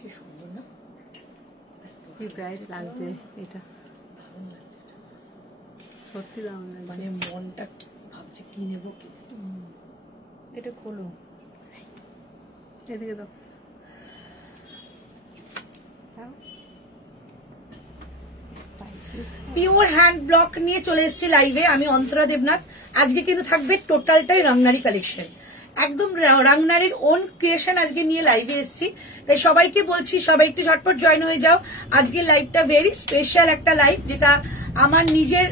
কি সুন্দর না, কি ব্রাইট লাগছে, এটা দারুণ লাগছে, সত্যি দারুণ লাগছে। মানে মনটা ভাবছে কি নেবো কি। এটা খোলো, এদিকে দাও। পিওর হ্যান্ড ব্লক নিয়ে চলে এসেছি লাইভে আমি, অন্তরা দেবনাথ। আজকে কিন্তু থাকবে টোটালটাই রাংনারি কালেকশন, একদম রাংনারির ওন ক্রিয়েশন আজকে নিয়ে লাইভে এসেছি। তাই সবাইকে বলছি সবাই একটু ঝটপট জয়েন হয়ে যাও। আজকে লাইভটা ভেরি স্পেশাল একটা লাইভ, যেটা আমার নিজের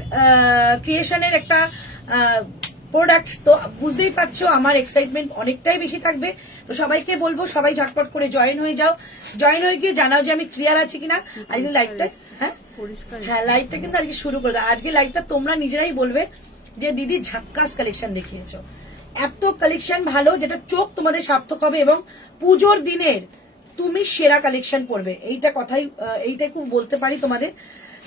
ক্রিয়েশনের একটা প্রোডাক্ট। তো বুঝতেই পারছো আমার এক্সাইটমেন্ট অনেকটাই বেশি থাকবে। তো সবাইকে বলবো সবাই ঝটপট করে জয়েন হয়ে যাও। জয়েন হয়ে গিয়ে জানাও যে আমি ক্লিয়ার আছি কিনা আজকে লাইভটা। হ্যাঁ লাইভটা কিন্তু আজকে শুরু করে দাও। আজকে লাইভটা তোমরা নিজেরাই বলবে যে দিদি ঝাক্কাস কালেকশন দেখিয়েছো, এত কালেকশন ভালো যেটা চোখ তোমাদের সার্থক হবে, এবং পুজোর দিনের তুমি সেরা কালেকশন পড়বে, এইটাই খুব বলতে পারি তোমাদের।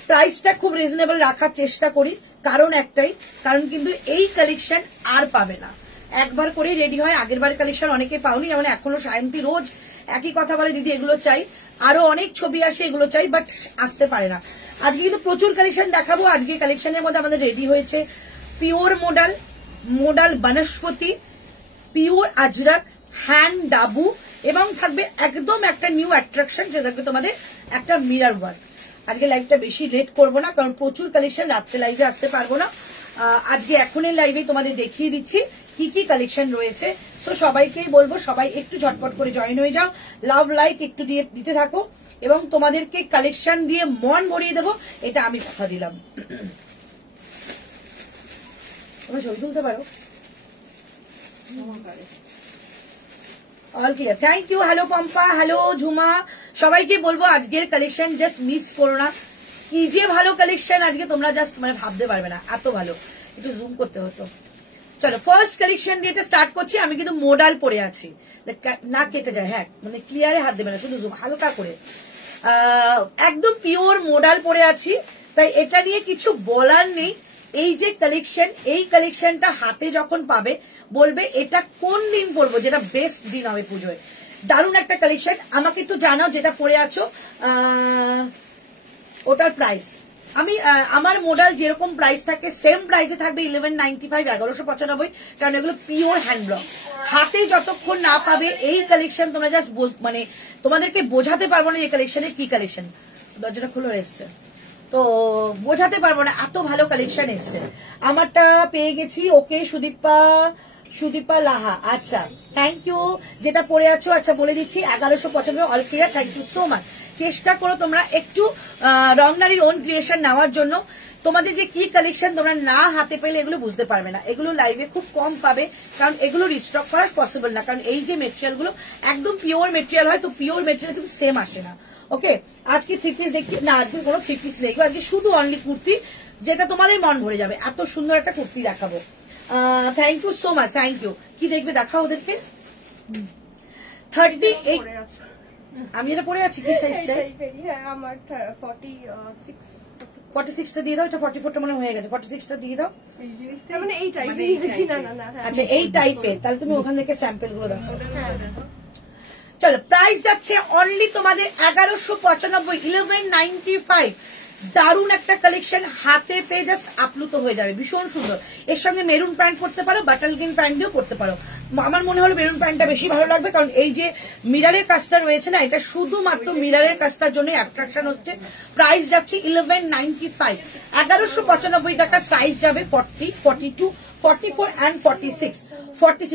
প্রাইসটা খুব রিজনেবল রাখার চেষ্টা করি, কারণ একটাই, কারণ কিন্তু এই কালেকশন আর পাবে না। একবার করে রেডি হয়, আগের বারের কালেকশন অনেকে পাওনি, যেমন এখনো সায়ন্তী রোজ একই কথা বলে দিদি এগুলো চাই, আরো অনেক ছবি আসে এগুলো চাই, বাট আসতে পারে না। আজকে কিন্তু প্রচুর কালেকশন দেখাবো। আজকে কালেকশনের মধ্যে আমাদের রেডি হয়েছে পিওর মোডাল বনস্পতি, পিওর আজরক, হ্যান্ড ডাবু, এবং থাকবে একদম একটা নিউ অ্যাট্রাকশন, যেটা থাকবে তোমাদের একটা মিরর ওয়ার্ক। আজকে লাইভটা বেশি লেট করবো না, কারণ প্রচুর কালেকশন, রাত্রে লাইভে আসতে পারবো না। আজকে এখনের লাইভে তোমাদের দেখিয়ে দিচ্ছি কি কি কালেকশন রয়েছে। তো সবাইকেই বলবো সবাই একটু ঝটপট করে জয়েন হয়ে যাও, লাভ লাইক একটু দিতে থাকো, এবং তোমাদেরকে কালেকশন দিয়ে মন ভরিয়ে দেবো, এটা আমি কথা দিলাম। তোমরা ছবি তুলতে পারো, all clear, thank you. Hello Pompa, hello Jhuma, সবাইকে বলবো আজকের কালেকশন জাস্ট মিস করো না। কি যে ভালো কালেকশন আজকে, তোমরা জাস্ট মানে ভাবতে পারবে না এত ভালো। একটু জুম করতে হতো। চলো ফার্স্ট কালেকশন দিয়ে স্টার্ট করছি। আমি কিন্তু মোডাল পরে আছি, না কেটে যায়, হ্যাঁ মানে ক্লিয়ারে হাত দেবে না, শুধু জুম হালকা করে। একদম পিওর মোডাল পরে আছি, তাই এটা নিয়ে কিছু বলার নেই। এই যে কালেকশন, এই কালেকশনটা হাতে যখন পাবে বলবে এটা কোন দিন পরবো, যেটা বেস্ট দিন হবে পুজোয়। দারুণ একটা কালেকশন। আমাকে একটু জানাও যেটা পরে আছো ওটার প্রাইস। আমি আমার মোডাল যেরকম প্রাইস থাকে সেম প্রাইসে থাকবে 1195, 1195, কারণ এগুলো পিওর হ্যান্ড ব্লক। হাতে যতক্ষণ না পাবে এই কালেকশন তোমরা জাস্ট মানে তোমাদেরকে বোঝাতে পারবো না এই কালেকশনে কি কালেকশন। দরজাটা খুলে এসছে তো বোঝাতে পারবো না, এত ভালো কালেকশন এসছে। আমারটা পেয়ে গেছি। ওকে সুদীপা লাহা, আচ্ছা থ্যাংক ইউ। যেটা পড়ে আছো আচ্ছা বলে দিচ্ছি 1195, all clear, thank you so much. চেষ্টা করো তোমরা একটু রংনারীর ওন ক্রিয়েশন নেওয়ার জন্য। তোমাদের যে কি কালেকশন তোমরা না হাতে পেলে এগুলো বুঝতে পারবে না, এগুলো লাইভে খুব কম পাবে, কারণ এগুলো রিস্টক করা পসিবল না, কারণ এই যে মেটেরিয়াল গুলো একদম পিওর মেটেরিয়াল হয়, তো পিওর মেটেরিয়াল কিন্তু সেম আসে না। ওকে, আজকে থ্রি পিস দেখি না, আজকে কোনো থ্রি পিস নেই, আজকে শুধু অনলি কুর্তি, যেটা তোমাদের মন ভরে যাবে। এত সুন্দর একটা কুর্তি দেখাবো। Thank you so much, thank you. কি দেখবে দেখাও ওদেরকে। 38 আমি এটা পরে আছি, কি সাইজ চাই? আমার 46টা দিয়ে দাও, এটা 44টা মনে হয়ে গেছে, 46টা দিয়ে দাও। মানে এই টাইপের না। আচ্ছা এই টাইপের, তাহলে তুমি ওখান থেকে স্যাম্পল গুলো দেখো। চলো প্রাইস যাচ্ছে অনলি তোমাদের 1195, 1195। দারুণ একটা কালেকশন, হাতে পেয়ে জাস্ট আপ্লুত হয়ে যাবে, ভীষণ সুন্দর। এর সঙ্গে মেরুন প্যান্ট পরতে পারো, বাটাল গ্রিন প্যান্ট দিয়েও পরতে পারো। আমার মনে হলো মেরুন প্যান্টটা বেশি ভালো লাগবে, কারণ এই যে মিরারের কাজটা রয়েছে না, এটা শুধুমাত্র মিরারের কাজটার জন্য অ্যাট্রাকশন হচ্ছে। প্রাইস যাচ্ছে 1195, 1195 টাকা। সাইজ যাবে 40, 42, 44 and 46।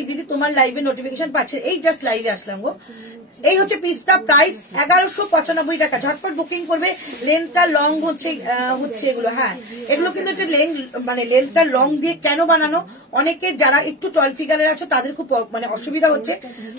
দিদি তোমার লাইভে নোটিফিকেশন পাচ্ছে, এই জাস্ট লাইভে আসলাম গো। এই হচ্ছে পিসটা, প্রাইস 1195 টাকা। ঝটপট বুকিং করবে। লেন্থটা লং হচ্ছে এগুলো, হ্যাঁ এগুলো কিন্তু একটা মানে লেন্থটা লং দিয়ে কেন বানানো, অনেকের যারা একটু টল ফিগারের আছো তাদের খুব মানে অসুবিধা হচ্ছে।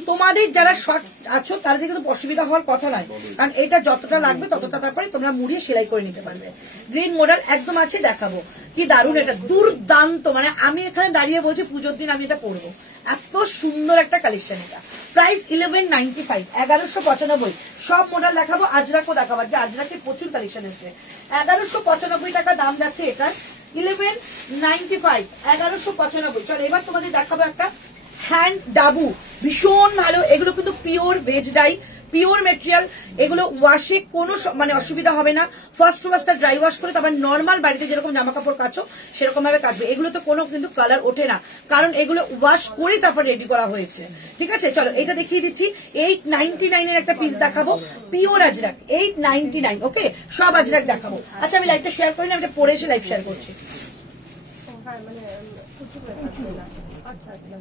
তোমাদের যারা শর্ট আছো তাদের কিন্তু অসুবিধা হওয়ার কথা নয়, কারণ এটা যতটা লাগবে ততটা তারপরে তোমরা মুড়িয়ে সেলাই করে নিতে পারবে। গ্রিন মডেল একদম আছে, দেখাবো কি দারুণ, এটা দুর্দান্ত। মানে আমি এখানে দাঁড়িয়ে বলছি পুজোর দিন আমি এটা পরবো, এত সুন্দর একটা কালেকশন। এটা প্রাইস 1195, 1195। সব মডেল দেখাবো, আজরাকও দেখাবো, যে আজরাকের প্রচুর কালেকশন এসেছে। 1195 টাকা দাম যাচ্ছে এটা, 1195, 1195। চলো এবার তোমাদের দেখাবো একটা হ্যান্ড ডাবু ভীষণ ভালো, এগুলো কিন্তু pure veg die, pure material, এগুলো ওয়াশে কোনো মানে অসুবিধা হবে না। ফার্স্ট ড্রাই ওয়াশ করে তারপর নর্মাল বাড়িতে যেরকম জামা কাপড় কাচো সেরকম ভাবে কাচবে, এগুলো তো কোনো কিন্তু কালার ওঠে না, কারণ এগুলো ওয়াশ করে তারপর রেডি করা হয়েছে। ঠিক আছে, চলো এটা দেখিয়ে দিচ্ছি। 899 এর একটা পিস দেখাবো, পিওর আজরাক, 899। ওকে, সব আজরাক দেখাবো। আচ্ছা আমি লাইভটা শেয়ার করি না, আমি এটা পরে এসে লাইভ শেয়ার করছি। হ্যাঁ মানে কুচি করে আচ্ছা আচ্ছা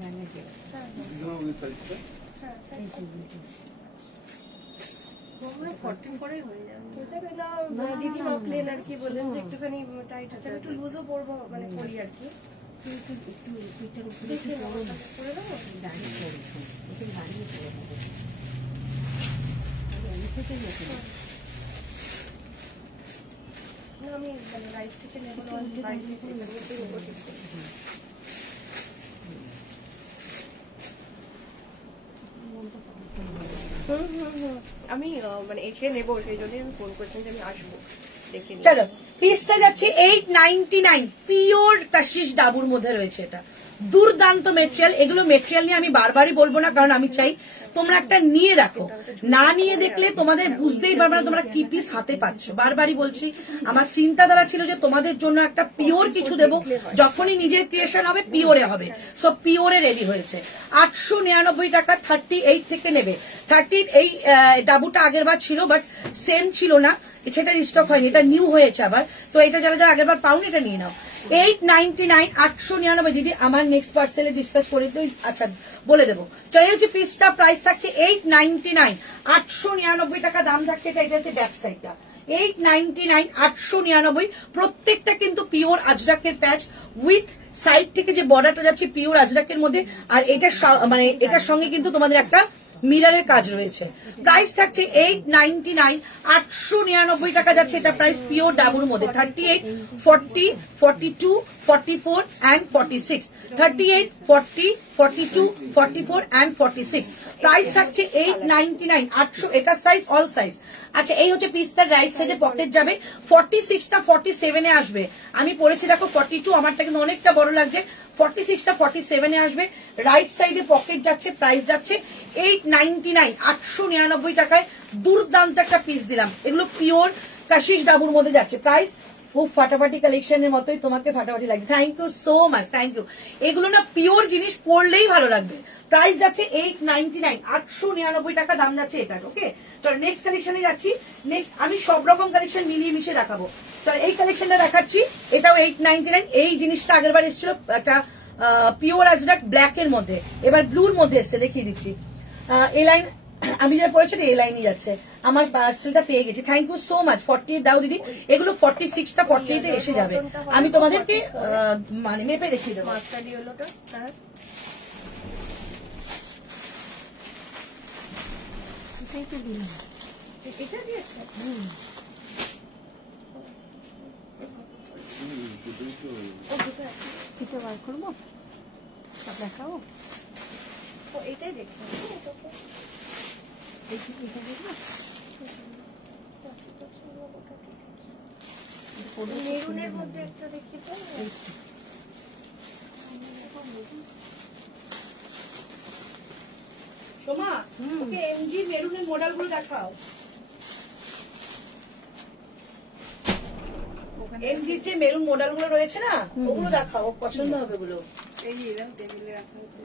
দিদিমা প্লেন আর কি বলেন যে একটুখানি টাইট হচ্ছে, একটু লুজও পরবো মানে পরি আর কি। আমি মানে রাইস থেকে নেবো, রাইস থেকে নেবো। আমি মানে এসে নেবো, সেই জন্যই আমি ফোন করছেন যে আমি আসবো দেখে। চলো পিসটা যাচ্ছে 899, পিওর কাশিস ডাবুর মধ্যে রয়েছে, এটা দুর্দান্ত মেটেরিয়াল। এগুলো মেটেরিয়াল নিয়ে আমি বারবারই বলবো না, কারণ আমি চাই তোমরা একটা নিয়ে দেখো, না নিয়ে দেখলে তোমাদের বুঝতেই পারবে না তোমরা কি পিস হাতে পাচ্ছ। বারবারই বলছি, আমার চিন্তাধারা ছিল যে তোমাদের জন্য একটা পিওর কিছু দেবো, যখনই নিজের ক্রিয়েশন হবে পিওরে হবে। সো পিওরে রেডি হয়েছে 899 টাকা, 38 থেকে নেবে। 38 এই ডাবুটা আগের বার ছিল বাট সেম ছিল না, সেটা স্টক হয়নি, এটা নিউ হয়েছে আবার। তো এটা যারা যারা আগের বার পাওনি এটা নিয়ে নাও। 899, 899। দিদি আমার নেক্সট পার্সেলে ডিসকাস করে তো আচ্ছা বলে দেবো। চলে হচ্ছে পিসটা প্রাইস থাকছে 899, 899 টাকা দাম থাকছে। এটা হচ্ছে ব্যাক সাইডটা 899, 899। প্রত্যেকটা কিন্তু পিওর আজরাকের প্যাচ উইথ সাইড থেকে যে বর্ডারটা যাচ্ছে পিওর আজরাকের মধ্যে, আর এটা মানে এটার সঙ্গে কিন্তু তোমাদের একটা মিরারের কাজ রয়েছে। প্রাইস থাকছে 899, 899 টাকা যাচ্ছে এটা প্রাইস পিওর ডাবুর মধ্যে। 38, 40, 42, 44 and 46, 38, 40, 42, 44 and 46। প্রাইস থাকছে 899, 800। এটা সাইজ অল সাইজ। আচ্ছা এই হচ্ছে পিসটার রাইট সাইডে পকেট যাবে, 46টা 47-এ আসবে। আমি পরেছি দেখো 42, আমারটা কিন্তু অনেকটা বড় লাগছে। 46টা 47-এ আসবে, রাইট সাইডে পকেট যাচ্ছে। প্রাইস যাচ্ছে 899, 899 টাকায়। দুর্দান্ত একটা পিস দিলাম, এগুলো পিওর কাশিস ডাবুর মধ্যে যাচ্ছে। প্রাইস খুব ফাটাফাটি কালেকশনের মতোই, তোমাকে ফাটাফাটি লাগছে। Thank you so much, thank you. এগুলো না পিওর জিনিস, পড়লেই ভালো লাগবে। প্রাইস যাচ্ছে 899, 899 টাকা দাম যাচ্ছে এটার। ওকে চলো নেক্সট কালেকশনে যাচ্ছি। নেক্সট আমি সব রকম কালেকশন মিলিয়ে মিশিয়ে দেখাবো। চলো এই কালেকশনটা দেখাচ্ছি, এটাও 899। এই জিনিসটা আগের বার এসেছিল একটা পিওর আজরাক ব্ল্যাক এর মধ্যে, এবার ব্লুর মধ্যে এসছে, দেখিয়ে দিচ্ছি। এই লাইন আমি যেটা পড়েছি এই লাইনই যাচ্ছে। আমার পার্সেলটা পেয়ে গেছি, থ্যাংক ইউ সো মাচ। 48 দাও দিদি, এগুলো 46টা 48-এ এসে যাবে। আমি তোমাদেরকে মানে মেপে দেখিয়ে দেবো। এটা দিয়েছে বার করবো, সব দেখাবো। এটাই দেখছি, মেরুনের মধ্যে একটা দেখি তো। সোমা ওকে এমজি মেরুনের মডেলগুলো দেখাও। এমজির যে মেরুন মডেলগুলো রয়েছে না, ওগুলো দেখাও, পছন্দ হবে ওগুলো। এই এরকম টেবিলে রাখা আছে।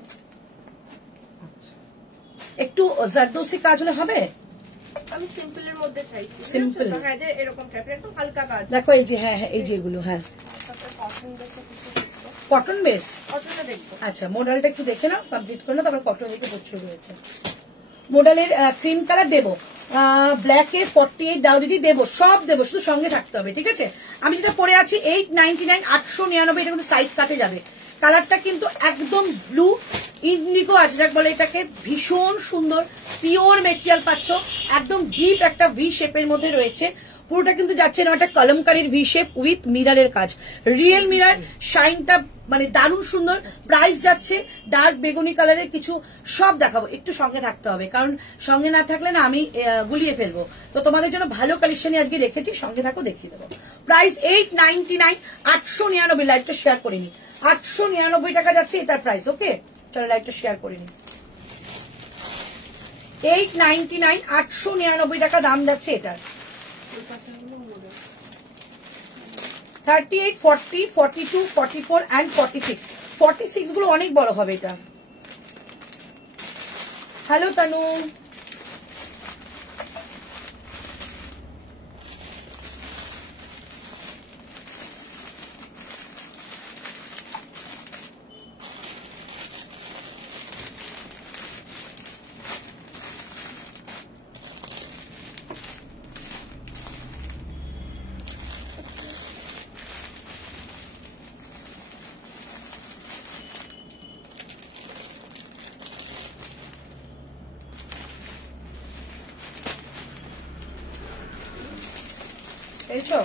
একটু জারদৌসি কাজ হলে হবে। আমি সিম্পলের মধ্যে চাইছি, সিম্পল হ্যাঁ যে এরকম টাইপের একটু হালকা কাজ। দেখো এই যে, হ্যাঁ এই যেগুলো, হ্যাঁ কটন বেস। কটনটা দেখবো। আচ্ছা মডেলটা একটু দেখে নাও, কমপ্লিট করে নাও, তারপর কটন দেখে প্রচুর রয়েছে। মডেলের ক্রিম কালার দেবো, ব্ল্যাকে 48 দাও দিদি, দেবো সব দেবো, শুধু সঙ্গে থাকতে হবে। ঠিক আছে, আমি যেটা পরে আছি 899, 899। এটা কিন্তু সাইড কাটে যাবে। কালারটা কিন্তু একদম ব্লু ইন্ডিগো আজরাক বলে এটাকে, ভীষণ সুন্দর পিওর মেটেরিয়াল পাচ্ছ। একদম ডিপ একটা ভি শেপের মধ্যে রয়েছে, পুরোটা কিন্তু যাচ্ছে না একটা কলমকারীর ভি শেপ উইথ মিরারের কাজ, রিয়েল মিরার, শাইনটা মানে দারুণ সুন্দর। প্রাইস যাচ্ছে ডার্ক বেগুনি কালারের কিছু, সব দেখাবো, একটু সঙ্গে থাকতে হবে, কারণ সঙ্গে না থাকলে না আমি গুলিয়ে ফেলবো। তো তোমাদের জন্য ভালো কালেকশনই আজকে রেখেছি, সঙ্গে থাকো দেখিয়ে দেবো। প্রাইস 899, 899। লাইভটা শেয়ার করিনি, 899 টাকা যাচ্ছে এটার প্রাইস। ওকে চলো লাইভটা শেয়ার করে নিই। 899, 899 টাকা দাম যাচ্ছে এটার। 38, 40, 42, 44 and 46। 46 গুলো অনেক বড় হবে এটা। হ্যালো তানু, পেয়েছো?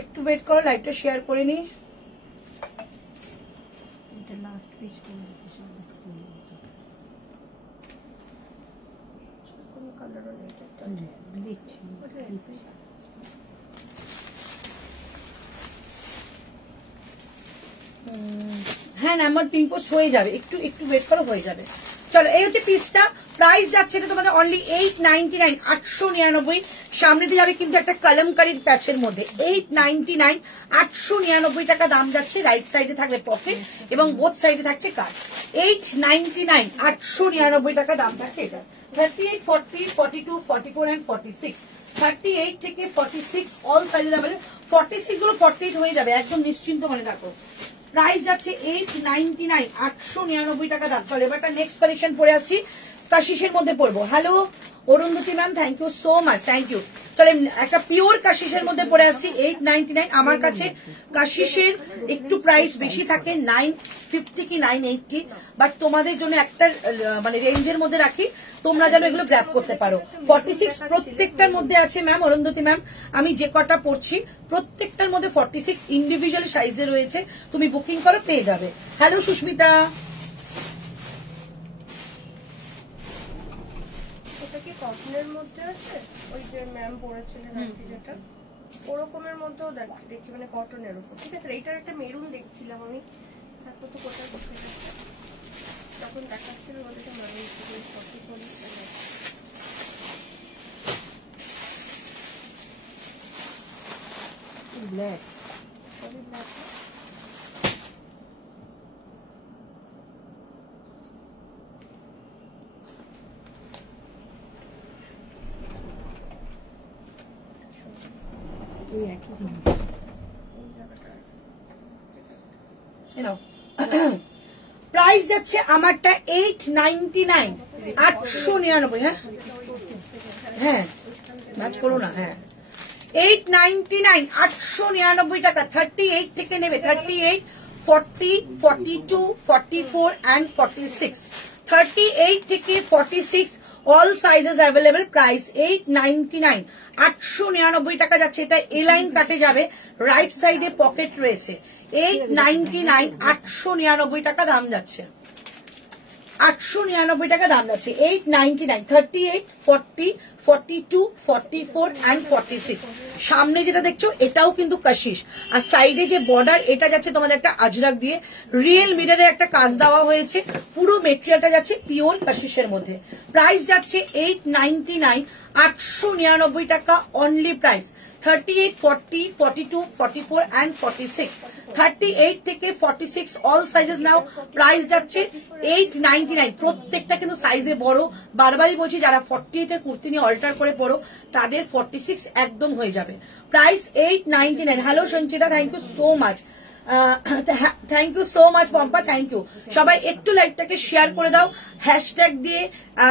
একটু ওয়েট করো, লাইভটা শেয়ার করে নি। লাস্ট পিস করে দিচ্ছি, কোন কালারও নেই এটা। দেখছি হ্যাঁ নাম্বার পিন পোস্ট হয়ে যাবে, একটু একটু ওয়েট করো, হয়ে যাবে। চলো এই হচ্ছে পিসটা, প্রাইস যাচ্ছে এটা তোমাদের অনলি 899, 899। সামনেতে যাবে কিন্তু একটা কলমকারীর প্যাচের মধ্যে। 899, 899 টাকা দাম যাচ্ছে। রাইট সাইডে থাকবে পকেট এবং বোথ সাইডে থাকছে কার্ড। 899, 899 টাকা দাম থাকছে এটা। 38, 40, 42, 44 and 46। 38 থেকে 46 অল সাইজে যাবে। 46 গুলো 48 হয়ে যাবে, একদম নিশ্চিন্ত মনে থাকো। প্রাইস যাচ্ছে 899, 899 টাকা দাম। চলো এবার নেক্সট কালেকশন পরে আসছি, কাশিসের মধ্যে পড়বো। Hello Arundhati ma'am, thank you so much, thank you. চলে একটা পিওর কাশিসের মধ্যে পড়ে আসছি 899। আমার কাছে কাশিসের একটু প্রাইস বেশি থাকে, 950 কি 980, বাট তোমাদের জন্য একটা মানে রেঞ্জের মধ্যে রাখি, তোমরা যেন এগুলো গ্র্যাব করতে পারো। 46 প্রত্যেকটার মধ্যে আছে ম্যাম, অরুন্ধতী ম্যাম আমি যে কটা পড়ছি প্রত্যেকটার মধ্যে 46 ইন্ডিভিজুয়াল সাইজে রয়েছে, তুমি বুকিং করো পেয়ে যাবে। হ্যালো সুস্মিতা, এটা কি কটনের মধ্যে আছে? ওই যে ম্যাম পরেছিলেন আর কি যেটা ওরকমের মধ্যেও দেখি, মানে কটনের উপর। ঠিক আছে, এইটার একটা মেরুন দেখছিলাম আমি, তারপর তো কোথায় দেখতে যখন দেখাচ্ছিল ওদেরকে মানে ব্ল্যাক প্রাইস যাচ্ছে আমারটা 899, 899। হ্যাঁ হ্যাঁ ম্যাচ করো না। হ্যাঁ 899, 899 টাকা। 38 থেকে নেবে, 38, 40, 42, 44 and 46। 38 থেকে 46 অল সাইজেস অ্যাভেলেবেল। প্রাইস 899, 899 টাকা যাচ্ছে। এটা এ লাইন কাটে যাবে, রাইট সাইডে পকেট রয়েছে। 899, 899 টাকা দাম যাচ্ছে। 899 টাকা দাম যাচ্ছে। 899, 38, 40, 42, 44 and 46। সামনে যেটা দেখছো এটাও কিন্তু কাশিস, আর সাইডে যে বর্ডার এটা যাচ্ছে তোমাদের একটা আজরাক দিয়ে রিয়েল মিররের একটা কাজ দেওয়া হয়েছে। পুরো মেটেরিয়ালটা যাচ্ছে পিওর কাশিসের মধ্যে। প্রাইস যাচ্ছে 899, 899 টাকা অনলি প্রাইস। 38, 40, 42, 44 and 46। 38 থেকে 46 অল সাইজেস নাও। প্রাইস যাচ্ছে 899। প্রত্যেকটা কিন্তু সাইজে বড়, বারবারই বলছি যারা 48 এর কুর্তি নিয়ে অল্টার করে পড়ো তাদের 46 একদম হয়ে যাবে। Price 899। Hello Sanchita, thank you so much, thank you so much Pompa, thank you. সবাই একটু লাইভটাকে শেয়ার করে দাও, হ্যাশট্যাগ দিয়ে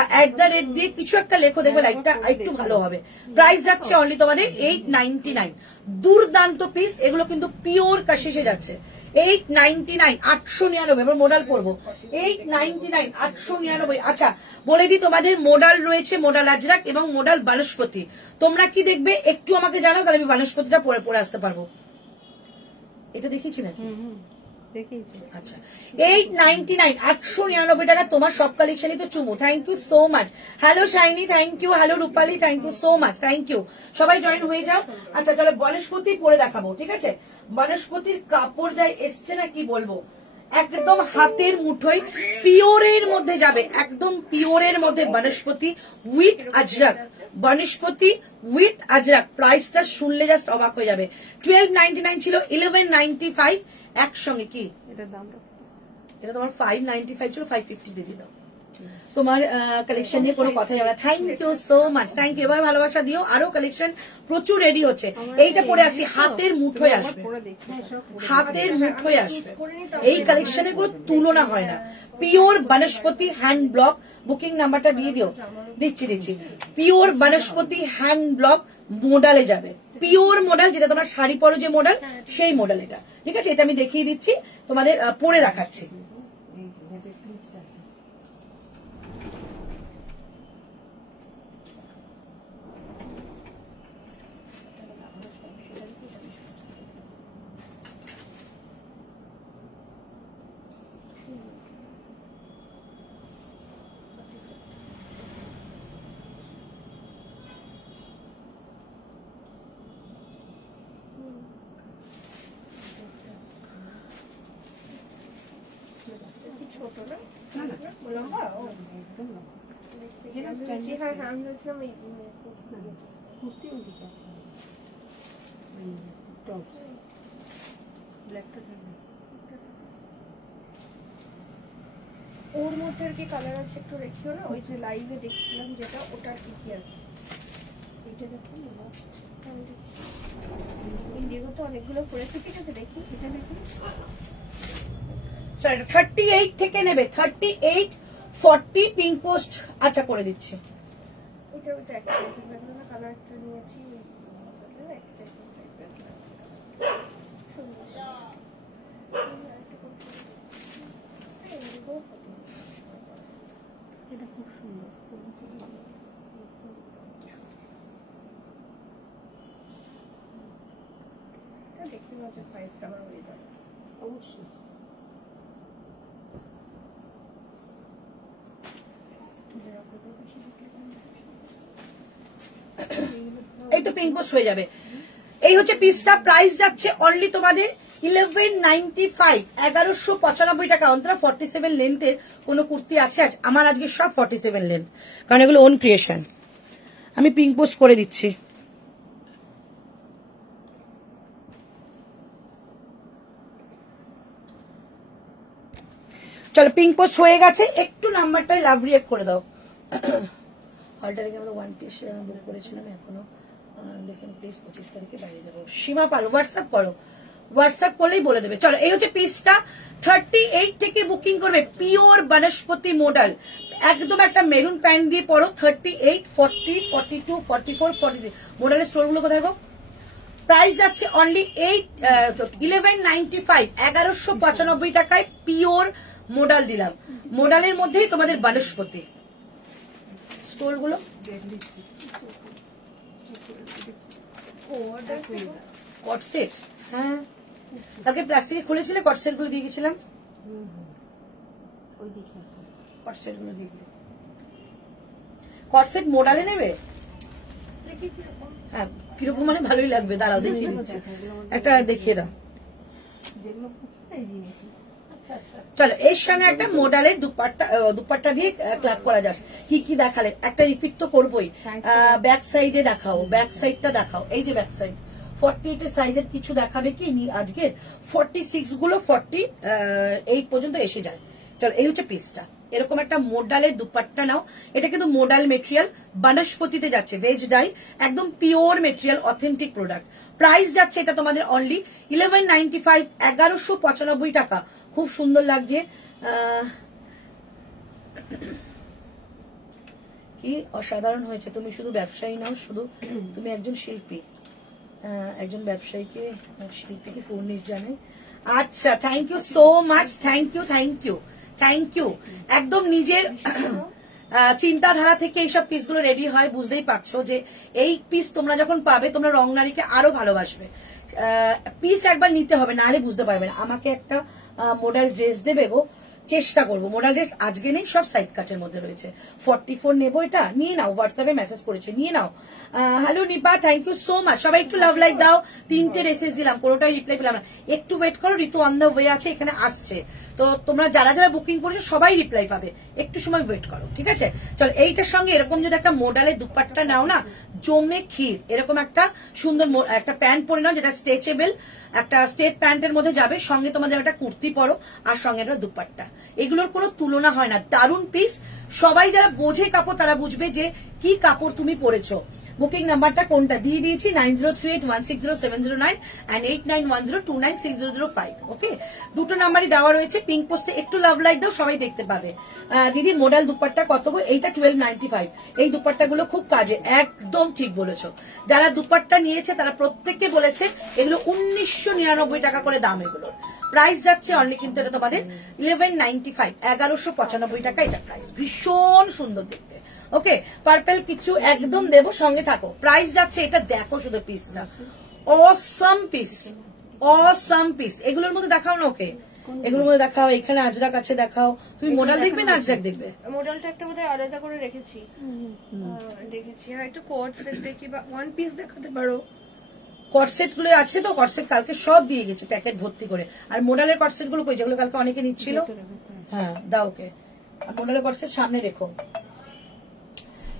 @, দিয়ে কিছু একটা লেখো, দেখবে লাইভটা একটু ভালো হবে। প্রাইস যাচ্ছে অনলি তোমাদের 899। দুর্দান্ত পিস, এগুলো কিন্তু পিওর কাশিসে যাচ্ছে। 899 899 এবার মোডাল পরবো 899 899। আচ্ছা বলে দিই তোমাদের মোডাল রয়েছে, মোডাল আজরাক এবং মোডাল বনস্পতি। তোমরা কি দেখবে একটু আমাকে জানাও, তাহলে আমি বনস্পতিটা পরে পরে আসতে পারবো। এটা দেখিয়েছি নাকি? আচ্ছা 899 899 টাকা তোমার সব কালেকশনই তো চুমু। Thank you so much. Hello Shiny, thank you. Hello Rupali, thank you so much, thank you. সবাই জয়েন হয়ে যাও। আচ্ছা চলো বনস্পতি পরে দেখাবো, ঠিক আছে? বনস্পতির কাপড় যাই এসছে না কি বলবো, একদম হাতের মুঠোয় পিওরের মধ্যে যাবে, একদম পিওরের মধ্যে বনস্পতি উইথ আজরাক। বনস্পতি উইথ আজরাক প্রাইসটা শুনলে জাস্ট অবাক হয়ে যাবে। 1299 ছিল, 1195 একসঙ্গে। কি এটা তোমার 595 ছিল, 550 দিয়ে দাও। তোমার কালেকশন নিয়ে কোনো কথা যাবে না। Thank you so much, thank you. এবার ভালোবাসা দিও, আরো কালেকশন প্রচুর রেডি হচ্ছে। এইটা পরে আসি, হাতের মুঠোয় আসবে, হাতের মুঠোয় আসবে। এই কালেকশনের কোনো তুলনা হয় না। পিওর বনস্পতি হ্যান্ড ব্লক, বুকিং নাম্বারটা দিয়ে দিও। দিচ্ছি। পিওর বনস্পতি হ্যান্ড ব্লক মোডালে যাবে, পিওর মডেল, যেটা তোমার শাড়ি পরো যে মডেল, সেই মডেল এটা, ঠিক আছে? এটা আমি দেখিয়ে দিচ্ছি, তোমাদের পরে দেখাচ্ছি। ছোট না লম্বা? হ্যাঁ হ্যাঁ আমি বলছিলাম এই কুর্তি ঠিক আছে, টপস ব্ল্যাকটা থাকবে। ওর মধ্যে আর কি কালার আছে একটু দেখিও না, ওই যে লাইভে দেখছিলাম যেটা, ওটার কি কি আছে এটা দেখো না। ইন্ডিগো তো অনেকগুলো পড়েছে, ঠিক আছে দেখি এটা দেখি। 38 থেকে নেবে, 38 40 পিঙ্ক পোস্ট। আচ্ছা করে দিচ্ছি। ওটা একটা কালারটা নিয়েছি, এটা খুব সুন্দর। দেখি মজা প্রাইসটা আমার হয়ে যাবে অবশ্যই। এই তো পিঙ্ক পোস্ট হয়ে যাবে। এই হচ্ছে পিসটা, প্রাইস যাচ্ছে অনলি তোমাদের 1195 1195 টাকা। অন্তরা 47 লেন্থের কোন কুর্তি আছে আজ? আমার আজকে সব 47 লেন্থ, কারণ এগুলো ওন ক্রিয়েশন। আমি পিঙ্ক পোস্ট করে দিচ্ছি। চলো পিঙ্ক পোস্ট হয়ে গেছে, একটু নাম্বারটাই লাভ রিয়েক্ট করে দাও। হলটা রেখে আমরা ওয়ান পিস বুক করেছিলাম, এখনো দেখেন প্লিজ 25 তারিখে বাইরে যাবো। সীমা পাল হোয়াটসঅ্যাপ করো, হোয়াটসঅ্যাপ করলেই বলে দেবে। চলো এই হচ্ছে পিসটা, 38 থেকে বুকিং করবে, পিওর বনস্পতি মডেল, একদম একটা মেরুন প্যান্ট দিয়ে পরো। 38 40 42 44 43 মডেলের স্টোরগুলো কোথায় গো? প্রাইস যাচ্ছে অনলি 1195 1195 টাকায় পিওর মডেল দিলাম। মডেলের মধ্যেই তোমাদের বনস্পতি স্টোরগুলো। কটসেট, হ্যাঁ তাকে প্লাস্টিকে খুলেছিলে, কটসেট গুলো দিয়ে গেছিলাম, কটসেট গুলো দিয়ে গেলে। কটসেট মডেলে নেবে? হ্যাঁ কিরকম মানে ভালোই লাগবে, দাঁড়াও দেখিয়ে দিচ্ছি, একটা দেখিয়ে দাও। চলো এর সঙ্গে একটা মডেলের দুপাট্টা দিয়ে ক্লাব করা যাস। কি কি দেখালে, একটা রিপিট তো করবোই। ব্যাক সাইডে দেখাও, ব্যাক সাইডটা দেখাও। এই যে ব্যাক সাইড 48 এর সাইজের কিছু দেখাবে কি আজকে? 46 গুলো 48 পর্যন্ত এসে যায়। চলো এই হচ্ছে পিসটা, এরকম একটা মোডালের দুপাট্টা নাও। এটা কিন্তু মোডাল মেটেরিয়াল, বনস্পতিতে যাচ্ছে, ভেজ ডাই, একদম pure material, authentic product. Price যাচ্ছে এটা তোমাদের অনলি 1195 1195 টাকা। খুব সুন্দর লাগছে, কি অসাধারণ হয়েছে। তুমি শুধু ব্যবসায়ী নাও, শুধু তুমি একজন শিল্পী, একজন ব্যবসায়ীকে শিল্পীকে পূর্ণিশ জানাই। আচ্ছা, thank you so much, thank you thank you thank you. একদম নিজের চিন্তাধারা থেকে এইসব পিসগুলো রেডি হয়, বুঝতেই পারছো যে এই পিস তোমরা যখন পাবে তোমরা রংনারীকে আরো ভালোবাসবে। পিস একবার নিতে হবে, নাহলে বুঝতে পারবে না। আমাকে একটা মডেল ড্রেস দেবে গো, চেষ্টা করবো। মডেল ড্রেস আজকে নেই, সব সাইড কাটের মধ্যে রয়েছে। 44 নেবো, এটা নিয়ে নাও, হোয়াটসঅ্যাপে মেসেজ করেছে, নিয়ে নাও। Hello Nipa, thank you so much. সবাই একটু লাভ লাইক দাও। 3টে মেসেজ দিলাম, কোনোটাই রিপ্লাই পেলাম না। একটু ওয়েট করো, ঋতু অন দ্য ওয়ে আছে, এখানে আসছে। তো তোমরা যারা যারা বুকিং করেছো সবাই রিপ্লাই পাবে, একটু সময় ওয়েট করো, ঠিক আছে? চল, এইটার সঙ্গে এরকম যদি একটা মডেলের দুপাট্টা নাও না, জমে ক্ষীর। এরকম একটা সুন্দর একটা প্যান্ট পরে নাও, যেটা স্ট্রেচেবল, একটা স্টেট প্যান্টের মধ্যে যাবে, সঙ্গে তোমাদের একটা কুর্তি পরো, আর সঙ্গে একটা দুপাট্টা। এগুলোর কোনো তুলনা হয় না, দারুণ পিস। সবাই যারা বোঝে কাপড় তারা বুঝবে যে কি কাপড় তুমি পরেছো। বুকিং নাম্বারটা কোনটা দিয়ে দিয়েছি, 9038160709 and 8910296005। ওকে, দুটো নাম্বারই দেওয়া রয়েছে। পিঙ্ক পোস্টে একটু লাভ লাইক দাও, সবাই দেখতে পাবে। দিদি মডেল দুপাট্টা কত গো? এইটা 1295। এই দুপাট্টাগুলো খুব কাজে, একদম ঠিক বলেছো। যারা দুপাট্টা নিয়েছে তারা প্রত্যেককে বলেছে এগুলো 1999 টাকা করে দাম। এগুলোর প্রাইস যাচ্ছে অনলি, কিন্তু এটা তোমাদের 1195, 1195 টাকা এটা প্রাইস। ভীষণ সুন্দর দেখতে। ওকে, পার্পল কিছু একদম দেবো, সঙ্গে থাকো। প্রাইস যাচ্ছে, এটা দেখো শুধু পিসটা, অসাম পিস, অসাম পিস। এগুলোর মধ্যে দেখাও না ওকে, এগুলোর মধ্যে দেখাও। এখানে আজরাক আছে, দেখাও। তুমি মডেল দেখবে না আজরাক দেখবে? মডেলটা একটা বোধহয় আলাদা করে রেখেছি, দেখেছি। হ্যাঁ, একটু কোট সেট দেখি বা ওয়ান পিস দেখাতে পারো। কটসেট গুলো আছে তো, কটসেট কালকে সব দিয়ে গেছে প্যাকেট ভর্তি করে। আর মডেলের কটসেট গুলো কই, যেগুলো কালকে অনেকে নিচ্ছিল? হ্যাঁ, দাও ওকে। আর মডেলের কটসেট সামনে রেখো।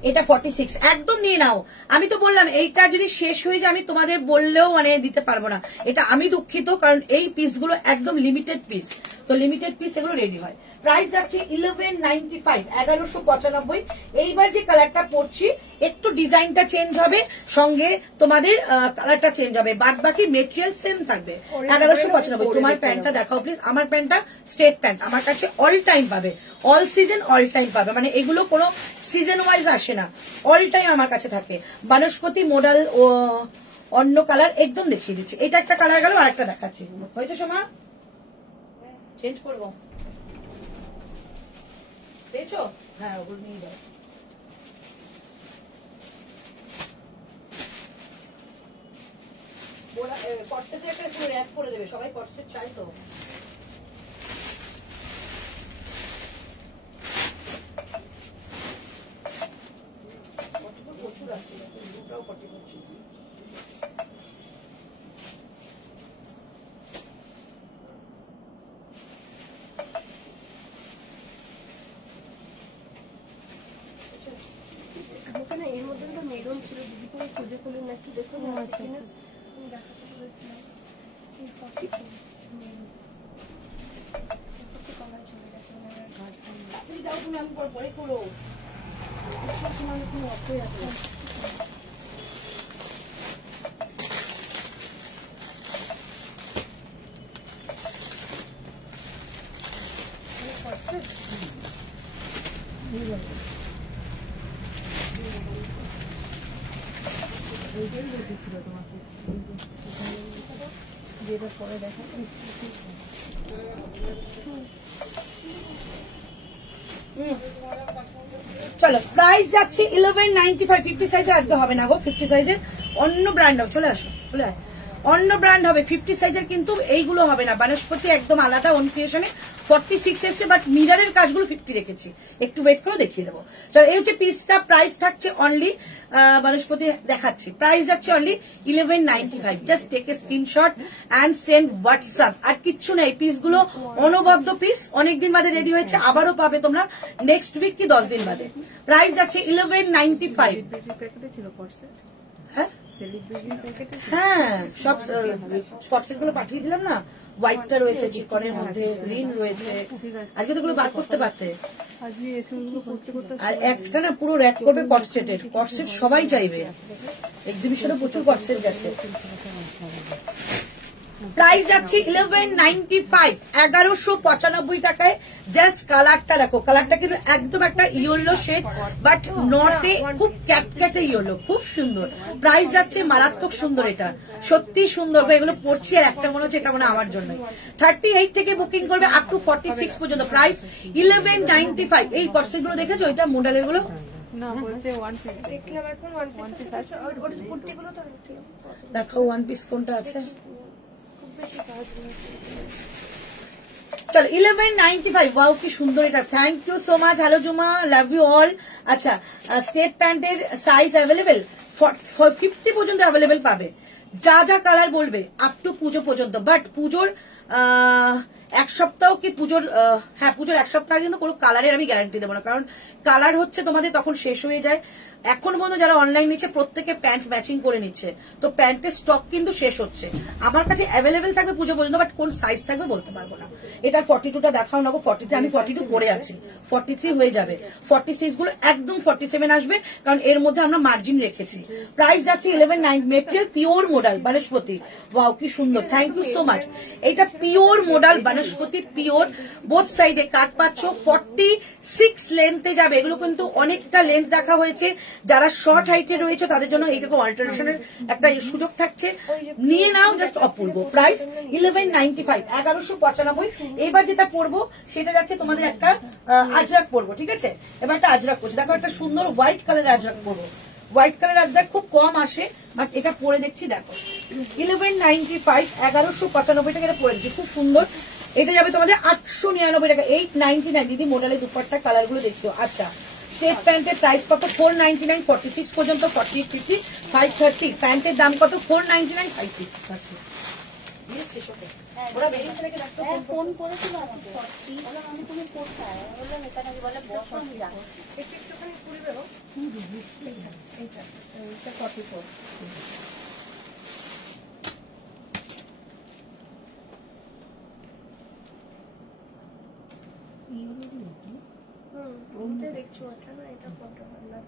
এটা 46, একদম নিয়ে নাও। আমি তো বললাম এইটা যদি শেষ হয়ে যায় আমি তোমাদের বললেও মানে দিতে পারবো না। এটা আমি দুঃখিত, কারণ এই পিসগুলো একদম লিমিটেড পিস। তো লিমিটেড পিস এগুলো রেডি হয়। প্রাইস যাচ্ছে 1195, 1195। এইবার যে কালারটা পরছি একটু ডিজাইনটা চেঞ্জ হবে, সঙ্গে তোমাদের কালারটা চেঞ্জ হবে, বাদ বাকি মেটেরিয়াল সেম থাকবে। 1195। তোমার প্যান্টটা দেখাও প্লিজ। আমার প্যান্টটা স্ট্রেট প্যান্ট, আমার কাছে অল টাইম পাবে, অল সিজন অল টাইম পাবে। মানে এগুলো কোনো সিজন ওয়াইজ আসে না, অল টাইম আমার কাছে থাকে। বনস্পতি মডেল ও অন্য কালার একদম দেখিয়ে দিচ্ছি। এটা একটা কালার গেল, আর একটা দেখাচ্ছি। হয়েছে সোমা? চেঞ্জ করবো, পেয়েছো? হ্যাঁ, ওগুলো নিয়ে যাও। কটসেট একটা র্যাপ করে দেবে, সবাই কটসেট চাই তো। প্রচুর আছে, দুটাও 40 করছি। এর মধ্যে তো মেরুন ছিল, দিদি করে খুঁজে খুলে না, একটু দেখুন আছে কিনা। আমি দেখাতে বলেছিলাম কালার চলে গেছে। তুমি যাও, তুমি আমি পরে করো। তোমার কোনো অপয় আছে? পরে দেখা চলো, প্রাইস যাচ্ছে 1195। 50 সাইজে আজকে হবে না গো, 50 সাইজে অন্য ব্র্যান্ড হবে। চলে আসো, চলে আয়, অন্য ব্র্যান্ড হবে। 50 সাইজের কিন্তু এইগুলো হবে না। বনস্পতি একদম আলাদা, ওন ক্রিয়েশনে 46 এসছে, বাট মিরারের কাজগুলো 50 রেখেছি। একটু ওয়েট করে দেখিয়ে দেবো। চলো, এই হচ্ছে পিসটা। প্রাইস থাকছে অনলি, বনস্পতি দেখাচ্ছি, প্রাইস যাচ্ছে only 1195। Just take a screenshot and send WhatsApp. আর কিচ্ছু নেই, পিসগুলো অনবদ্য পিস, অনেকদিন বাদে রেডি হয়েছে, আবারও পাবে তোমরা নেক্সট উইক কি 10 দিন বাদে। প্রাইস যাচ্ছে 1195। ছিল কটসেট। হ্যাঁ হ্যাঁ, সব কটসেট গুলো পাঠিয়ে দিলাম না। হোয়াইটটা রয়েছে, চিকনের মধ্যে গ্রিন রয়েছে। আজকে তো গুলো বার করতে পারতে। আর একটা না পুরো র্যাক করবে কটসেটের। কটসেট সবাই চাইবে, এক্সিবিশনে প্রচুর কটসেট গেছে। প্রাইস যাচ্ছে 1195, 1195 টাকায়। জাস্ট কালারটা দেখো, কালারটা কিন্তু একদম একটা ইয়েলো শেড, বাট নটে খুব ক্যাটক্যাটে ইয়েলো, খুব সুন্দর। প্রাইস যাচ্ছে মারাত্মক সুন্দর, এটা সত্যি সুন্দর। এগুলো পড়ছি আর একটা মনে হচ্ছে এটা মানে আমার জন্য। 38 থেকে বুকিং করবে আপ টু 46 পর্যন্ত। প্রাইস 1195। এই কটসেট গুলো দেখেছো, এটা মডেলের গুলো না বলছে 1 পিস দেখলাম এখন ওয়ান পিস আছে, আর ওর কুর্তিগুলো তো দেখলাম দেখো ওয়ান পিস কোনটা আছে। খুব বেশি কাজ নেই। চলো 1195। ওয়াও কি সুন্দর এটা, thank you so much. Hello Juma, love you all. আচ্ছা, স্টেট প্যান্টের সাইজ অ্যাভেলেবেল 50 পর্যন্ত অ্যাভেলেবেল পাবে। যা যা কালার বলবে আপ টু পুজো পর্যন্ত। বাট পুজোর এক সপ্তাহ কি পুজোর হ্যাঁ পুজোর এক সপ্তাহ কিন্তু কোনো কালারের আমি গ্যারান্টি দেবো না, কারণ কালার হচ্ছে তোমাদের তখন শেষ হয়ে যায়। এখন পর্যন্ত যারা অনলাইন নিচ্ছে প্রত্যেকে প্যান্ট ম্যাচিং করে নিচ্ছে, তো প্যান্টের স্টক কিন্তু শেষ হচ্ছে। আমার কাছে অ্যাভেলেবেল থাকবে পুজো পর্যন্ত, বাট কোন সাইজ থাকবে বলতে পারবো না। এটা 42টা দেখাও নেবো, 43 আমি 42 পরে আছি, 43 হয়ে যাবে। 46 গুলো একদম 47 আসবে, কারণ এর মধ্যে আমরা মার্জিন রেখেছি। প্রাইস যাচ্ছে 1190। মেটেরিয়াল পিওর মোডাল বনস্পতি। ওয়াও কি সুন্দর, থ্যাংক ইউ সো মাচ। এটা পিওর মোডাল বনস্পতি, পিওর। বোথ সাইডে কাট পাচ্ছ, 46 লেন্থে যাবে। এগুলো কিন্তু অনেকটা লেন্থ রাখা হয়েছে। যারা শর্ট হাইটে রয়েছে তাদের জন্য এইরকম অল্টারেশনের একটা সুযোগ থাকছে, নিয়ে নাও, জাস্ট অপূর্ব। প্রাইস 1195, 1195। এবার যেটা পড়বো সেটা যাচ্ছে তোমাদের একটা আজরাক পড়বো, ঠিক আছে। এবার একটা আজরাক পড়ছি, দেখো একটা সুন্দর হোয়াইট কালারের আজরাক পড়বো। হোয়াইট কালার আজরাক খুব কম আসে, বাট এটা পরে দেখছি, দেখো 1195, 1195 টাকা এটা পরে দিচ্ছি, খুব সুন্দর। এটা যাবে তোমাদের 899 টাকা, 899। দিদি মোডালে দুপাট্টা কালার গুলো দেখছো। আচ্ছা, স্টেট প্যান্টের প্রাইস কত? 499, 46 পর্যন্ত, 48, 50, 530। প্যান্টের দাম কত? 499, 530। ওরা বেরিয়েছে নাকি দেখতো? ফোন করেছিল আমাকে, বললাম আমি তুমি কোথায়, বললাম এটা নাকি বলে বসো আমি যাচ্ছি। একটুখানি পুরবে হোক। এইটা 44। ওটা দেখছি, ওটা না, এটা ফটো না।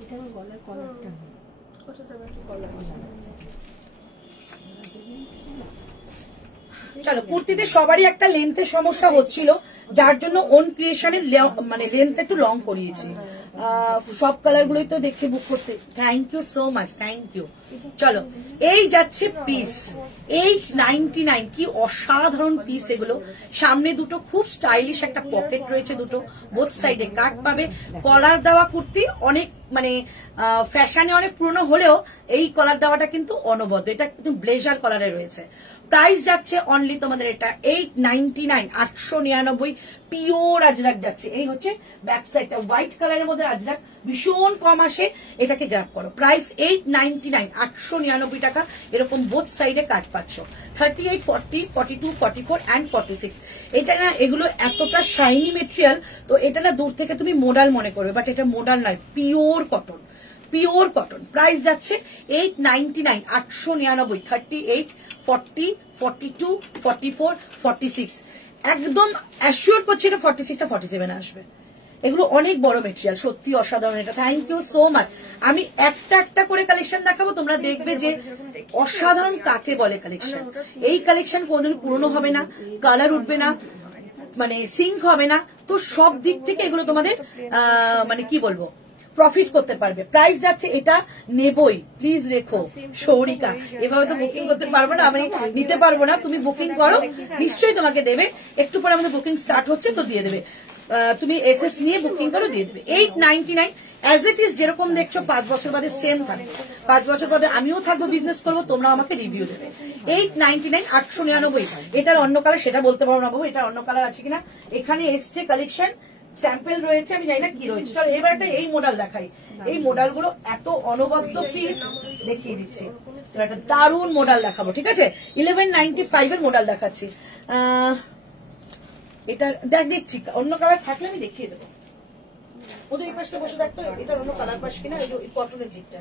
এটা আমার গলার কলারটা কোথা থেকে একটু কলার চলো, কুর্তিতে সবারই একটা লেন্থের সমস্যা হচ্ছিল, যার জন্য ওন ক্রিয়েশনের মানে লেন্থ একটু লং করিয়েছি। সব কালার গুলোই তো দেখে বুক করতে, thank you so much, thank you. চলো, এই যাচ্ছে পিস 899। কি অসাধারণ পিস এগুলো। সামনে দুটো খুব স্টাইলিশ একটা পকেট রয়েছে, দুটো বোথ সাইডে কাট পাবে। কলার দেওয়া কুর্তি অনেক মানে ফ্যাশনে অনেক পুরনো হলেও এই কলার দেওয়াটা কিন্তু অনবদ্য, এটা কিন্তু ব্লেজার কলারে রয়েছে। প্রাইস যাচ্ছে অনলি তোমাদের এটা 899, 899। পিওর আজরাক যাচ্ছে। এই হচ্ছে ব্যাক সাইডটা, হোয়াইট কালারের মধ্যে আজরাক ভীষণ কম আসে, এটাকে গ্র্যাব করো। প্রাইস 899, 899 টাকা। এরকম বোথ সাইডে কাট পাচ্ছ, 38, 40, 42, 44 অ্যান্ড 46। এটা না, এগুলো এতটা শাইনি মেটেরিয়াল, তো এটা না দূর থেকে তুমি মোডাল মনে করবে, বাট এটা মোডাল নয়, pure cotton, pure cotton. Price যাচ্ছে 899, 899, 38, 40, 42, 44, 46। একদম অ্যাসিওর করছি এটা 46টা 47 আসবে। এগুলো অনেক বড় মেটেরিয়াল, সত্যি অসাধারণ এটা। Thank you so much. আমি একটা একটা করে কালেকশন দেখাবো, তোমরা দেখবে যে অসাধারণ কাকে বলে কালেকশন। এই কালেকশন কোনদিন পুরনো হবে না, কালার উঠবে না, মানে সিঙ্ক হবে না। তো সব দিক থেকে এগুলো তোমাদের মানে কি বলবো, প্রফিট করতে পারবে। প্রাইস যাচ্ছে, এটা নেবই, প্লিজ রেখো। সৌরিকা, এভাবে তো বুকিং করতে পারবো না, আমি নিতে পারবো না। তুমি বুকিং করো, নিশ্চয়ই তোমাকে দেবে। একটু পরে আমাদের বুকিং স্টার্ট হচ্ছে, তো দিয়ে দেবে। তুমি এসএস নিয়ে বুকিং করো, দিয়ে দেবে। 899 অ্যাজ ইট ইজ, যেরকম দেখছো 5 বছর বাদে সেম থাকবে। 5 বছর বাদে আমিও থাকবো, বিজনেস করবো, তোমরা আমাকে রিভিউ দেবে। 899, 899। এটার অন্য কালার সেটা বলতে পারবো না বাবু, এটার অন্য কালার আছে কিনা। এখানে এসছে কালেকশন, স্যাম্পল রয়েছে, আমি জানি না কি রয়েছে। চলো এবার একটা এই মডেল দেখাই। এই মডেল গুলো এত অনবদ্য পিস, দেখিয়ে দিচ্ছি। একটা দারুণ মডেল দেখাবো, ঠিক আছে। 1195 এর মডেল দেখাচ্ছি। এটা দেখছি, অন্য কালার থাকলে আমি দেখিয়ে দেবো। ওদের এই পাশটা বসে থাকতো, এটার অন্য কালার পাশ কিনা, এই কটনের দিকটা।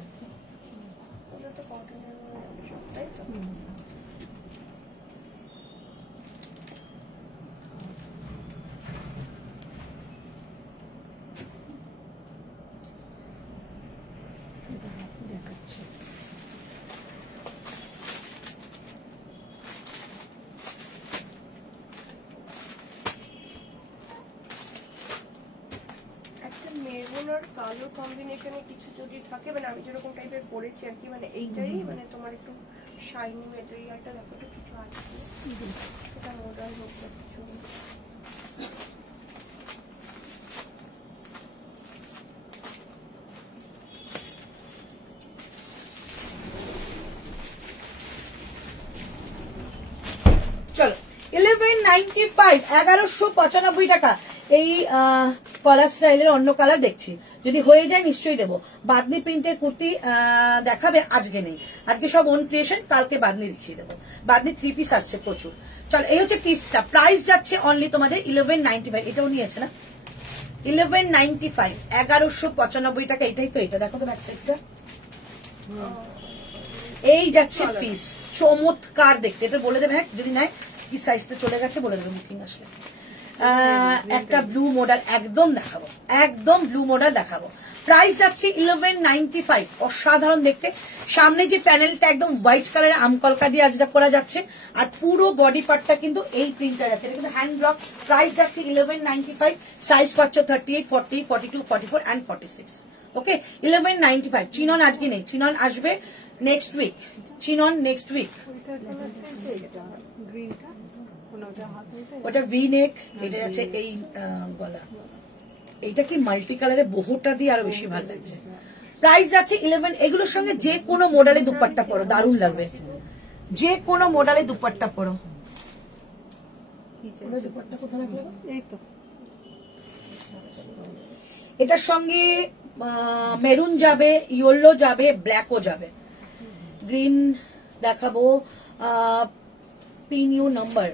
দেখাচ্ছে। একটা মেরুন আর কালো কম্বিনেশনে কিছু যদি থাকে, মানে আমি যেরকম টাইপের পরেছি আর কি, মানে এইটাই মানে তোমার একটু শাইনি মেটেরিয়ালটা দেখো তো কিছু আছে, সেটা মডার্ন হোক বা কিছু। চলো 1195 1195 টাকা। এই কলার স্টাইলের অন্য কালার দেখছি, যদি হয়ে যায় নিশ্চয়ই দেবো। বাদনি প্রিন্টের কুর্তি দেখাবে, আজকে নেই, আজকে সব ওন ক্রিয়েশন, কালকে বাদনি দেখিয়ে দেবো। বাদনি 3 পিস আসছে প্রচুর। চলো এই হচ্ছে পিসটা, প্রাইস যাচ্ছে অনলি তোমাদের 1195। এটাও নিয়েছে না 1195 1195 টাকা। এটাই তো, এটা দেখো তো ব্যাক সাইডটা, এই যাচ্ছে পিস, চমৎকার দেখতে। এটা বলে দেবে, হ্যাঁ যদি নাই কি সাইজটা চলে গেছে বলে দেবে বুকিং আসলে। একটা ব্লু মডেল একদম দেখাবো, একদম ব্লু মডেল দেখাবো। প্রাইস যাচ্ছে 1195, অসাধারণ দেখতে। সামনে যে প্যানেলটা একদম হোয়াইট কালারের আমকলকা দিয়ে আজটা করা যাচ্ছে, আর পুরো বডি পার্টটা কিন্তু এই প্রিন্টটা যাচ্ছে, এটা কিন্তু হ্যান্ড ব্লক। প্রাইস যাচ্ছে 1195, সাইজ পাচ্ছ 38, 40, 42, 44 and 46। ওকে 1195। চিনন আজকে নেই, চিনন আসবে next week, chinon next week. গ্রিনটা ওটা হাত নিতে ওটা ভি নেক, এটা যাচ্ছে এই গলা। এইটা কি মাল্টি কালারে বহুটা দিয়ে আরো বেশি ভালো লাগছে। প্রাইস যাচ্ছে 11। এগুলোর সঙ্গে যে কোনো মডেলে দুপাট্টা পরো, দারুণ লাগবে। যে কোনো মডেলে দুপাট্টা পরো। দুপাট্টা কোথায় লাগবে? এই তো এটার সঙ্গে মেরুন যাবে, ইয়েলো যাবে, ব্ল্যাকও যাবে। ग्रीन देखाबो। Pin you number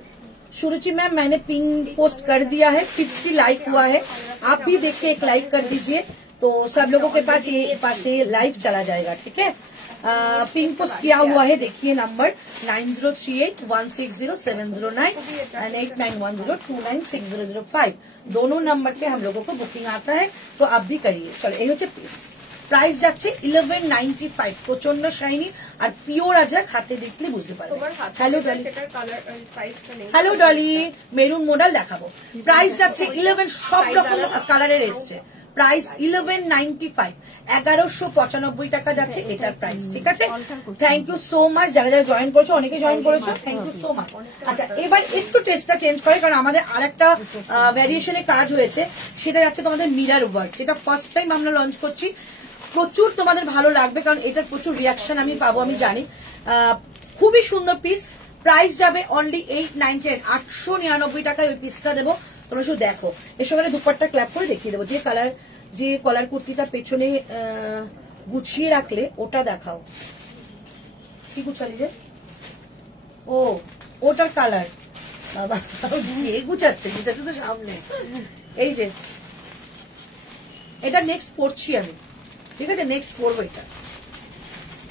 Suruchi ma'am मैंने पिन पोस्ट कर दिया है, 50 लाइक हुआ है, आप भी देख के एक लाइक कर दीजिए तो सब लोगों के पास ये लाइव चला जाएगा। ठीक है, पिन पोस्ट किया हुआ है, देखिए नंबर 9038160709 एंड 8910296005 दोनों नंबर पे हम लोगों को बुकिंग आता है, तो आप भी करिए। चलो ये হচ্ছে পিস। প্রাইস যাচ্ছে 1195, প্রচন্ড শাইনি আর পিওর আজরাক, হাতে দেখলে বুঝতে পারবে। Hello Dolly, hello Dolly, maroon model দেখাবো। প্রাইস যাচ্ছে 11, সব রকম কালারের এসছে। প্রাইস 1195, 1195 টাকা যাচ্ছে এটার প্রাইস। ঠিক আছে, থ্যাংক ইউ সো মাচ যারা যারা জয়েন করেছো, অনেকে জয়েন করেছো, থ্যাংক ইউ সো মাচ। আচ্ছা এবার একটু টেস্টটা চেঞ্জ করে, কারণ আমাদের আরেকটা ভ্যারিয়েশনে কাজ হয়েছে, সেটা যাচ্ছে তোমাদের মিরার ওয়ার্ক, যেটা ফার্স্ট টাইম আমরা লঞ্চ করছি। প্রচুর তোমাদের ভালো লাগবে, কারণ এটার প্রচুর রিয়াকশন আমি পাবো, আমি জানি। খুবই সুন্দর পিস। প্রাইস যাবে অনলি 899, 899 টাকায় ওই পিসটা দেবো। তোমরা শুধু দেখো, এর সঙ্গে দুপাট্টা ক্ল্যাপ করে দেখিয়ে দেবো। যে কলার কুর্তিটা পেছনে গুছিয়ে রাখলে ওটা দেখাও, কি গুছালি যে, ও ওটার কালার, বাবা গুছাচ্ছে তো সামনে। এই যে এটা নেক্সট পড়ছি আমি, ঠিক আছে, নেক্সট পড়বো এটা।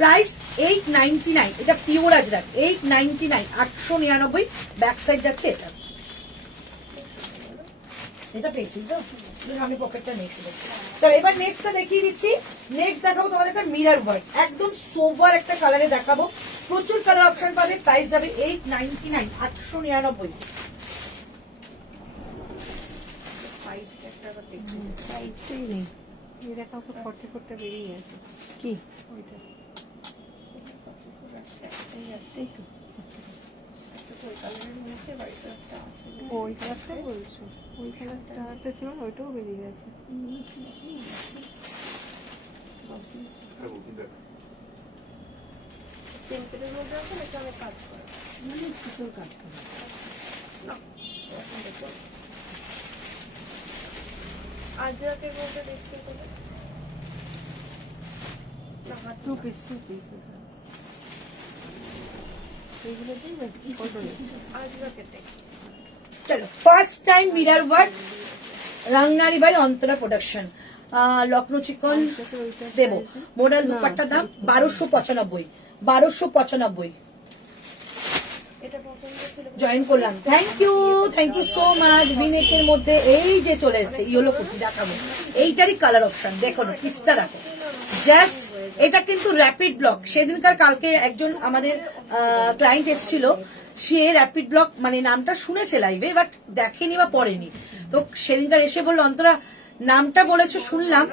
প্রাইস 899, এটা পিওর আজরাক, 899, 899। ব্যাক সাইড যাচ্ছে এটা, এটা পেয়েছি তো আমি পকেটটা নেক্সট। তো এবার নেক্সটটা দেখিয়ে দিচ্ছি। নেক্সট দেখাবো তোমাদের একটা মিরার ওয়ার্ক, একদম সোভার একটা কালারে দেখাবো, প্রচুর কালার অপশন পাবে। প্রাইস যাবে 899, 899। সাইজটাই নেই, এই দেখা খুব খরচা করতে বেরিয়ে গেছে। কি ওইটা এই তো ওই কালারটা বলছো, ওই কালারটা ছিল না, ওইটাও বেরিয়ে গেছে। সিম্পলের মধ্যে আছে নাকি অনেক কাজ করে, সুন্দর কাজ করে আজরাকের মধ্যে দেখতে পেলে না, হাত টু পিস এইগুলো দেখবে কত আজরাকের দেখি। চলো first time mirror work, Rangnari by Antara production, Lucknow chikan দেবো। মডেল দুপাট্টার দাম 1295, 1295। জয়েন করলাম। Thank you so much. ভিনেকের মধ্যে এই যে চলে এসেছে ইয়েলো কুর্তি দেখাবো, এইটারই কালার অপশন দেখো না, পিসটা দেখো জাস্ট। এটা কিন্তু র্যাপিড ব্লক। সেদিনকার কালকে একজন আমাদের ক্লায়েন্ট এসেছিল, সে র্যাপিড ব্লক মানে নামটা শুনেছে লাইভে, বাট দেখেনি বা পড়েনি। তো সেদিনকার এসে বললো, অন্তরা নামটা বলেছো শুনলাম,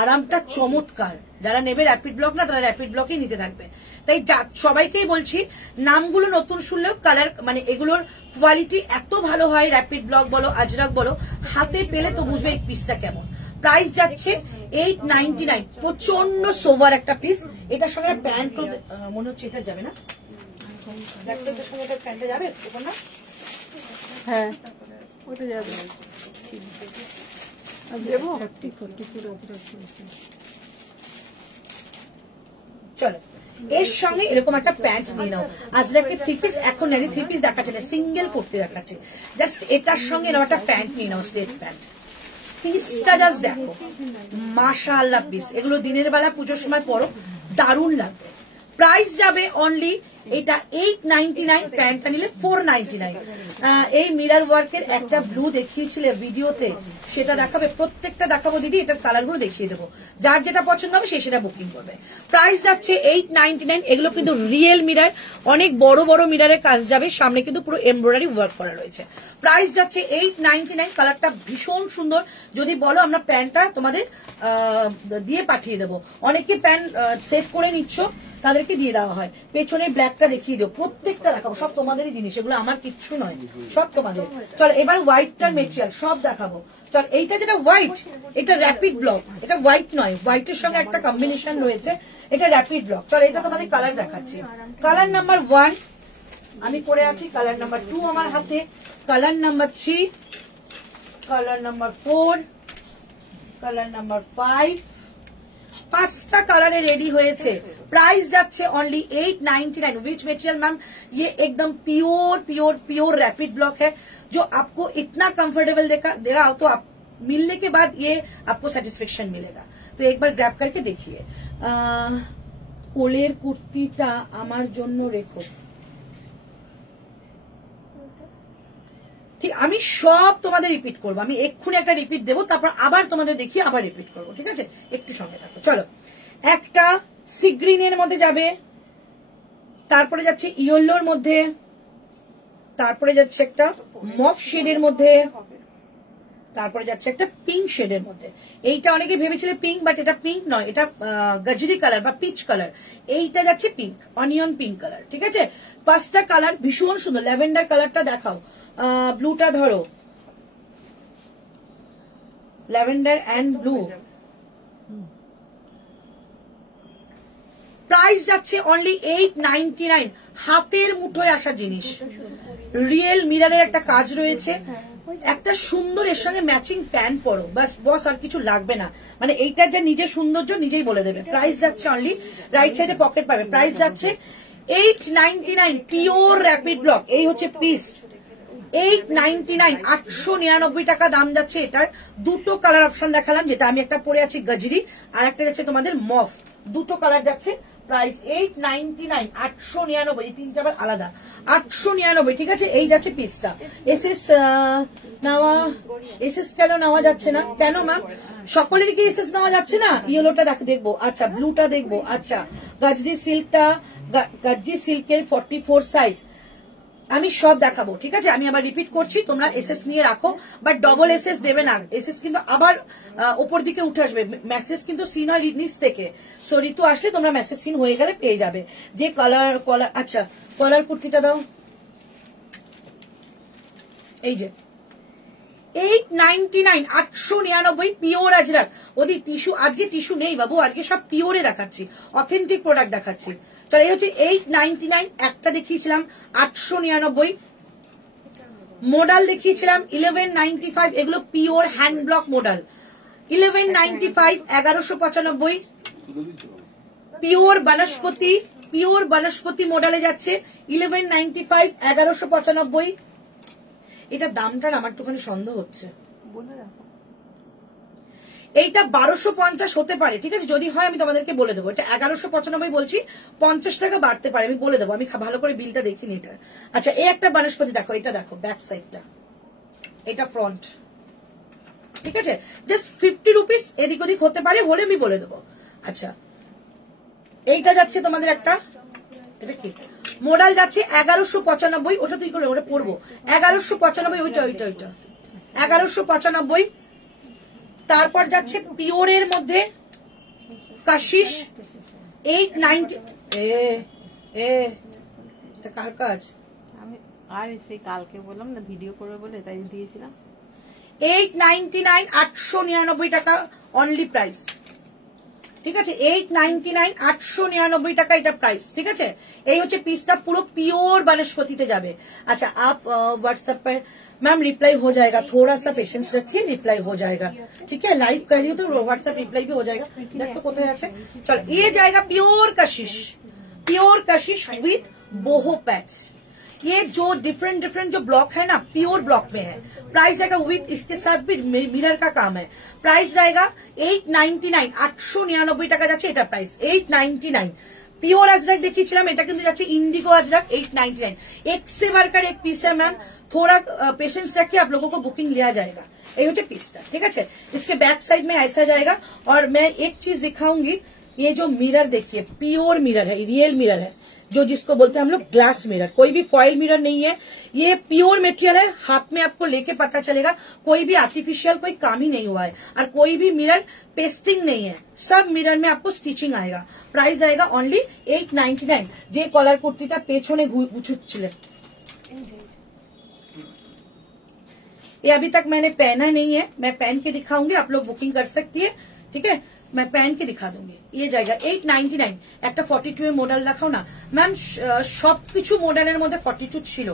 আরামটা চমৎকার, যারা নেবে র্যাপিড ব্লক না তারা র্যাপিড ব্লকেই নিতে থাকবে। তাই সবাইকেই বলছি, নামগুলো নতুন শুনলেও কালার মানে এগুলোর কোয়ালিটি এত ভালো হয়, র্যাপিড ব্লক বলো আজরাক বলো, হাতে পেলে তো বুঝবে এই পিসটা কেমন। প্রাইস যাচ্ছে 899, প্রচন্ড সোভার একটা পিস। এটার সঙ্গে প্যান্ট মনে হচ্ছে এটা যাবে না, এটার সঙ্গে প্যান্টটা যাবে না? হ্যাঁ ওটা যাবে। দেবো চলো, এর সঙ্গে এরকম একটা প্যান্ট নিয়ে নাও। আজরাকে থ্রি পিস এখন নেই, থ্রি পিস দেখাচ্ছে না, সিঙ্গেল করতে দেখাচ্ছে। জাস্ট এটার সঙ্গে এরকম একটা প্যান্ট নিয়ে নাও, স্ট্রেট প্যান্ট। পিসটা জাস্ট দেখো, মাশাআল্লাহ পিস। এগুলো দিনের বেলা পুজোর সময় পরো, দারুণ লাগবে। প্রাইস যাবে অনলি এটা 899, প্যান্টটা নিলে 499। এই মিরার ওয়ার্কের একটা ব্লু দেখিয়েছিলে ভিডিওতে, সেটা দেখাবে, প্রত্যেকটা দেখাবো দিদি, এটার কালারগুলো দেখিয়ে দেবো। যার যেটা পছন্দ হবে সে সেটা বুকিং করবে। প্রাইস যাচ্ছে 899। এগুলো কিন্তু রিয়েল মিরার, অনেক বড় বড় মিরারের কাজ যাবে, সামনে কিন্তু পুরো এমব্রয়ডারি ওয়ার্ক করা রয়েছে। প্রাইস যাচ্ছে 899। কালারটা ভীষণ সুন্দর। যদি বলো আমরা প্যান্টটা তোমাদের দিয়ে পাঠিয়ে দেবো। অনেকে প্যান্ট সেট করে নিচ্ছ, তাদেরকে দিয়ে দেওয়া হয়। পেছনে ব্ল্যাকটা দেখিয়ে দিও, প্রত্যেকটা দেখাবো, সব তোমাদেরই জিনিস, এগুলো আমার কিচ্ছু নয়, সব তোমাদের। চলো এবার হোয়াইটটার মেটেরিয়াল সব দেখাবো। চল, এইটা যেটা হোয়াইট, এটা র্যাপিড ব্লক, এটা হোয়াইট নয়, হোয়াইটের সঙ্গে একটা কম্বিনেশন রয়েছে, এটা র্যাপিড ব্লক। চল এটা তোমাদের কালার দেখাচ্ছি। কালার নাম্বার 1 আমি পরে আছি, কালার নাম্বার 2 আমার হাতে, colour number 3, colour number 4, colour number 5, 5টা কালারে রেডি হয়েছে। प्राइस जाच्छे ओनली 899। Which material ma'am? ये एकदम प्योर रैपिड ब्लॉक है, जो आपको इतना कंफर्टेबल देगा तो आप मिलने के बाद ये आपको सेटिस्फेक्शन मिलेगा। तो एक बार ग्रैब करके देखिए। कोलेर कुर्तीटा आमार जोन्नो रेखो, ঠিক আমি সব তোমাদের রিপিট করবো। আমি এক্ষুনি একটা রিপিট দেবো, তারপর আবার তোমাদের দেখিয়ে আবার রিপিট করবো, ঠিক আছে? একটু সঙ্গে থাকো। চলো, একটা সি গ্রিনের মধ্যে যাবে, তারপরে যাচ্ছে ইয়েলোর মধ্যে, তারপরে যাচ্ছে একটা মফ শেডের মধ্যে, তারপরে যাচ্ছে একটা পিঙ্ক শেডের মধ্যে। এইটা অনেকে ভেবেছিলে পিঙ্ক, বাট এটা পিঙ্ক নয়, এটা গজরি কালার বা পিচ কালার। এইটা যাচ্ছে পিঙ্ক, অনিয়ন পিঙ্ক কালার, ঠিক আছে? 5টা কালার ভীষণ সুন্দর। ল্যাভেন্ডার কালারটা দেখাও, ব্লুটা ধরো, ল্যাভেন্ডার অ্যান্ড ব্লু। প্রাইস যাচ্ছে অনলি 899। হাতের মুঠোয় আসা জিনিস, রিয়েল মিরারের একটা কাজ রয়েছে, একটা সুন্দর এর সঙ্গে ম্যাচিং প্যান্ট পরো, বাস বস আর কিছু লাগবে না। মানে এইটার যে নিজের সৌন্দর্য নিজেই বলে দেবে। প্রাইস যাচ্ছে অনলি, রাইট সাইডে পকেট পাবে, প্রাইস যাচ্ছে 899। পিওর র্যাপিড ব্লক, এই হচ্ছে পিস 899, 899 টাকা দাম যাচ্ছে এটার। দুটো কালার অপশন দেখালাম, যেটা আমি একটা পরে আছি গজরি, আর একটা যাচ্ছে তোমাদের মফ, দুটো কালার যাচ্ছে। প্রাইস 899, 899, এই তিনটা আবার আলাদা, 899, ঠিক আছে? এই যাচ্ছে পিসটা। এসএস নেওয়া, এসএস কেন নেওয়া যাচ্ছে না? কেন ম্যাম? সকলেরই কি এসএস নেওয়া যাচ্ছে না? ইয়েলোটা দেখবো, আচ্ছা ব্লুটা দেখবো, আচ্ছা গজরি সিল্কটা, গজ্জি সিল্কের 44 সাইজ, আমি সব দেখাবো, ঠিক আছে? আমি আবার রিপিট করছি, তোমরা এসএস নিয়ে রাখো, বাট ডবল এসএস দেবে না। এসএস কিন্তু আবার ওপর দিকে উঠে আসবে, মেসেজ কিন্তু সিন হয় নিচ থেকে। সো ঋতু আসলে তোমরা মেসেজ সিন হয়ে গেলে পেয়ে যাবে। যে কলার, আচ্ছা কলার কুর্তিটা দাও, এই যে 899, 899, পিওর আজরাক। ওদি টিস্যু, আজকে টিস্যু নেই বাবু, আজকে সব পিওরে দেখাচ্ছি, অথেন্টিক প্রোডাক্ট দেখাচ্ছি। চলো, এই হচ্ছে 899। একটা দেখিয়েছিলাম 899, মোডাল দেখিয়েছিলাম 1195, এগুলো pure hand block modal. 1195, 1195, pure বনস্পতি মোডালে যাচ্ছে 1195, 1195। এটা দামটার আমার একটুখানি সন্দেহ হচ্ছে। এইটা 1250 হতে পারে, ঠিক আছে, যদি হয় আমি তোমাদেরকে বলে দেবো। এটা 1195 বলছি, 50 টাকা বাড়তে পারে, আমি বলে দেবো। আমি ভালো করে বিলটা দেখিনি এটা। আচ্ছা, এই একটা বনস্পতি দেখো, এটা দেখো ব্যাক সাইডটা, এটা ফ্রন্ট, ঠিক আছে, জাস্ট 50 রুপিস এদিক ওদিক হতে পারে, হলে আমি বলে দেবো। আচ্ছা, এইটা যাচ্ছে তোমাদের একটা, এটা কি মডেল যাচ্ছে 1195, ওটা তুই করে ওটা পড়বো 1195, ওইটা ওইটা ওইটা 1195। তারপর যাচ্ছে পিওরের মধ্যে কাশিস 890। এটা কার কাজ? আমি আর সেই কালকে বললাম না ভিডিও করবে বলে, তাই দিয়েছিলাম। 899, 899 টাকা অনলি প্রাইস, ঠিক আছে, 899, 899 টাকা এটা প্রাইস, ঠিক আছে। এই হচ্ছে পিসটা, পুরো পিওর বনस्पति যাবে। अच्छा, आप व्हाट्सएप पर मैम रिप्लाई हो जाएगा, थोड़ा सा पेशेंस रखिए, रिप्लाई हो जाएगा, ठीक है। लाइव कर रही हो तो व्हाट्सएप रिप्लाई भी हो जाएगा। देखो कोথায় আছে, चलो ये जाएगा प्योर कशिश विथ बोहो पैच। ये जो डिफरेंट जो ब्लॉक है ना, प्योर ब्लॉक में है। प्राइस आएगा विथ, इसके साथ भी मिरर का काम है। प्राइस रहेगा 899, 899 টাকা যাচ্ছে এটা প্রাইস, 899। পিওর अजरक দেখিয়েছিলাম, এটা কিন্তু যাচ্ছে इंडिगो अजरक 899। एक से बढ़कर एक पीस है मैम, थोड़ा पेशेंस रखिए, आप लोगों को बुकिंग लिया जाएगा। ये होचे पीसटा, ठीक है। इसके बैक साइड में ऐसा जाएगा। और मैं एक चीज दिखाऊंगी, ये जो मिरर देखिए, प्योर मिरर है, रियल मिरर है, जो जिसको बोलते हैं हम लोग ग्लास मिरर, कोई भी फॉइल मिरर नहीं है, ये प्योर मटेरियल है। हाथ में आपको लेके पता चलेगा, कोई भी आर्टिफिशियल कोई काम ही नहीं हुआ है, और कोई भी मिरर पेस्टिंग नहीं है, सब मिरर में आपको स्टिचिंग आएगा। प्राइस आएगा ओनली 899। जे कलर कुर्तीटा पेछने गुछुच्छिलेन, ये अभी तक मैंने पहना नहीं है, मैं पहन के दिखाऊंगी, आप लोग बुकिंग कर सकती है, ठीक है। मैं पहन के दिखा दूंगी। ये जाएगा 899। একটা 42 এর মডেল দেখাও না ম্যাম। সবকিছু মডেলের মধ্যে 42 ছিল,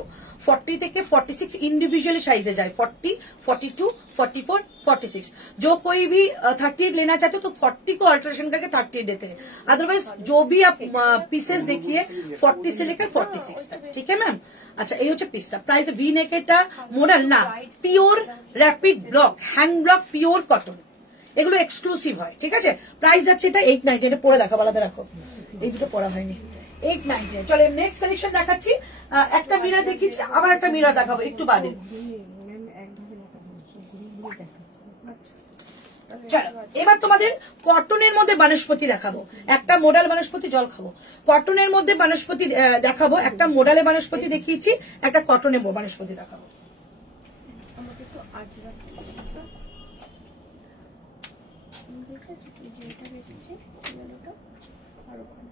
40 থেকে 46 इंडिविजुअली साइजे जाए, 40, 42, 44, 46। जो कोई भी 38 लेना चाहते हो तो 40 को अल्ट्रेशन करके 38 देते हैं। अदरवाइज जो भी आप पीसेस देखिए 40 से लेकर 46 तक, ठीक है मैम। अच्छा, ये হচ্ছে পিসটা। প্রাইস ভি নেক, এটা মডেল না, pure rapid block, hand block, pure cotton, এগুলো এক্সক্লুসিভ হয়, ঠিক আছে। প্রাইস যাচ্ছে এটা 890। এটা পরে দেখা, বালাতে রাখো, এই দুটো পড়া হয়নি, 890। চলো নেক্সট কালেকশন দেখাচ্ছি। একটা মিরর দেখিয়েছি, আবার একটা মিরর দেখাবো একটু বাদে। চলো এবার তোমাদের কটনের মধ্যে বনस्पति দেখাবো। একটা মডেল বনस्पति, জল খাবো। কটনের মধ্যে বনस्पति দেখাবো, একটা মডেলে বনस्पति দেখিয়েছি, একটা কটনে বনस्पति দেখাবো। আমাকে তো আজ রাখতে যেটা বেশি ইয়েলোটা আর ওখানে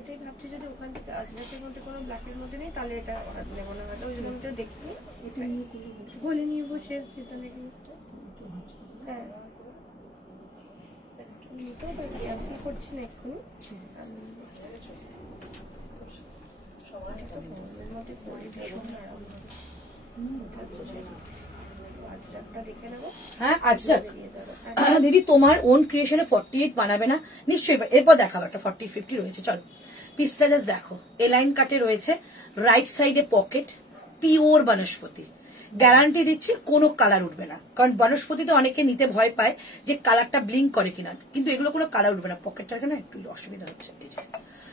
এটাই ভাবছি, যদি ওখান থেকে আজরাকের মধ্যে কোনো ব্ল্যাকের মধ্যে নেই তাহলে এটা অর্ডার নেবো না, ওই জন্য আমি তো দেখিনি। বলে নিয়ে বসে এসছি তো নাকি, হ্যাঁ নিতেও পারছি, আশা করছি না এক্ষুনি। মধ্যে পরে ভীষণ আরাম, আজরাকটা দেখে নেবো। হ্যাঁ আজরাক দিদি তোমার ওন ক্রিয়েশনে 48 বানাবে না? নিশ্চয়ই, এরপর দেখাবো একটা 40, 50 রয়েছে। চলো পিসটা জাস্ট দেখো, এ লাইন কাটে রয়েছে, রাইট সাইডে পকেট, পিওর বনस्पति। গ্যারান্টি দিচ্ছি কোনো কালার উঠবে না, কারণ বনस्पतिতে অনেকে নিতে ভয় পায় যে কালারটা ব্লিঙ্ক করে কিনা, কিন্তু এগুলো কোনো কালার উঠবে না। পকেটটা না একটু অসুবিধা হচ্ছে, এই যে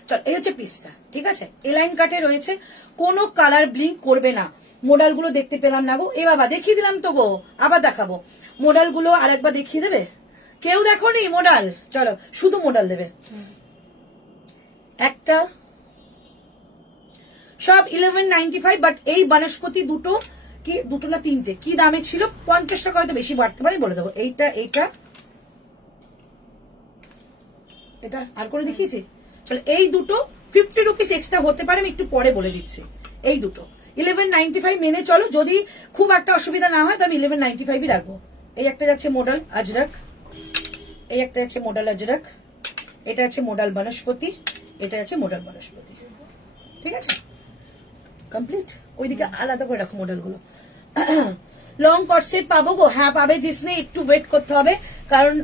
চল, এই হচ্ছে পিসটা, ঠিক আছে। এ লাইন কাটে রয়েছে, কোনো কালার ব্লিঙ্ক করবে না। মডেল গুলো দেখতে পেলাম না গো, এ বাবা দেখিয়ে দিলাম তো গো, আবার দেখাবো। মডেল গুলো আরেকবার দেখিয়ে দেবে? কেউ দেখো নি মডেল? চলো শুধু মডেল দেবে। একটা সব 1195, বাট এই বনस्पति দুটো কি, দুটো না তিনটে কি দামে ছিল, 50 টাকা হয়তো বেশি বাড়তে পারে, বলে দেবো। এইটা এইটা এটা আর করে দেখিয়েছি। চলো এই দুটো 50 রুপিস এক্সট্রা হতে পারে, আমি একটু পরে বলে দিচ্ছি। এই দুটো 1195 মেনে চলো, যদি খুব একটা অসুবিধা না হয় তো আমি 1195ই রাখবো। এই একটা যাচ্ছে মডেল আজরাক, এই একটা যাচ্ছে মডেল আজরাক, এটা আছে মডেল বনस्पति, এটা আছে মডেল বনस्पति, ঠিক আছে। কমপ্লিট। ওইদিকে আলাদা করে রাখো মডেলগুলো। লং কটসেট পাবো গো? হ্যাঁ পাবে জিসনে, একটু ওয়েট করতে হবে কারণ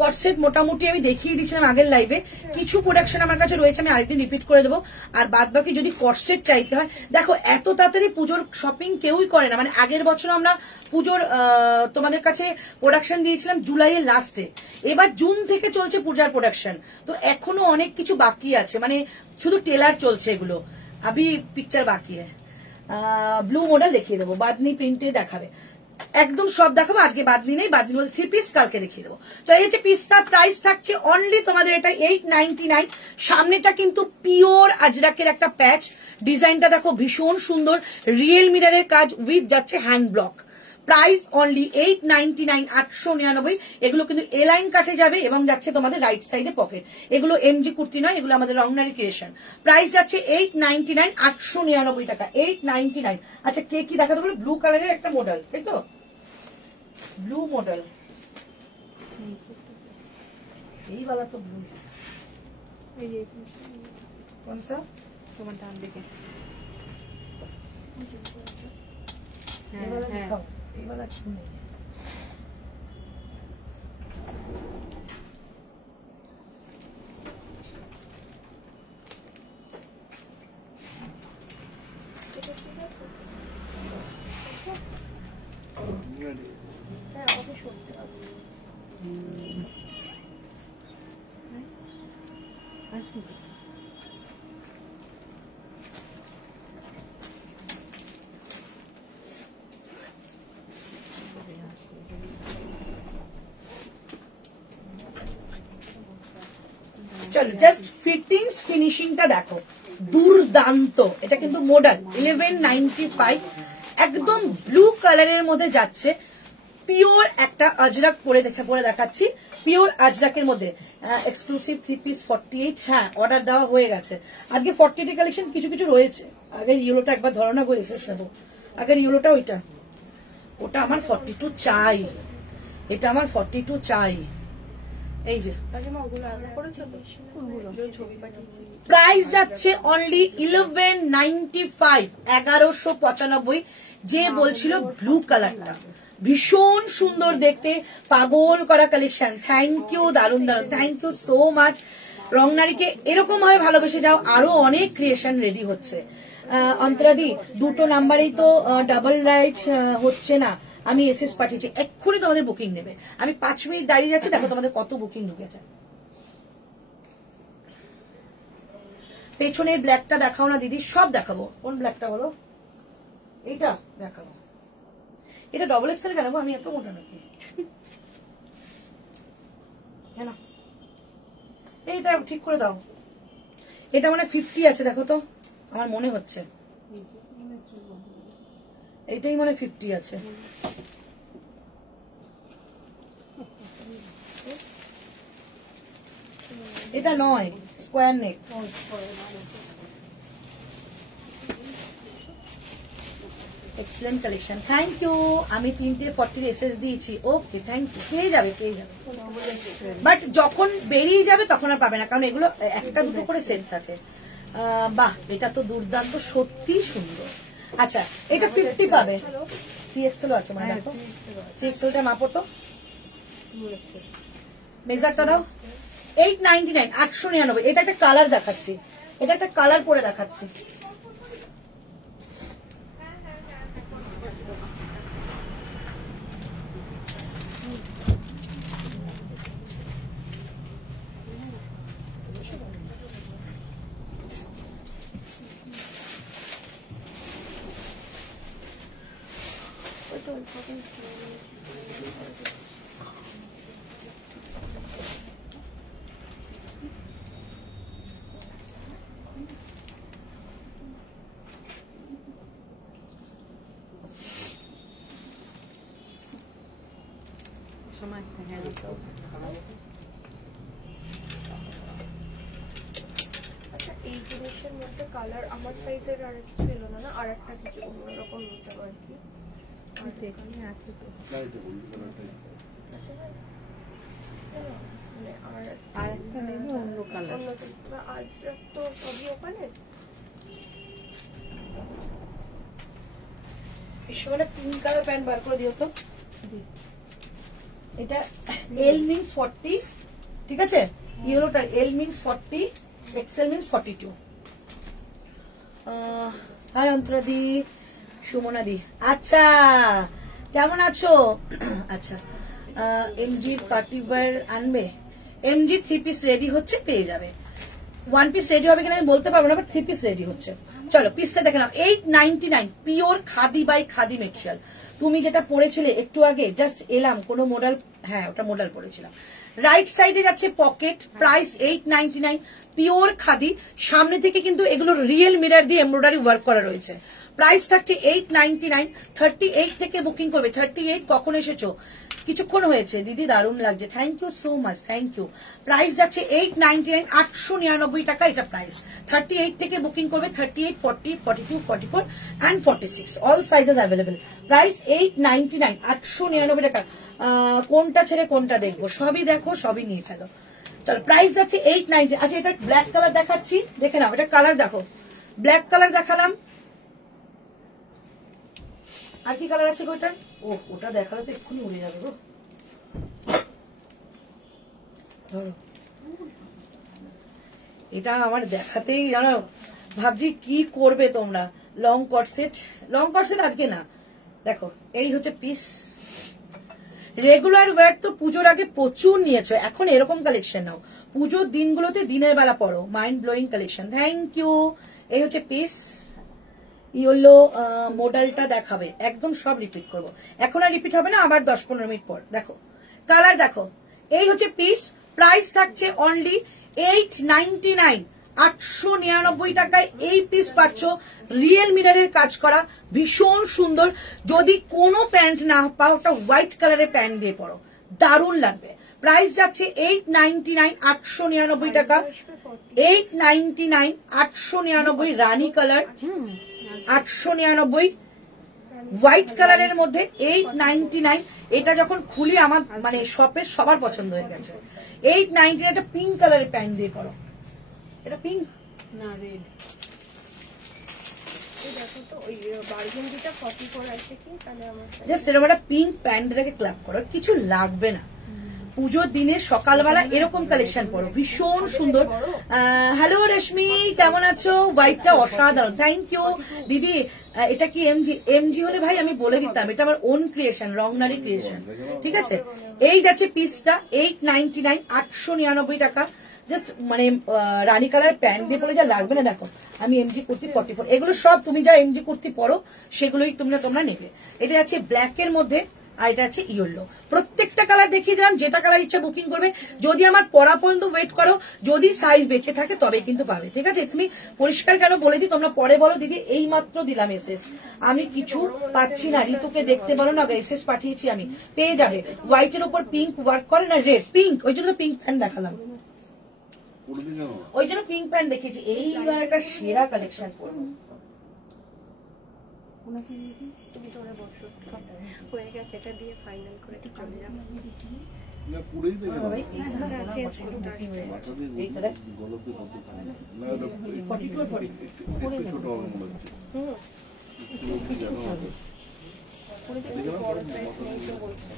কটসেট মোটামুটি আমি দেখিয়ে দিয়েছিলাম আগের লাইভে। কিছু প্রোডাকশন আমার কাছে রয়েছে, আমি আরেকদিন রিপিট করে দেবো। আর বাদ বাকি যদি কটসেট চাইতে হয়, দেখো এত তাড়াতাড়ি পুজোর শপিং কেউই করে না। মানে আগের বছর আমরা পুজোর তোমাদের কাছে প্রোডাকশন দিয়েছিলাম জুলাইয়ের লাস্টে, এবার জুন থেকে চলছে পূজার প্রোডাকশন। তো এখনো অনেক কিছু বাকি আছে, মানে শুধু টেলার চলছে, এগুলো আবি পিকচার বাকি है। ব্লু মডেল দেখিয়ে দেবো, বাদনি প্রিন্টে দেখাবে, একদম সব দেখাবো। আজকে বাদনি নেই, বাদনি বলতে 3 পিস কালকে দেখিয়ে দেবো। তো এই হচ্ছে পিসটার প্রাইস থাকছে অনলি তোমাদের এটা 899। সামনেটা কিন্তু পিওর আজরাকের একটা প্যাচ, ডিজাইনটা দেখো ভীষণ সুন্দর, রিয়েল মিররের কাজ উইথ যাচ্ছে হ্যান্ড ব্লক। Price only 899, 899। এগুলো কিন্তু এ লাইন কাটে যাবে এবং যাচ্ছে তোমাদের রাইট সাইডে পকেট। এগুলো এমজি কুর্তি নয়, এগুলো আমাদের রংনারি ক্রিয়েশন। প্রাইস যাচ্ছে 899, 899 টাকা, 899। আচ্ছা কে কি দেখাতে বলে? ব্লু কালারের একটা মডেল, তাই তো? ব্লু মডেল, এই वाला তো ব্লু। কোন সা? তোমার ডান দিকে। ये वाला दिखाओ, ये वाला अच्छा नहीं है। হ্যাঁ আমাকে সত্যি আসুন। চলো জাস্ট ফিটিংস ফিনিশিংটা দেখো, দুর্দান্ত। এটা কিন্তু মডেল 1195, একদম ব্লু কালারের মধ্যে যাচ্ছে, পিওর একটা আজরাক পরে দেখাচ্ছি, পিওর আজরাকের মধ্যে এক্সক্লুসিভ 3 পিস 48। হ্যাঁ অর্ডার দেওয়া হয়ে গেছে। আজকে 40 কালেকশন কিছু কিছু রয়েছে। আগের ইয়েলোটা একবার ধরো না, বই এসেস নেবো। আগের ইয়েলোটা ওইটা, ওটা আমার 42 চাই, এটা আমার 42 চাই। এই যে প্রাইস যাচ্ছে অনলি 1195, 1195। যে বলছিল ব্লু কালারটা ভীষণ সুন্দর দেখতে, পাগল করা কালেকশন। থ্যাংক ইউ, দারুন দারুন, থ্যাংক ইউ সো মাচ। রংনারীকে এরকম ভাবে ভালোবেসে যাও, আরো অনেক ক্রিয়েশন রেডি হচ্ছে। অন্তরাদি দুটো নাম্বারেই তো ডাবল রাইট হচ্ছে না, আমি এসএস পাঠিয়েছি, এক্ষুনি তোমাদের বুকিং নেবে। আমি 5 মিনিট দাঁড়িয়ে যাচ্ছি, দেখো তোমাদের কত বুকিং ঢুকেছে। পেছনের ব্ল্যাকটা দেখাও না দিদি, সব দেখাবো। কোন ব্ল্যাকটা বলো? এইটা দেখাবো। এটা ডবল এক্সেল কেন? আমি এত মোটা নাকি? কেন এইটা ঠিক করে দাও। এটা মানে 50 আছে, দেখো তো, আমার মনে হচ্ছে এইটাই মানে 50 আছে। এটা নয়, square neck. Excellent collection, thank you. আমি 3 40 এসএস দিয়েছি, ওকে থ্যাংক ইউ। পেয়ে যাবে, পেয়ে যাবে, বাট যখন বেরিয়ে যাবে তখন আর পাবে না, কারণ এগুলো একটা দুটো করে সেট থাকে। বাহ, এটা তো দুর্দান্ত, সত্যি সুন্দর। আচ্ছা এটা 50 পাবে, 3XL আছে মানে, দেখো 3XLটা মাপো তো, মেজারটা দাও। 899, 899। এটা একটা কালার দেখাচ্ছি, এটা একটা কালার পরে দেখাচ্ছি। সময় হ্যাঁ আচ্ছা এই জিনিসের মধ্যে কালার আমার সাইজের আর কিছু এলো না, না আর একটা কিছু অন্যরকম নিতে পারে কি? এখানে আছে তো, মানে আর একটা নেবে অন্য কালার। আজ তো সবই ওখানে ভীষণ পিঙ্ক কালার প্যান্ট বার করে দিও তো। এটা এল মিনস 40, ঠিক আছে, ইয়েলোটার এল মিনস 40, এক্সেল মিনস 42। হাই অন্তরাদি, সুমনাদি, আচ্ছা কেমন আছো? আচ্ছা এমজি পার্টিওয়ার আনবে, এমজি 3 পিস রেডি হচ্ছে, পেয়ে যাবে। 1 পিস রেডি হবে কিনা আমি বলতে পারবো না, বাট 3 পিস রেডি হচ্ছে। চলো পিসটা দেখে নাও, 899 pure khadi by khadi material. তুমি যেটা পরেছিলে একটু আগে, জাস্ট এলাম কোনো মডেল, হ্যাঁ ওটা মডেল পরেছিলাম। রাইট সাইডে যাচ্ছে পকেট, প্রাইস 899, পিওর খাদি। সামনে থেকে কিন্তু এগুলো রিয়েল মিরর দিয়ে এমব্রয়ডারি ওয়ার্ক করা রয়েছে। প্রাইস থাকছে 899। 38 থেকে বুকিং করবে। 38 কখন এসেছো? কিছুক্ষণ হয়েছে দিদি, দারুণ লাগছে, thank you so much, thank you. Price যাচ্ছে 899, 899 টাকা এটা প্রাইস। 38 থেকে বুকিং করবে, 38, 40, 42, 44 and 46 all sizes available. Price 899, 899 টাকা। কোনটা ছেড়ে কোনটা দেখবো? সবই দেখো, সবই নিয়ে ফেলো। চলো প্রাইস যাচ্ছে 890। আচ্ছা এটা ব্ল্যাক কালার দেখাচ্ছি, দেখে নাও, এটা কালার দেখো, ব্ল্যাক কালার দেখালাম, আর কি কালার আছে ওইটা? ও ওটা দেখালে তো এক্ষুনি উড়ে যাবে গো। এটা আমার দেখাতেই জানো ভাবছি কি করবে তোমরা। লং কটসেট, লং কটসেট আজকে না, দেখো এই হচ্ছে পিস। রেগুলার ওয়্যার তো পুজোর আগে প্রচুর নিয়েছো, এখন এরকম কালেকশন নাও, পুজোর দিনগুলোতে দিনের বেলা পড়ো। Mind blowing collection, thank you. এই হচ্ছে পিস, ইয়েলো মডেলটা দেখাবে, একদম সব রিপিট করবো, এখন আর রিপিট হবে না, আবার 10-15 মিনিট পর। দেখো কালার দেখো, এই হচ্ছে পিস। প্রাইস থাকছে অনলি 899, 899 টাকায় এই পিস পাচ্ছ। রিয়েল মিররের কাজ করা, ভীষণ সুন্দর। যদি কোনো প্যান্ট না পাও, একটা হোয়াইট কালারের প্যান্ট দিয়ে পরো, দারুণ লাগবে। প্রাইস যাচ্ছে 899, 899 টাকা। 899, 899 রানী কালার, 899 হোয়াইট কালারের মধ্যে 899। এটা যখন খুলি আমার মানে শপের সবার পছন্দ হয়ে গেছে। 899 একটা পিঙ্ক কালারের প্যান্ট দিয়ে পরো, এটা পিঙ্ক না রেড। দেখো তো ওই বার্গেন্ডিটা কপি করে আছে কি, তাহলে আমার জাস্ট এরকম একটা পিঙ্ক প্যান্টটাকে ক্লাব করো, কিছু লাগবে না। পুজোর দিনে সকালবেলা এরকম কালেকশন পরো, ভীষণ সুন্দর। হ্যালো রেশমি, কেমন আছো? হোয়াইটটা অসাধারণ, থ্যাংক ইউ দিদি। এটা কি এমজি? এমজি হলে ভাই আমি বলে দিতাম, এটা আমার ওন ক্রিয়েশন, রংনারি ক্রিয়েশন, ঠিক আছে। এই যাচ্ছে পিসটা 899, 899 টাকা। জাস্ট মানে রানী কালার প্যান্ট দিয়ে পরে যা লাগবে না। দেখো আমি এমজি কুর্তি 44, এগুলো সব তুমি যা এমজি কুর্তি পরো সেগুলোই তোমরা নেবে। এটা আছে ব্ল্যাক এর মধ্যে, আর এটা আছে ইয়েলো। প্রত্যেকটা কালার দেখিয়ে দিলাম, যেটা কালার ইচ্ছা বুকিং করবে। যদি আমার পরা পর্যন্ত ওয়েট করো, যদি সাইজ বেঁচে থাকে তবে কিন্তু পাবে, ঠিক আছে। তুমি পরিষ্কার কেন বলে দিই, তোমরা পরে বলো দিদি এই মাত্র দিলাম এসএস, আমি কিছু পাচ্ছি না। ঋতুকে দেখতে বলো না, এসএস পাঠিয়েছি আমি, পেয়ে যাবে। হোয়াইটের উপর পিঙ্ক ওয়ার্ক করে না, রেড পিঙ্ক, ওই জন্য পিঙ্ক প্যান্ট দেখালাম, ওই জন্য পিঙ্ক প্যান্ট দেখিয়েছি। এইবার একটা সেরা কালেকশন করবো। তুমি তো ওরা বসো, হয়ে গেছে, এটা দিয়ে ফাইনাল করে একটু চলে যাবো। চেঞ্জ করতে আসতে এইটা দেখ 42 আর 40 বড় সাইজ নেই তো বলছে।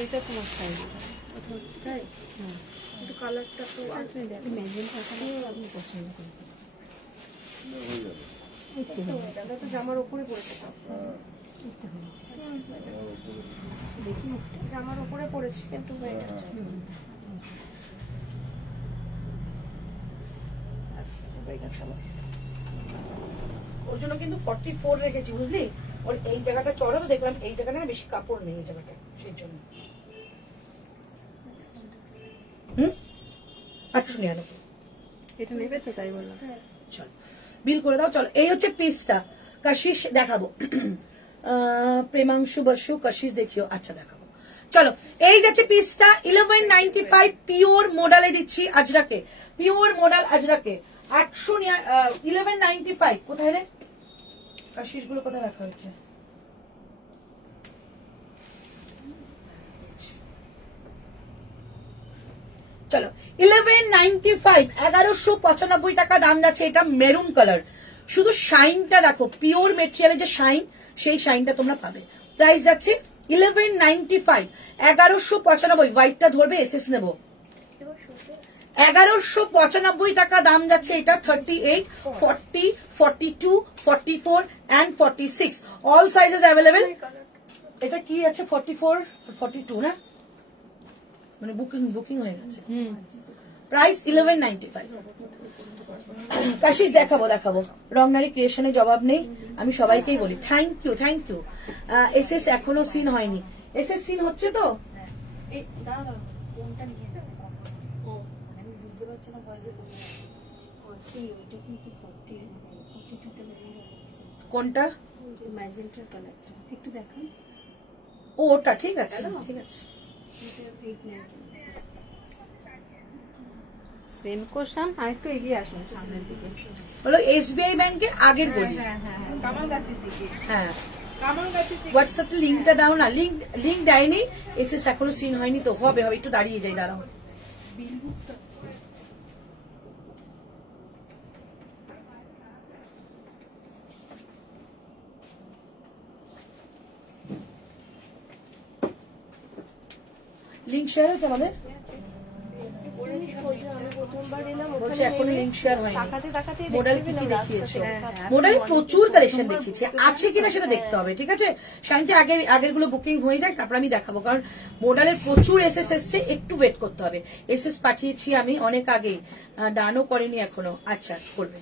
এইটা তোমার সাইজ, তাই কিন্তু কালারটা তো আপনি পছন্দ করেন। এটা তো জামার উপরে পড়েছে, জামার উপরে পড়েছে কিন্তু হয়ে গেছে। ওর জন্য কিন্তু 44 রেখেছি, বুঝলি। ওর এই জায়গাটা চড়া তো দেখলাম, এই জায়গাটা না বেশি কাপড় নেই এই জায়গাটা, সেই জন্য। 899 এটা নেবে তো, তাই বললাম। চল বিল করে দাও। চল এই হচ্ছে পিসটা, কাশিস দেখাবো। প্রেমাংশু বসু কাশিস দেখিও, আচ্ছা দেখাবো। চলো এই যাচ্ছে পিসটা 1195 পিওর মডেলে দিচ্ছি আজরাকে, পিওর মডেল আজরাকে 1195। কোথায় রে কাশিস গুলো, কোথায় রাখা হয়েছে? চলো 1195, 1195 টাকা দাম যাচ্ছে। এটা মেরুন কালার, শুধু শাইনটা দেখো, পিওর মেটেরিয়ালের যে শাইন, সেই শাইনটা তোমরা পাবে। প্রাইস যাচ্ছে 1195, 1195। হোয়াইটটা ধরবে, এসএস নেব। 1195 টাকা দাম যাচ্ছে এটা। 38, 40, 42, 44 and 46 অল সাইজেস অ্যাভেলেবেল। এটা কি আছে 44, 42 না, মানে বুকিং হয়ে গেছে। প্রাইস 1195। কাশিস দেখাবো রংনারী ক্রিয়েশনে জবাব নেই, আমি সবাইকেই বলি থ্যাংক ইউ। এসএস এখনো সিন হয়নি, এসএস সিন হচ্ছে তো। কোনটা? ম্যাজেন্টার কালারটা একটু দেখান। ও ওটা ঠিক আছে, ঠিক আছে। সেম কোশ্চেন, আর একটু এগিয়ে আসুন সামনের দিকে। হলো এসবিআই ব্যাংকের আগের গলি। কামালগাছির দিকে। হ্যাঁ, কামালগাছির দিকে। হোয়াটসঅ্যাপে লিঙ্কটা দাও না। লিঙ্ক দেয়নি, এসএস এখনো সিন হয়নি তো। হবে একটু দাঁড়িয়ে যাই, দাঁড়াও। লিঙ্ক শেয়ার হয়েছে আমাদের, বলছে এখনো লিঙ্ক শেয়ার হয়নি। মডেল কি কি দেখিয়েছে? মডেল প্রচুর কালেকশন দেখিয়েছে, আছে কিনা সেটা দেখতে হবে, ঠিক আছে। শান্তি আগের গুলো বুকিং হয়ে যাক, তারপর আমি দেখাবো, কারণ মডেলের প্রচুর এসএস এসছে, একটু ওয়েট করতে হবে। এসএস পাঠিয়েছি আমি অনেক আগে, ডানও করেনি এখনো। আচ্ছা, করবে,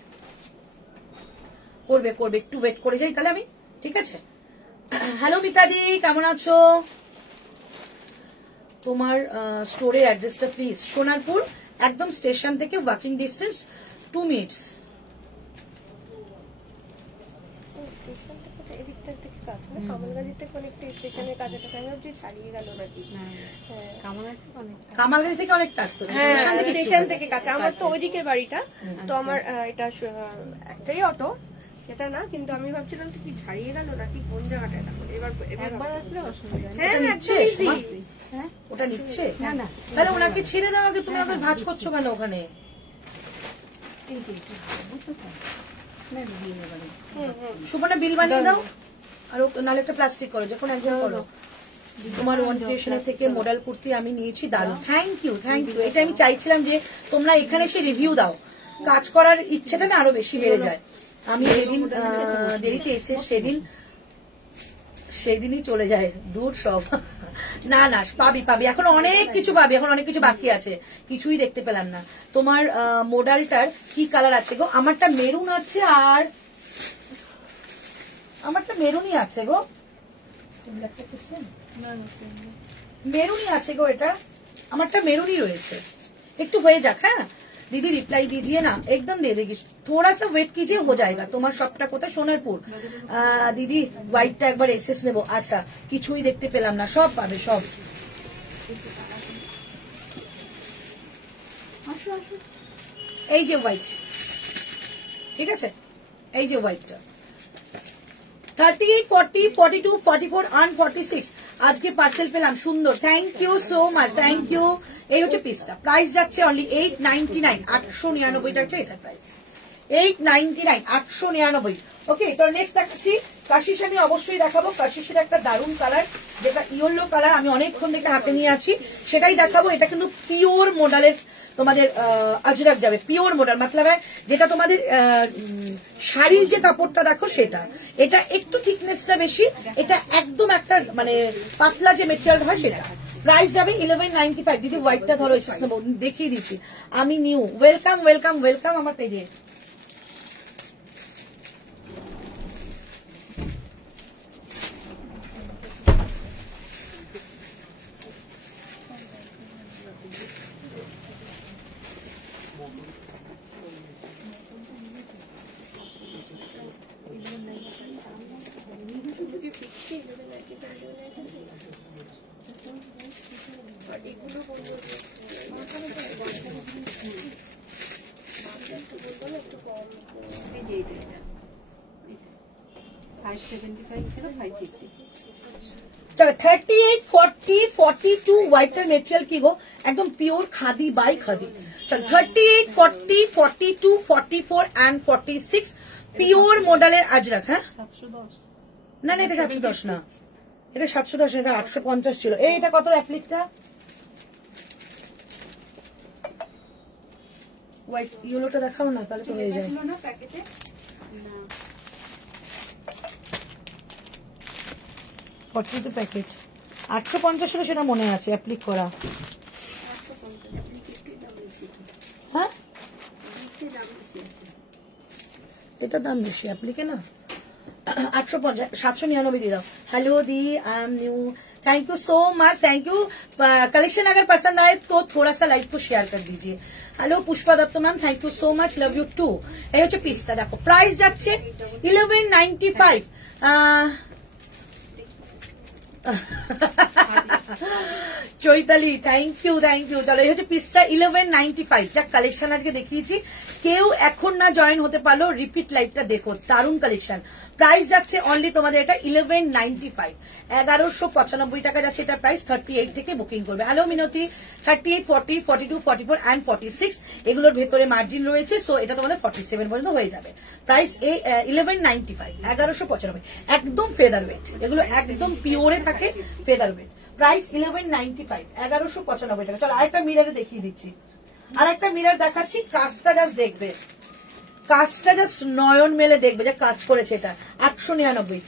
একটু ওয়েট করে যাই তাহলে আমি, ঠিক আছে। হ্যালো মিতাদি, কেমন আছো? তোমার স্টোরের অ্যাড্রেসটা প্লিজ। সোনারপুর, একদম স্টেশন থেকে ওয়াকিং ডিস্টেন্স 2 মিনিটস। কামালগাছি থেকে অনেক কাজ তো, স্টেশন থেকে কাছে। আমার তো ওইদিকে বাড়িটা, তো আমার এটা একটাই অটো, সেটা না, কিন্তু আমি ভাবছিলাম তো কি ছাড়িয়ে গেল নাকি কোন জায়গাটা। এবার একবার আসলে অসুবিধা নেই। হ্যাঁ, ওটা নিচ্ছে না, তাহলে ওনাকে ছেড়ে দাও আগে। তুমি আবার ভাঁজ করছো কেন ওখানে? সুবর্ণা বিল বানিয়ে দাও, আর নাহলে একটা প্লাস্টিক করো, যখন একজন করো। তোমার ওয়ান ক্রিয়েশনের থেকে মডেল কুর্তি আমি নিয়েছি, দারুণ। Thank you. এটা আমি চাইছিলাম যে তোমরা এখানে এসে রিভিউ দাও, কাজ করার ইচ্ছেটা না আরো বেশি বেড়ে যায়। আমি যেদিন দেরিতে এসে সেদিনই চলে যায় দূর সব। না পাবি, এখন অনেক কিছু পাবি, এখন অনেক কিছু বাকি আছে, কিছুই দেখতে পেলাম না। তোমার মডেলটার কি কালার আছে গো? আমারটা মেরুন আছে, আর আমারটা মেরুনই আছে গো। মেরুনই আছে গো, এটা আমারটা মেরুনই রয়েছে। একটু হয়ে যাক। হ্যাঁ दीदी, रिप्लाई दीजिए ना, एकदम दे देगी। थोड़ा सा वेट कीजिए, हो जाएगा। তোমার শপটা কোথায়? সোনারপুর। দিদি হোয়াইটটা একবার এসএস নেব। আচ্ছা, কিছুই দেখতে পেলাম না, সব পাবে, সব। এই যে হোয়াইট, ঠিক আছে, এই যে হোয়াইটটা 38, 40, 42, 44 and 46 আজকে পার্সেল পেলাম, সুন্দর। Thank you so much, thank you. এই হচ্ছে পিসটা। প্রাইস যাচ্ছে অনলি 899, 899 যাচ্ছে এটার প্রাইস। 899, 899। ওকে, তো নেক্সট দেখাচ্ছি কাশিস। আমি অবশ্যই দেখাবো কাশিসের একটা দারুণ কালার, যেটা ইয়েলো কালার, আমি অনেকক্ষণ থেকে হাতে নিয়ে আছি, সেটাই দেখাবো। এটা কিন্তু পিওর মডেলের তোমাদের আজরাক যাবে, পিওর মডেল, মতলব যেটা তোমাদের শাড়ির যে কাপড়টা দেখো সেটা। এটা একটু থিকনেসটা বেশি, এটা একদম একটা মানে পাতলা যে মেটেরিয়াল হয় সেটা। প্রাইস যাবে 1195। দিদি হোয়াইটটা ধরো, এসেস নেবো, দেখিয়ে দিচ্ছি আমি নিউ। ওয়েলকাম আমার পেজে। 575 ছিল 550। 38, 40, 42 হোয়াইটের মেটেরিয়াল কি গো, একদম pure khadi by khadi. 38, 40, 42, 44 and 46 pure মডেলের আজরাক। হ্যাঁ 710 না না, এটা 710 না, এটা 710, এটা 850 ছিল। এটা কত অ্যাপ্লিকটা? হোয়াইট ইয়েলোটা দেখাও না, তাহলে তো হয়ে যায়। না প্যাকেটে না 42 প্যাকেট 850 ছিল, সেটা মনে আছে অ্যাপ্লিক করা। হ্যাঁ এটা দাম বেশি অ্যাপ্লিকে না। 850, 799 দিয়ে দাও। Hello the, I am new, thank you so much, thank you. Collection अगर पसंद आए तो थोड़ा सा लाइव को शेयर कर दीजिए। Hello Pushpa Datta ma'am, thank you so much, love you too. এই হচ্ছে পিসটা, দেখো প্রাইস যাচ্ছে 1195। Chaitali thank you, thank you. তাহলে এই হচ্ছে পিসটা 1195। যা কালেকশন আজকে দেখিয়েছি, কেউ এখন না জয়েন হতে পারলো, রিপিট লাইভটা দেখো, দারুণ কালেকশন। প্রাইস যাচ্ছে অনলি তোমাদের এটা 1195, 1195 টাকা যাচ্ছে এটা প্রাইস। 38 থেকে বুকিং করবে। হ্যালো মিনতি, 38, 40, 42, 44 and 46 এগুলোর ভেতরে মার্জিন রয়েছে, সো এটা তোমাদের 47 পর্যন্ত হয়ে যাবে। প্রাইস 1195, 1195, একদম ফেদার ওয়েট, এগুলো একদম পিওরে থাকে, ফেদার ওয়েট। প্রাইস 1195, 1195 টাকা। চলো আরেকটা মিররে দেখিয়ে দিচ্ছি, আরেকটা মিরর দেখাচ্ছি, কাজটা জাস্ট দেখবে, কাজটা জাস্ট নয়ন মেলে দেখবে যে কাজ করেছে। এটা 899,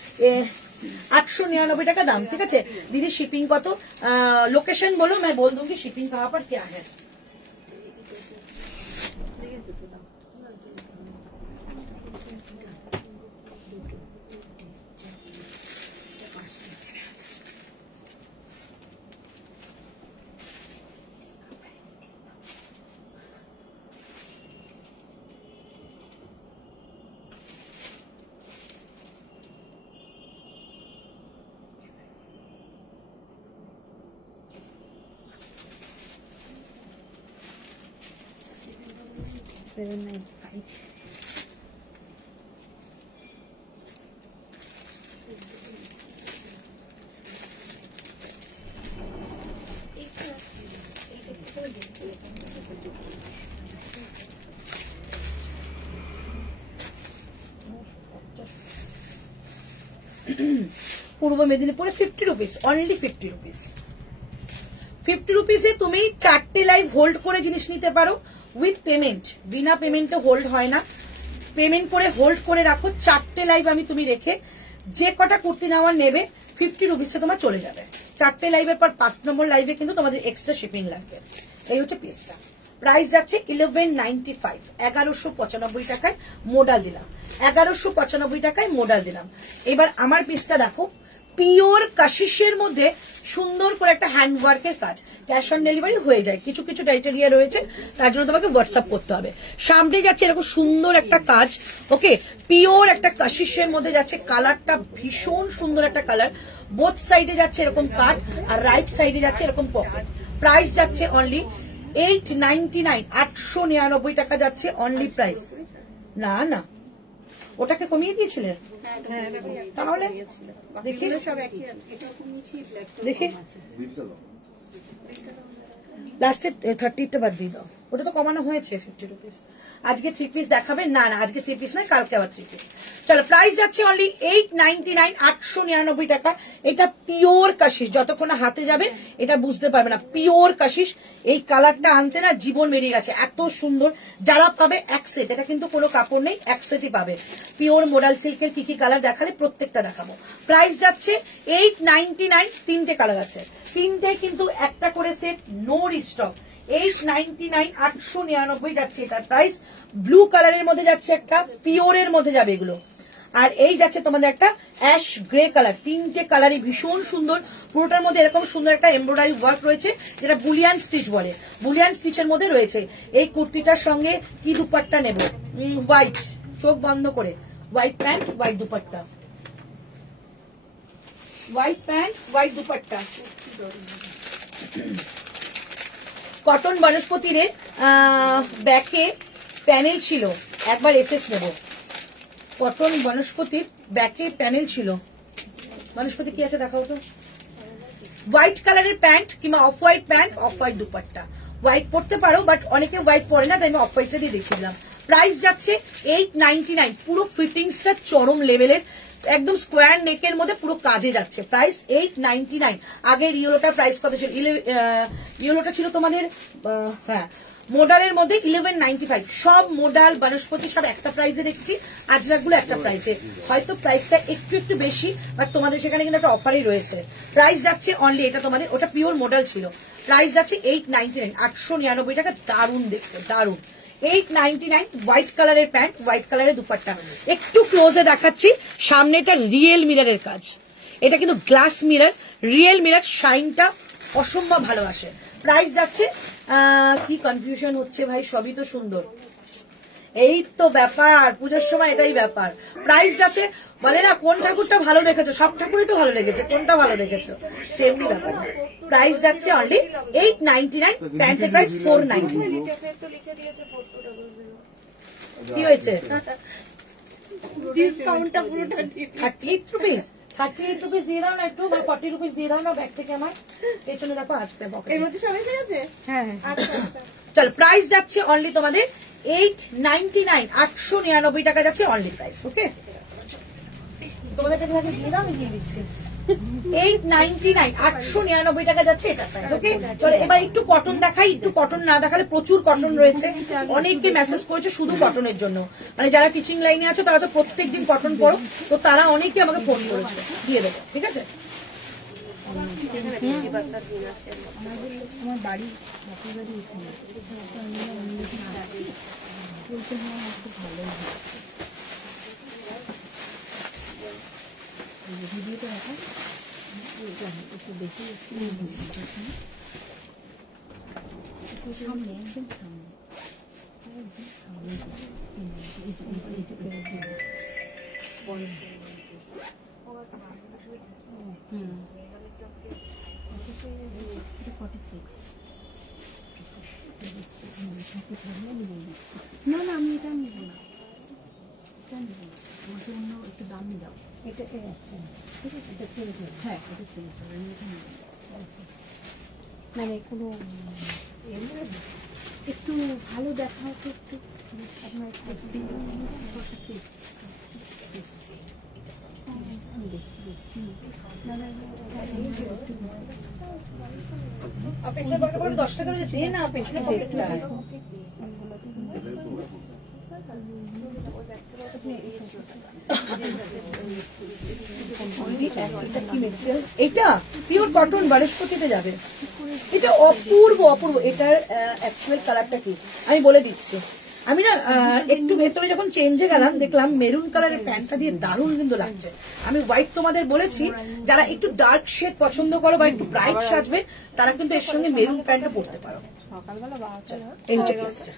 899 টাকা দাম। ঠিক আছে দিদি, শিপিং কত? लोकेशन बोलो, मैं बोल दूंगी शिपिंग कहाँ पर क्या है। পূর্ব মেদিনীপুরে 50 রুপিস, অনলি 50 রুপিস। 50 রুপিসে তুমি 4টে লাইভ হোল্ড করে জিনিস নিতে পারো উইথ পেমেন্ট। বিনা পেমেন্টে হোল্ড হয় না, পেমেন্ট করে হোল্ড করে রাখো। 4টে লাইভ আমি তুমি রেখে যে কটা কুর্তি নেওয়ার নেবে 50 রুপিসে তোমার চলে যাবে। 4টে লাইভের পর 5 নম্বর লাইভে কিন্তু তোমাদের এক্সট্রা শিপিং লাগবে। এই হচ্ছে পিসটা। প্রাইস যাচ্ছে 1195, 1195 টাকায় মোডাল দিলাম, 1195 টাকায় মোডাল দিলাম। এবার আমার পিসটা দেখো, পিওর কাশিসের মধ্যে সুন্দর করে একটা হ্যান্ডওয়ার্কের কাজ, ক্যাশ অন ডেলিভারি হয়ে যায়। কিছু কিছু ক্রাইটেরিয়া রয়েছে, তার জন্য তোমাকে হোয়াটসঅ্যাপ করতে হবে। সামনে যাচ্ছে এরকম সুন্দর একটা কাজ, ওকে, পিওর একটা কাশিসের মধ্যে যাচ্ছে, কালারটা ভীষণ সুন্দর একটা কালার। বোথ সাইডে যাচ্ছে এরকম কাট, আর রাইট সাইডে যাচ্ছে এরকম পকেট। প্রাইস যাচ্ছে অনলি 899, 899 টাকা যাচ্ছে অনলি প্রাইস। না না, ওটাকে কমিয়ে দিয়েছিলে তাহলে দেখি, দেখি লাস্টে 30টা বাদ দিয়ে দাও, ওটা তো কমানো হয়েছে 50 রুপিস। আজকে 3 পিস দেখাবে? না না, আজকে 3 পিস নয়, কালকে আবার 3 পিস। চলো প্রাইস যাচ্ছে অনলি 899, 899 টাকা। এটা পিওর কাশিস, যতক্ষণ হাতে যাবে এটা বুঝতে পারবে না পিওর কাশিস। এই কালারটা আনতে না জীবন বেরিয়ে গেছে, এত সুন্দর। যারা পাবে এক সেট, এটা কিন্তু কোনো কাপড় নেই, এক সেটই পাবে। পিওর মোডাল সিল্কের কি কি কালার দেখালে প্রত্যেকটা দেখাবো। প্রাইস যাচ্ছে 899, 3টে কালার আছে, 3টে কিন্তু একটা করে সেট, নো রিস্টক। 899, 899 যাচ্ছে এটার প্রাইস। ব্লু কালারের মধ্যে যাচ্ছে একটা, পিওরের মধ্যে যাবে এগুলো। আর এই যাচ্ছে তোমাদের একটা অ্যাশ গ্রে কালার। 3টে কালারই ভীষণ সুন্দর, পুরোটার মধ্যে এরকম সুন্দর একটা এমব্রয়ডারি ওয়ার্ক রয়েছে, যেটা বুলিয়ান স্টিচ বলে। বুলিয়ান স্টিচের মধ্যে রয়েছে। এই কুর্তিটার সঙ্গে কি দুপাট্টা নেব? হোয়াইট, চোখ বন্ধ করে, white pant, white dupatta, white pant, white dupatta. Cotton বনস্পতির ব্যাকে প্যানেল ছিল, একবার এসএস নেব। কটন বনস্পতির ব্যাকে প্যানেল ছিল। বনস্পতি কি আছে দেখাও তো। হোয়াইট কালারের প্যান্ট কিংবা off white pant, off white dupatta. White পরতে পারো, বাট অনেকে হোয়াইট পরে না, তাই আমি অফ হোয়াইটটা দিয়ে দেখিয়ে দিলাম। প্রাইস যাচ্ছে 899। পুরো ফিটিংসটা চরম লেভেলের, একদম স্কোয়ার নেকের মধ্যে পুরো কাজে যাচ্ছে। প্রাইস 899। আগের ইয়েলোটার প্রাইস কত ছিল? ইয়েলোটা ছিল তোমাদের হ্যাঁ মোডালের মধ্যে 1195। সব মোডাল বনস্পতি সব একটা প্রাইসে দেখছি, আজরাকগুলো একটা প্রাইসে। হয়তো প্রাইসটা একটু বেশি, বাট তোমাদের সেখানে কিন্তু একটা অফারই রয়েছে। প্রাইস যাচ্ছে অনলি, এটা তোমাদের ওটা পিওর মোডাল ছিল, প্রাইস যাচ্ছে 899, 899 টাকা। দারুণ দেখতে, দারুণ। 899। হোয়াইট কালারের প্যান্ট, হোয়াইট কালারের দুপাট্টা। একটু ক্লোজে দেখাচ্ছি, সামনেটা রিয়েল মিররের কাজ। এটা কিন্তু গ্লাস মিরর, রিয়েল মিরর, শাইনটা অসম্ভব ভালোবাসে। প্রাইস যাচ্ছে কি কনফিউশন হচ্ছে ভাই, সবই তো সুন্দর। এই তো ব্যাপার, পুজোর সময় এটাই ব্যাপার। প্রাইস যাচ্ছে, বলে না কোন ঠাকুরটা ভালো দেখেছো, সব ঠাকুরই তো ভালো লেগেছে, কোনটা ভালো দেখেছো, তেমনি ব্যাপার। প্রাইস যাচ্ছে অনলি 899, প্যান্টের প্রাইস 499। কি হয়েছে? ডিসকাউন্টটা পুরোটা 38 রুপিস, 38 রুপিস দিয়ে দাও না একটু, বা 40 রুপিস দিয়ে দাও না ব্যাগ থেকে আমার। পেছনে দেখো আসবে এর মধ্যে সব এসে গেছে। হ্যাঁ হ্যাঁ। আচ্ছা আচ্ছা, চল প্রাইস যাচ্ছে অনলি তোমাদের 899, 899 টাকা যাচ্ছে অনলি প্রাইস। ওকে, তোমাদের কাছে দিয়ে দাও, আমি দিয়ে দিচ্ছি। 899, 899 টাকা যাচ্ছে এটা প্রাইস। ওকে, চলো এবার একটু কটন দেখাই। একটু কটন না দেখালে, প্রচুর কটন রয়েছে। অনেকে মেসেজ করেছে শুধু কটনের জন্য, মানে যারা টিচিং লাইনে আছো তারা তো প্রত্যেকদিন কটন পড়ো, তো তারা অনেকে আমাকে ফোন করেছে, দিয়ে দেবো, ঠিক আছে। আমার বাড়ি বাপের বাড়ি এখানে বলতে হয় আমার খুব ভালোই হয়। ভিডিওটা দেখা একটু বেশি সামনে, একদম সামনে, না না আমি এটা নেব না, এটা নেব না, আমাকে অন্য একটু দামি দাও। এটা আচ্ছা ঠিক আছে, এটা চেঞ্জ হবে। হ্যাঁ এটা চেঞ্জ হবে, আমি এটা নেব। মানে কোনো একটু ভালো দেখাও তো, একটু আপনার পেছনে পকেটটা 10 টাকা করে দিয়ে না, পেছনে পকেটটা এটা পিওর কটন বনস্পতিতে যাবে। এটা অপূর্ব অপূর্ব। এটার অ্যাকচুয়াল কালারটা কি আমি বলে দিচ্ছি। আমি না একটু ভেতরে যখন চেঞ্জে গেলাম, দেখলাম মেরুন কালারের প্যান্টটা দিয়ে দারুণ কিন্তু লাগছে। আমি হোয়াইট তোমাদের বলেছি, যারা একটু ডার্ক শেড পছন্দ করো বা একটু ব্রাইট সাজবে, তারা কিন্তু এর সঙ্গে মেরুন প্যান্টটা পরতে পারো। এই হচ্ছে কেসটা।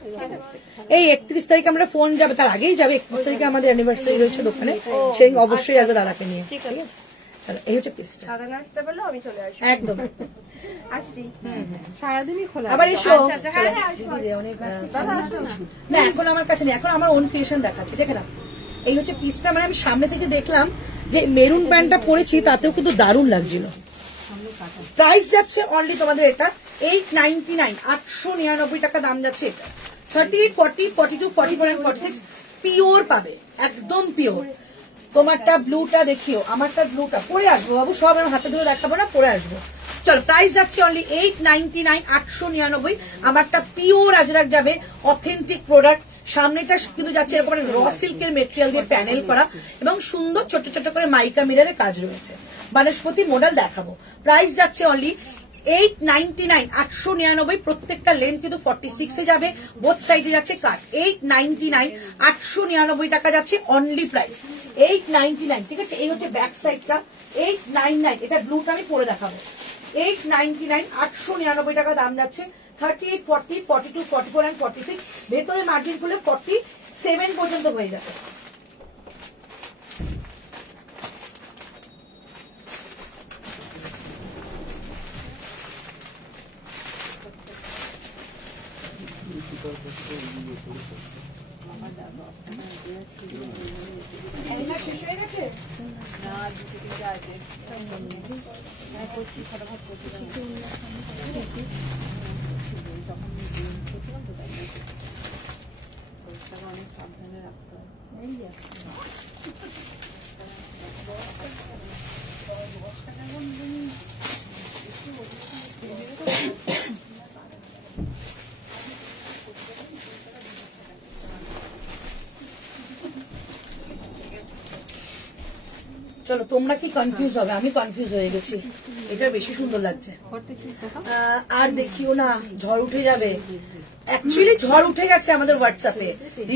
এই 31 তারিখে আমরা ফোন যাবে, তার আগেই যাবে। 31 তারিখে আমাদের অ্যানিভার্সারি রয়েছে দোকানে, সেই অবশ্যই আসবে দাদাকে নিয়ে। ঠিক আছে, এই হচ্ছে কেসটা। দাদা না আসতে পারলেও আমি চলে আসবো। একদম আসছি, সারাদিনই খোলা। আবার এসো। আচ্ছা আচ্ছা, হ্যাঁ হ্যাঁ আসবো। না এখন আমার কাছে নেই, এখন আমার ওন ক্রিয়েশন দেখাচ্ছি। দেখে না, এই হচ্ছে পিসটা। মানে আমি সামনে থেকে দেখলাম যে মেরুন প্যান্টটা পরেছি, তাতেও কিন্তু দারুণ লাগছিল। প্রাইস যাচ্ছে অনলি তোমাদের এটা 899, 899 টাকা দাম যাচ্ছে এটা। 30, 40, 42, 44 and 46 পিওর পাবে, একদম পিওর। তোমারটা ব্লুটা দেখিও, আমারটা ব্লুটা পরে আসবো বাবু, সব আমি হাতে ধরে দেখাবো না, পরে আসবো। চলো প্রাইস যাচ্ছে অনলি 899, 899। আমারটা পিওর আজরাক যাবে, অথেন্টিক প্রোডাক্ট। সামনেটা কিন্তু যাচ্ছে এরকম র সিল্কের মেটেরিয়াল দিয়ে প্যানেল করা, এবং সুন্দর ছোট ছোট করে মাইকা মিররের কাজ রয়েছে। বনস্পতি মডেল দেখাবো। প্রাইস যাচ্ছে অনলি 899, 899। প্রত্যেকটা লেন্থ কিন্তু 46 এ যাবে, বোথ সাইডে যাচ্ছে কাট। 899, 899 টাকা যাচ্ছে অনলি প্রাইস 899। ঠিক আছে, এই হচ্ছে ব্যাক সাইডটা 899। এটা ব্লুটা আমি পরে দেখাবো। 899, 899 টাকা দাম যাচ্ছে। 38, 40, 42, 44 and 46। ভেতরে মার্জিন খুলে 47 পর্যন্ত হয়ে যাবে। না দুটো তিনটে আছে করছি ফটাফট করছি তখন করছিলাম তো তাই পরিষ্কার অনেক সাবধানে রাখতে হবে চলো তোমরা কি কনফিউজ হবে, আমি কনফিউজ হয়ে গেছি। এটা বেশি সুন্দর লাগছে। আর দেখিও না, ঝড় উঠে যাবে। অ্যাকচুয়ালি ঝড় উঠে গেছে আমাদের হোয়াটসঅ্যাপে।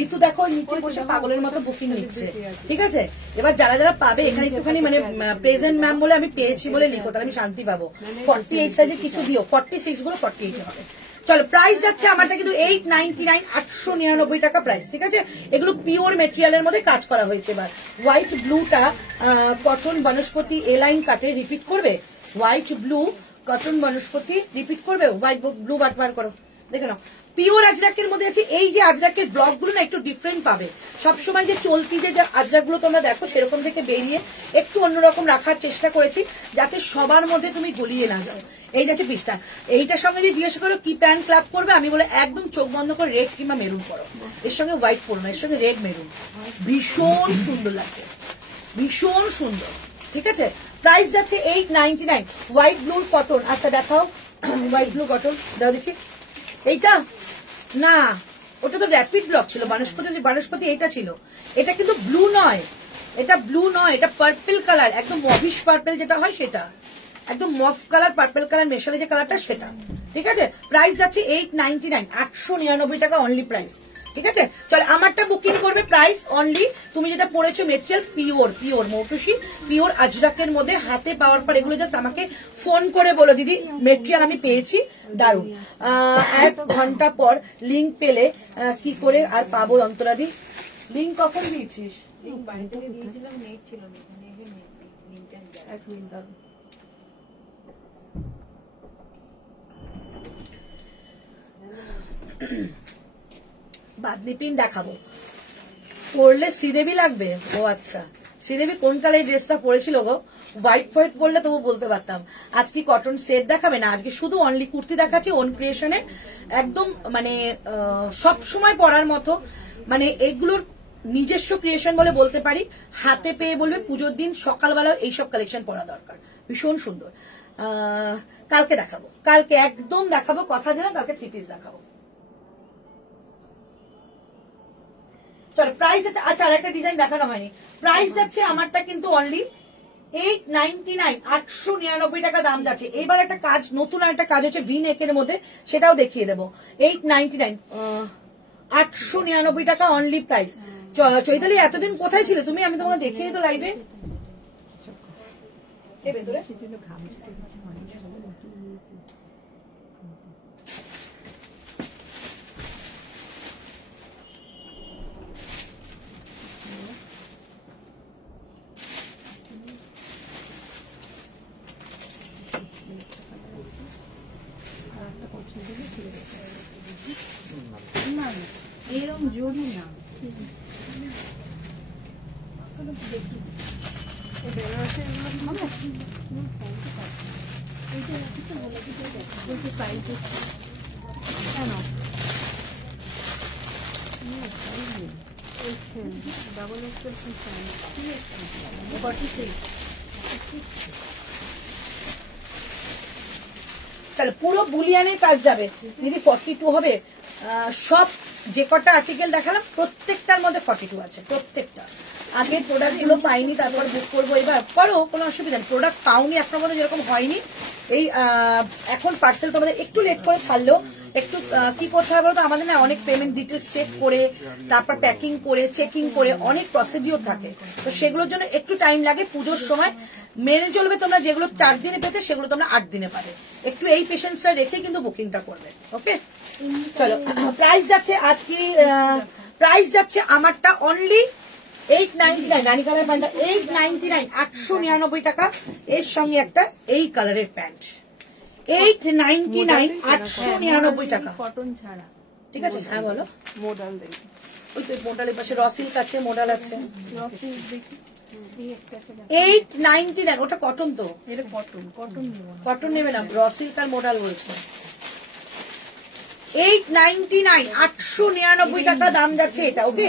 ঋতু দেখো নিচে বসে পাগলের মতো বুকিং নিচ্ছে, ঠিক আছে। এবার যারা যারা পাবে এখানে একটুখানি মানে প্রেজেন্ট ম্যাম বলে আমি পেয়েছি বলে লিখো, তাহলে আমি শান্তি পাবো। 48 সাইজে কিছু দিও, 46 গুলো 48 হবে। চলো প্রাইস যাচ্ছে আমারটা কিন্তু 899, 899 টাকা প্রাইস, ঠিক আছে। এগুলো পিওর মেটেরিয়ালের মধ্যে কাজ করা হয়েছে। এবার হোয়াইট ব্লুটা কটন বনস্পতি এলাইন কাটে রিপিট করবে, হোয়াইট ব্লু কটন বনস্পতি রিপিট করবে, হোয়াইট ব্লু বার করো, দেখে নাও। পিওর আজরাকের মধ্যে আছে। এই যে আজরাকের ব্লক গুলো না একটু ডিফারেন্ট পাবে। সবসময় যে চলতি যে আজরাক গুলো তোমরা দেখো সেরকম থেকে বেরিয়ে একটু অন্যরকম রাখার চেষ্টা করেছি, যাতে সবার মধ্যে তুমি গলিয়ে না যাও। এই যাচ্ছে পিসটা। এইটার সঙ্গে যদি জিজ্ঞেস করো কি প্যান্ট ক্লাব করবে, আমি বলে একদম চোখ বন্ধ করে রেড কিংবা মেরুন করো। এর সঙ্গে হোয়াইট পরো না, এর সঙ্গে রেড মেরুন, ভীষণ সুন্দর লাগছে, ভীষণ সুন্দর, ঠিক আছে। প্রাইস যাচ্ছে 899। হোয়াইট ব্লুর কটন। আচ্ছা দেখাও হোয়াইট ব্লু কটন, দাও দেখি। এইটা না, ওটা তো র্যাপিড ব্লক ছিল। বনস্পতি এইটা ছিল। এটা কিন্তু ব্লু নয়, এটা ব্লু নয়, এটা পার্পল কালার, একদম মভিশ পার্পল যেটা হয় সেটা, একদম মফ কালার পার্পল কালার মেশালে যে কালারটা সেটা, ঠিক আছে। প্রাইস যাচ্ছে 899, 899 টাকা অনলি প্রাইস, ঠিক আছে। চল আমারটা বুকিং করবে প্রাইস অনলি। তুমি যেটা পড়েছো মেটেরিয়াল পিওর মৌটুসি পিওর আজরাকের মধ্যে হাতে পাওয়ার পর এগুলো জাস্ট আমাকে ফোন করে বলো দিদি মেটেরিয়াল আমি পেয়েছি, দারুন। 1 ঘন্টা পর লিঙ্ক পেলে কি করে আর পাবো অন্তরাদি? লিঙ্ক কখন দিয়েছিস? দিয়েছিলাম, নেট ছিল না, এক মিনিট দাও। বাদনি প্রিন্ট দেখাবো, পরলে শ্রীদেবী লাগবে। ও আচ্ছা, শ্রীদেবী কোন কালে ড্রেসটা পরেছিল গো? হোয়াইট পরলে তবু বলতে পারতাম। আজকে কটন সেট দেখাবে না, আজকে শুধু অনলি কুর্তি দেখাচ্ছি ওন ক্রিয়েশনের, একদম মানে সব সময় পরার মতো, মানে এগুলোর নিজস্ব ক্রিয়েশন বলে বলতে পারি। হাতে পেয়ে বলবে পুজোর দিন সকালবেলা এইসব কালেকশন পরা দরকার, ভীষণ সুন্দর। কালকে দেখাবো, কালকে একদম দেখাবো, কথা দিলাম কালকে 3 পিস দেখাবো। চলো প্রাইস আছে। আচ্ছা আর একটা ডিজাইন দেখানো হয়নি। প্রাইস যাচ্ছে আমারটা কিন্তু অনলি 899, 899 টাকা দাম যাচ্ছে। এবার একটা কাজ, নতুন একটা কাজ হচ্ছে ভি নেকের মধ্যে, সেটাও দেখিয়ে দেবো। 899, 899 টাকা অনলি প্রাইস। চৈতালি এতদিন কোথায় ছিল তুমি? আমি তোমাকে দেখিয়ে তো লাইভে। এরকম জড়ি না, ডাবল এক্সেল তাহলে পুরো বুলিয়ানের কাজ যাবে দিদি। 42 হবে। সব যে কটা আর্টিকেল দেখালাম প্রত্যেকটার মধ্যে 42 আছে, প্রত্যেকটা। আগের প্রোডাক্ট গুলো পাইনি, তারপর বুক করবো। এবার করো, কোনো অসুবিধা নেই। প্রোডাক্ট পাওনি আপনার মধ্যে যেরকম হয়নি, এই এখন পার্সেল তোমাদের একটু লেট করে ছাড়লেও একটু কি করতে হবে বলতো, আমাদের না অনেক পেমেন্ট ডিটেলস চেক করে তারপর প্যাকিং করে চেকিং করে অনেক প্রসিডিওর থাকে, তো সেগুলোর জন্য একটু টাইম লাগে। পুজোর সময় মেনে চলবে, তোমরা যেগুলো 4 দিনে পেতে সেগুলো তোমরা 8 দিনে পাবে। একটু এই পেশেন্সটা রেখে কিন্তু বুকিংটা করবে, ওকে। চলো প্রাইস যাচ্ছে আজকে, প্রাইস যাচ্ছে আমারটা অনলি 899, রানী কালার প্যান্টটা 899, 899 টাকা। এর সঙ্গে একটা এই কালারের প্যান্ট 899, 899 টাকা কটন ছাড়া, ঠিক আছে। হ্যাঁ বলো। মোডাল দেখি, ওই তো মোডালের পাশে রসিল্ক আছে, মোডাল আছে। 899 ওটা কটন তো, এটা কটন, কটন নেবো না। কটন নেবে না, র সিল্ক আর মোডাল বলছে। 899 899 টাকা দাম যাচ্ছে এটা। ওকে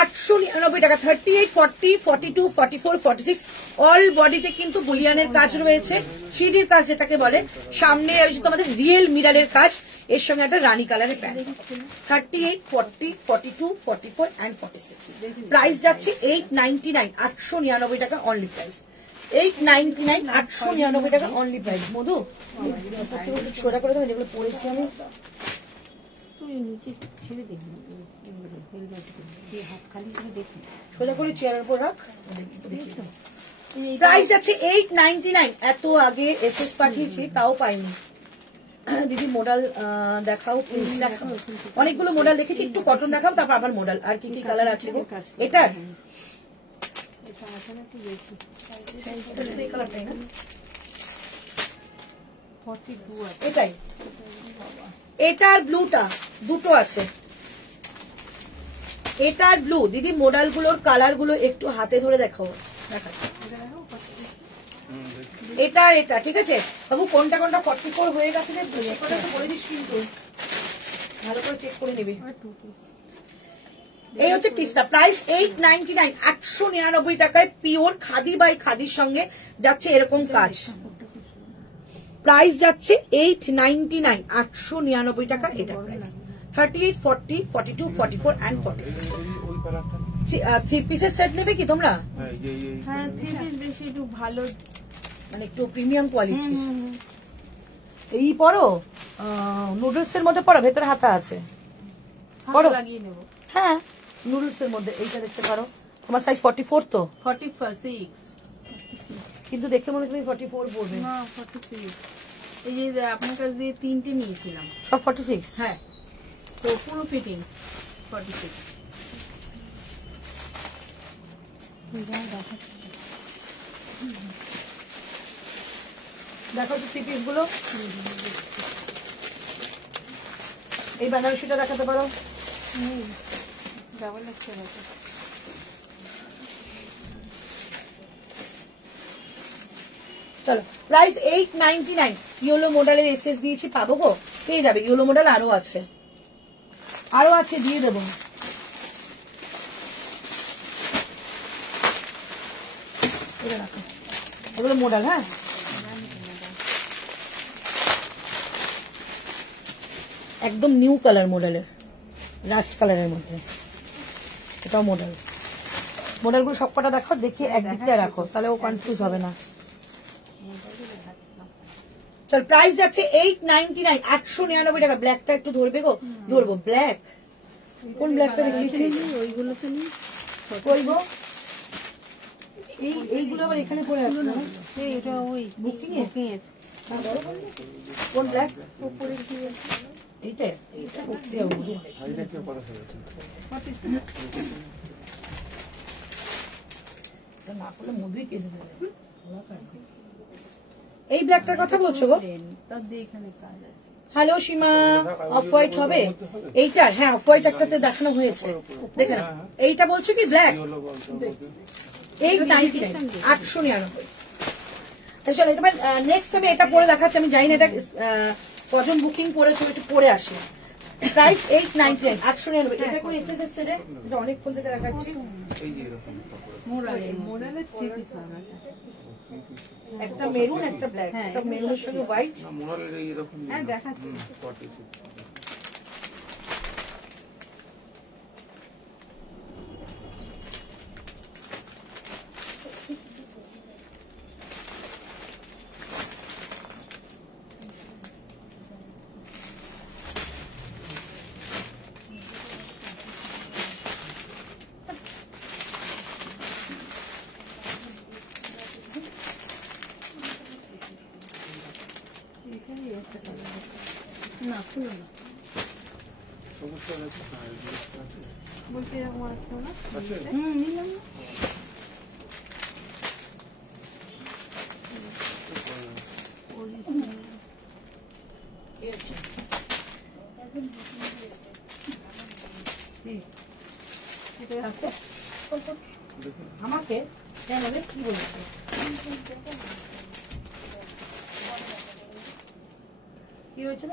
899 টাকা। 38, 40, 42, 44, 46 অল বডিতে কিন্তু বুলিয়ানের কাজ রয়েছে, 3D কাজ যেটাকে বলে। সামনে রয়েছে তোমাদের রিয়েল মিরারের কাজ, এর সঙ্গে একটা রানী কালারের প্যান্ট। 38, 40, 42, 44 and 46 প্রাইস যাচ্ছে 899 899 টাকা অনলি প্রাইস। 899 899 টাকা অনলি প্রাইস। মধু সোজা করে দেবে যেগুলো পড়েছি আমি। তুই নিচে ছেড়ে দেখবি, হাত খালি করে দেখি। সোজা করে চেয়ারের উপর রাখ। প্রাইস যাচ্ছে 899। এত আগে এসএস পাঠিয়েছি তাও পাইনি। দিদি মডেল দেখাও প্লিজ। দেখাও, অনেকগুলো মডেল দেখেছি, একটু কটন দেখাও, তারপর আবার মডেল। আর কি কি কালার আছে গো এটার? এই কালারটাই না, 42 আছে। এটাই। এটার ব্লুটা দুটো আছে, এটার ব্লু। দিদি মডেল গুলোর কালার গুলো একটু হাতে ধরে দেখাও। দেখাচ্ছি এটা এটা, ঠিক আছে বাবু? কোনটা কোনটা 44 হয়ে গেছে বলে দিস, কিন্তু ভালো করে চেক করে নেবে। এই হচ্ছে পিসটা। প্রাইস 899 899 টাকায় পিওর খাদি বাই খাদির সঙ্গে যাচ্ছে এরকম কাজ। প্রাইস যাচ্ছে 899 899 টাকা এটা প্রাইস। 38, 40, 42, 44 and 46 থ্রি পিসের সেট নেবে কি তোমরা? হ্যাঁ, 3 পিস বেশি একটু ভালো, মানে একটু প্রিমিয়াম কোয়ালিটি। এই পরো নুডলস এর মধ্যে পরো, ভেতরে হাতা আছে, পরো লাগিয়ে নেবো। হ্যাঁ নুডলস এর মধ্যে এইটা দেখতে পারো। তোমার সাইজ 44 তো? 46 কিন্তু দেখে মনে হয় তুমি 44 পড়বে। না, 46। এই যে আপনার কাছ দিয়ে 3টে নিয়েছিলাম, সব 46? হ্যাঁ, তো পুরো ফিটিংস 46। দেখো তো থ্রি পিস গুলো। এই বেনারসিটা দেখাতে পারো। ডাবল এক্সেল আছে। চলো প্রাইস 899। ইয়েলো মডেলের এসএস দিয়েছি, পাবো গো, পেয়ে যাবে। ইয়েলো মডেল আরো আছে, আরো আছে, দিয়ে দেবো। এগুলো মডেল, হ্যাঁ একদম নিউ কালার মডেলের, রাস্ট কালারের মধ্যে। এটাও মডেল। মডেলগুলো সবকটা দেখো, দেখি একদিকটা রাখো, তাহলে ও কনফিউজ হবে না। চল প্রাইস যাচ্ছে 899 899 টাকা। ব্ল্যাকটা একটু ধরবে গো? ধরবো। ব্ল্যাক কোন ব্ল্যাকটা দেখিয়েছি? ওইগুলো তো নিই, করবো। এইগুলো আবার এখানে পড়ে আছে না? এটা ওই বুকিং এর এর কোন ব্ল্যাক? উপরে দিয়ে এইটা এইটা করতে হবে। না করলে মুভি কেটে দেবে। এই ব্ল্যাকটার কথা বলছো গো? তার দিয়ে এখানে কাজ আছে। হ্যালো সীমা, অফ হোয়াইট হবে এইটার? হ্যাঁ অফ হোয়াইট একটাতে দেখানো হয়েছে, দেখে না। এইটা বলছো কি ব্ল্যাক? 899 899। চলো এবার নেক্সট আমি এটা পরে দেখাচ্ছি। আমি জানি না এটা কজন বুকিং করেছো, একটু পরে আসি। প্রাইস 899 899। এটা কোন এসএস এসছে রে? এটা অনেক ফুল থেকে দেখাচ্ছি। মোরালের 3 পিস হবে, একটা মেরুন একটা ব্ল্যাক, একটা মেরুনের সঙ্গে হোয়াইট। হ্যাঁ দেখাচ্ছি। না খুলো না, বলতে এরকম আছে না? নিলাম না। আমাকে কেন রে, কি বলেছে? কি হয়েছিল?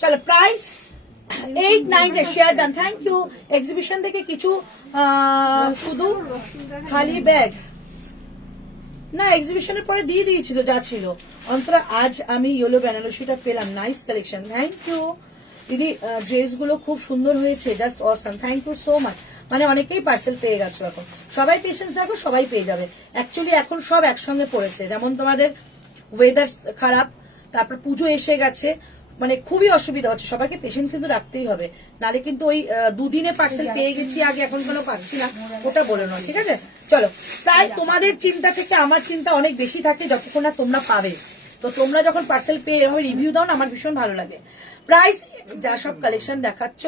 চলো price 8-9 share done, thank you. Exhibition থেকে কিছু শুধু খালি ব্যাগ না, এক্সিবিশনের পরে দিয়ে দিয়েছিল যা ছিল। অন্তরা আজ আমি ইয়েলো বেনারসিটা পেলাম, নাইস কালেকশন, থ্যাংক ইউ দিদি। ড্রেসগুলো খুব সুন্দর হয়েছে, just awesome, thank you so much. মানে অনেকেই পার্সেল পেয়ে গেছো এখন, সবাই পেশেন্স রাখো, সবাই পেয়ে যাবে। অ্যাকচুয়ালি এখন সব একসঙ্গে পড়েছে, যেমন তোমাদের ওয়েদার খারাপ, তারপর পুজো এসে গেছে, মানে খুবই অসুবিধা হচ্ছে, সবাইকে পেশেন্ট কিন্তু রাখতেই হবে, নালে কিন্তু ওই দুদিনে পার্সেল পেয়ে গেছি আগে, এখন কোনো পাচ্ছি না, ওটা বলে নয়, ঠিক আছে? চলো, প্রায় তোমাদের চিন্তা থেকে আমার চিন্তা অনেক বেশি থাকে যতক্ষণ না তোমরা পাবে। তো তোমরা যখন পার্সেল পেয়ে এভাবে রিভিউ দাও না, আমার ভীষণ ভালো লাগে। প্রাইস যা সব কালেকশন দেখাচ্ছ,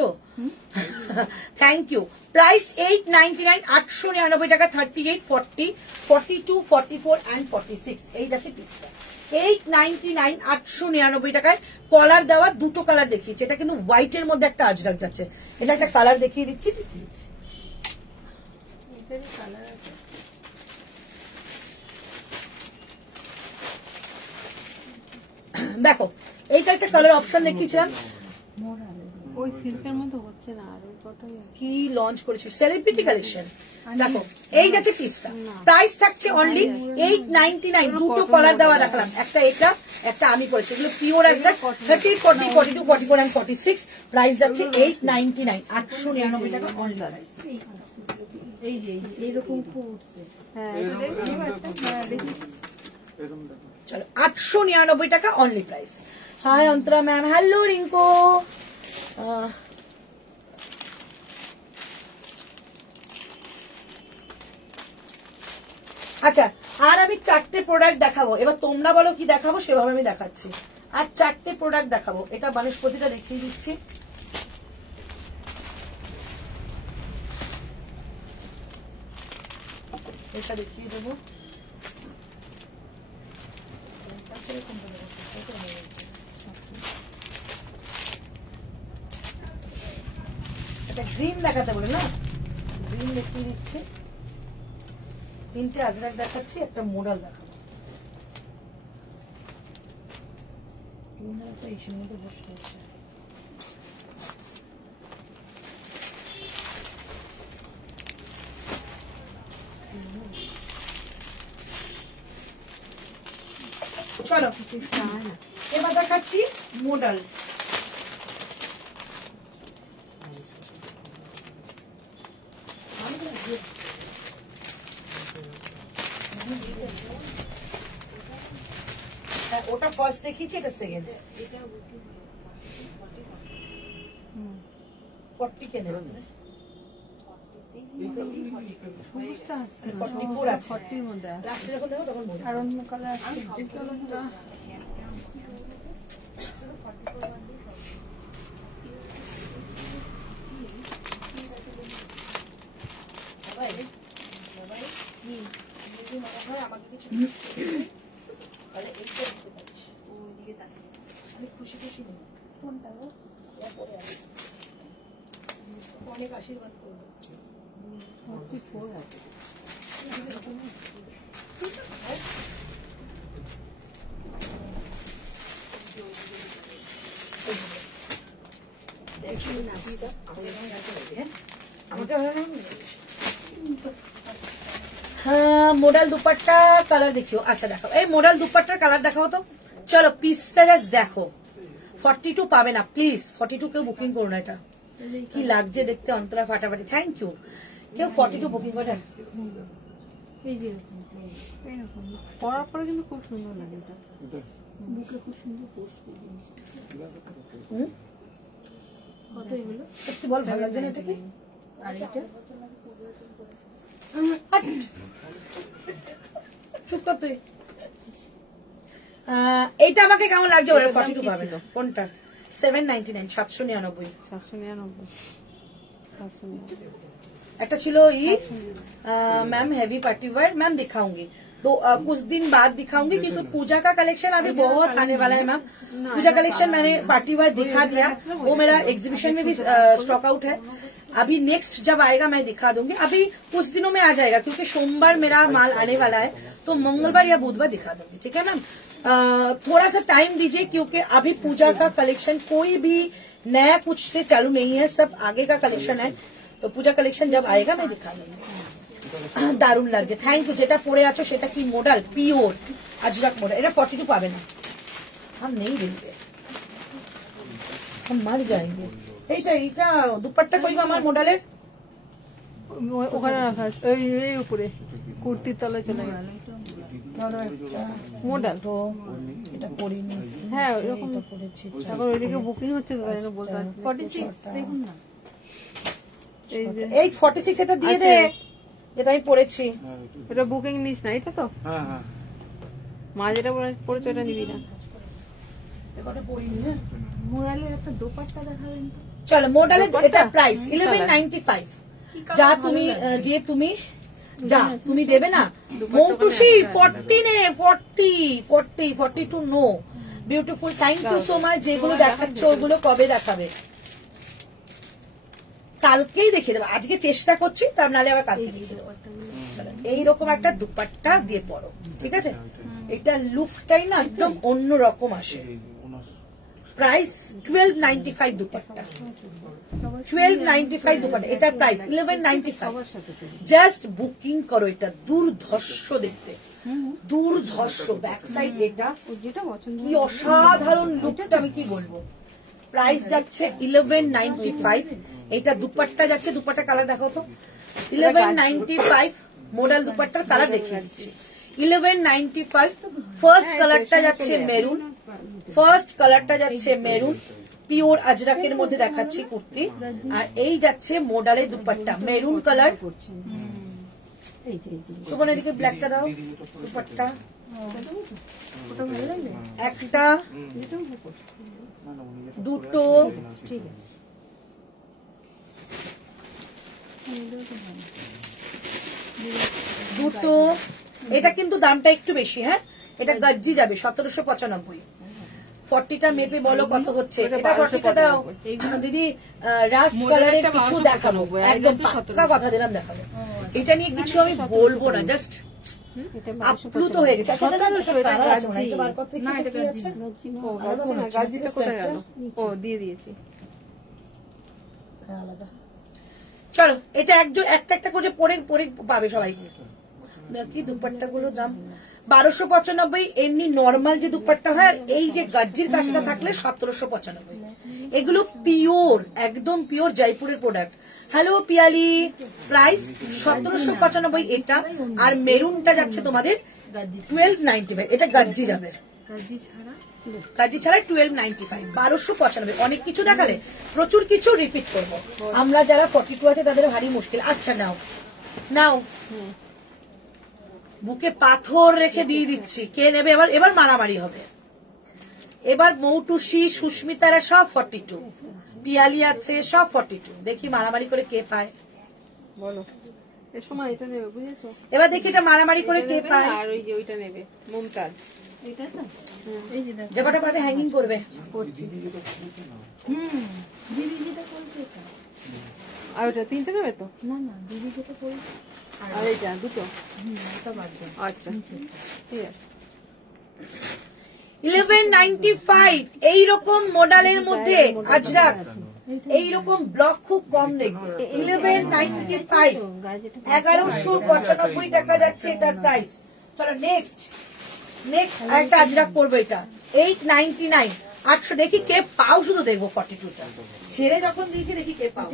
থ্যাংক ইউ। প্রাইস 899, 899 টাকা, 38, 40, 42, 44 and 46, এই যাচ্ছে পিসটা। 899, 899 টাকায় কলার দেওয়া, দুটো কালার দেখিয়েছে, এটা কিন্তু হোয়াইটের মধ্যে একটা আজরাক যাচ্ছে, এটা একটা কালার দেখিয়ে দিচ্ছি। দেখো এইটা একটা কালার অপশন দেখিয়েছিলাম, ওই সিল্কের মধ্যে হচ্ছে না, আর ওই কটাই কি লঞ্চ করেছে সেলিব্রিটি কালেকশন। দেখো এই গেছে পিসটা, প্রাইস থাকছে অনলি 899, দুটো কালার দেওয়া রাখলাম, একটা এটা একটা আমি করেছি, এগুলো পিওর একটা 30, 40, 42, 44 and 46, প্রাইস যাচ্ছে 899, 899 টাকা অনলি প্রাইস। এই যে এইরকম খুব উঠছে। হ্যাঁ চলো 899 টাকা only price. Hi Antara ma'am, hello Rinko. আচ্ছা, আর আমি 4টে প্রোডাক্ট দেখাবো, এবার তোমরা বলো কি দেখাবো, সেভাবে আমি দেখাচ্ছি। আর 4টে প্রোডাক্ট দেখাবো, এটা বনস্পতিটা দেখিয়ে দিচ্ছি। এটা দেখিয়ে দেবো, এটা গ্রিন দেখাতে বলে না, গ্রিন দেখিয়ে দিচ্ছি। 3টে আজরাক দেখাচ্ছি, একটা মোডাল দেখাবো। চলো এবার দেখাচ্ছি মোডাল। ওটা ফার্স্ট দেখিয়েছি, এটা সেকেন্ড। 40 কে নেবেন, 44 আছে, 40 মধ্যে আছে। লাস্টে যখন দেখো তখন বলবো। আর অন্য কালার আছে, এই কালারটা আমাকে কিছু তাহলে এইটা দিতে পারিস, ওইদিকে তাকিয়ে আমি খুশি খুশি নেব। কোনটা গো? পরে আসি, অনেক আশীর্বাদ করবো। 44 আছে। মোডাল দুপাট্টা কালার দেখিও। আচ্ছা দেখো, এই মোডাল দুপাট্টার কালার দেখাও তো। চলো পিসটা জাস্ট দেখো, 42 পাবে না প্লিজ, 42 কেউ বুকিং করো না। এটা কি লাগছে দেখতে, অন্তরা ফাটাফাটি, থ্যাংক ইউ। কেউ 42 বুকিং করে। এই যে এরকম পরার পরে কিন্তু খুব সুন্দর লাগে, এটা বুকে খুব সুন্দর বসবে জিনিসটা। কত এগুলো একটু বল, ভালো লাগছে না এটা কি? আর এটা চুপ কর তুই। এইটা আমাকে কেমন লাগছে? 42 পাবে কোনটা? 799, 799। 799। একটা ছিল ma'am heavy party wear ma'am दिखाऊंगी तो कुछ दिन बाद दिखाऊंगी क्योंकि पूजा का कलेक्शन अभी बहुत आने वाला है मैम। पूजा कलेक्शन मैंने पार्टी वेयर दिखा दिया, वो मेरा एग्जीबिशन में भी स्टॉक आउट है। अभी नेक्स्ट जब आएगा मैं दिखा दूंगी, अभी कुछ दिनों में आ जाएगा क्योंकि सोमवार मेरा माल आने वाला है, तो मंगलवार या बुधवार दिखा दूंगी। ठीक है मैम, थोड़ा सा टाइम दीजिए क्योंकि अभी पूजा का कलेक्शन कोई भी नया कुछ से चालू नहीं है, सब आगे का कलेक्शन है। तो पूजा कलेक्शन जब आएगा मैं दिखा दूंगी। দারুণ লাগছে, থ্যাংক ইউ। যেটা পরে আছো সেটা কি মডেল? Pure Ajrak model. এটা 42 পাবে না, हम नहीं देंगे, हम मर जाएंगे। এইটা এইটা দুপাট্টা কই গো আমার মডেলের? ওখানে রাখা আছে, এই উপরে কুর্তির তলায় চলে গেল মডেল। তো এটা করিনি, হ্যাঁ এরকম করেছি। এখন ওইদিকে বুকিং হচ্ছে তো তাই জন্য বলতে পারছি। 46 দেখুন না, এই যে 846 এটা দিয়ে দে, যেটা আমি পড়েছি। এটা বুকিং নিস না, এটা তো হ্যাঁ হ্যাঁ মা যেটা পড়েছে ওটা নিবি না। এটা পড়িনি না। মোরালের একটা দোপাট্টা দেখাবেন তো? চলো মডেলের এটা প্রাইস 1195। যা তুমি যে তুমি যা তুমি দেবে না মৌটুসি 40 নে 42 নো beautiful. Thank you so much. যেগুলো দেখাচ্ছ ওগুলো কবে দেখাবে? কালকেই দেখিয়ে দেবো, আজকে চেষ্টা করছি, তার নাহলে আবার কালকে দেখিয়ে দেবো। এইরকম একটা দুপাট্টা দিয়ে পরো, ঠিক আছে? এটা লুকটাই না একদম অন্য রকম আসে। প্রাইস 1295 দুপাট্টা, 1295 দুপাট্টা। এটা প্রাইস 1195। জাস্ট বুকিং করো, এটা দুর্ধর্ষ দেখতে, দুর্ধর্ষ। ব্যাক সাইড এটা যেটা পছন্দ কি অসাধারণ লুকটা, আমি কি বলবো। প্রাইস যাচ্ছে 1195। এটা দুপাট্টা যাচ্ছে, দুপাট্টা কালার দেখাও তো। 1195 মডেল দুপাট্টার কালার দেখিয়ে দিচ্ছি। 1195 ফার্স্ট কালারটা যাচ্ছে মেরুন, ফার্স্ট কালারটা যাচ্ছে মেরুন, পিওর আজরাকের মধ্যে দেখাচ্ছি কুর্তি। আর এই যাচ্ছে মডেলের দুপাট্টা মেরুন কালার। সুবন এদিকে ব্ল্যাকটা দাও, দুপাট্টা একটা দুটো দুটো। এটা কিন্তু দামটা একটু বেশি, হ্যাঁ এটা গজ্জি যাবে 1795। 40টা মেপে বলো কত হচ্ছে। এটা 40টা দাও দিদি। রাস্ট কালারের কিছু দেখাবো, একদম পাক্কা কথা দিলাম দেখাবো। এটা নিয়ে কিছু আমি বলবো না, জাস্ট আপ্লুত হয়ে গেছে। দিয়ে দিয়েছি। চলো এটা একটা একটা করে পরে পরে পাবে সবাই। কি দুপাট্টা গুলো দাম 1295। এমনি নর্মাল যে দুপাট্টা হয়, আর এই যে গাজ্জির কাজটা থাকলে 1795। এগুলো পিওর, একদম পিওর জয়পুরের প্রোডাক্ট। হ্যালো পিয়ালি, প্রাইস 1795 এটা। আর মেরুনটা যাচ্ছে তোমাদের 1295। এটা গাজ্জি যাবে, গাজ্জি ছাড়া 1295। 1295। অনেক কিছু দেখালে প্রচুর কিছু রিপিট করবো আমরা, যারা 42 আছে তাদের ভারী মুশকিল। আচ্ছা নাও নাও, বুকে পাথর রেখে দিয়ে দিচ্ছি। কে নেবে এবার? এবার মারামারি হবে। এবার মৌটুসি সুস্মিতারা সব 42, পিয়ালি আছে সব 42। দেখি মারামারি করে কে পায়। বলো এর সময় এটা নেবে, বুঝেছো? এবার দেখি এটা মারামারি করে কে পায়। আর ওই যে ওইটা নেবে মুমতাজ, এটা তো এই যে দেখো, যে কটা পাবে হ্যাঙ্গিং করবে। করছি। দিদি যেটা বলছে এটা। আর ওটা 3টে নেবে তো? না না, দিদি যেটা বলছে আর এইটা দুটো। এটা বাদ দাও। আচ্ছা ঠিক আছে। 1195 এইরকম মডেলের মধ্যে আজরাক, এইরকম ব্লক খুব কম দেখবে। 1195 1195 টাকা যাচ্ছে এটার প্রাইস। চলো নেক্সট একটা আজরাক করবো, এটা 899 800। দেখি কে পাও, শুধু দেখবো 42টা ছেড়ে যখন দিয়েছি, দেখি কে পাও।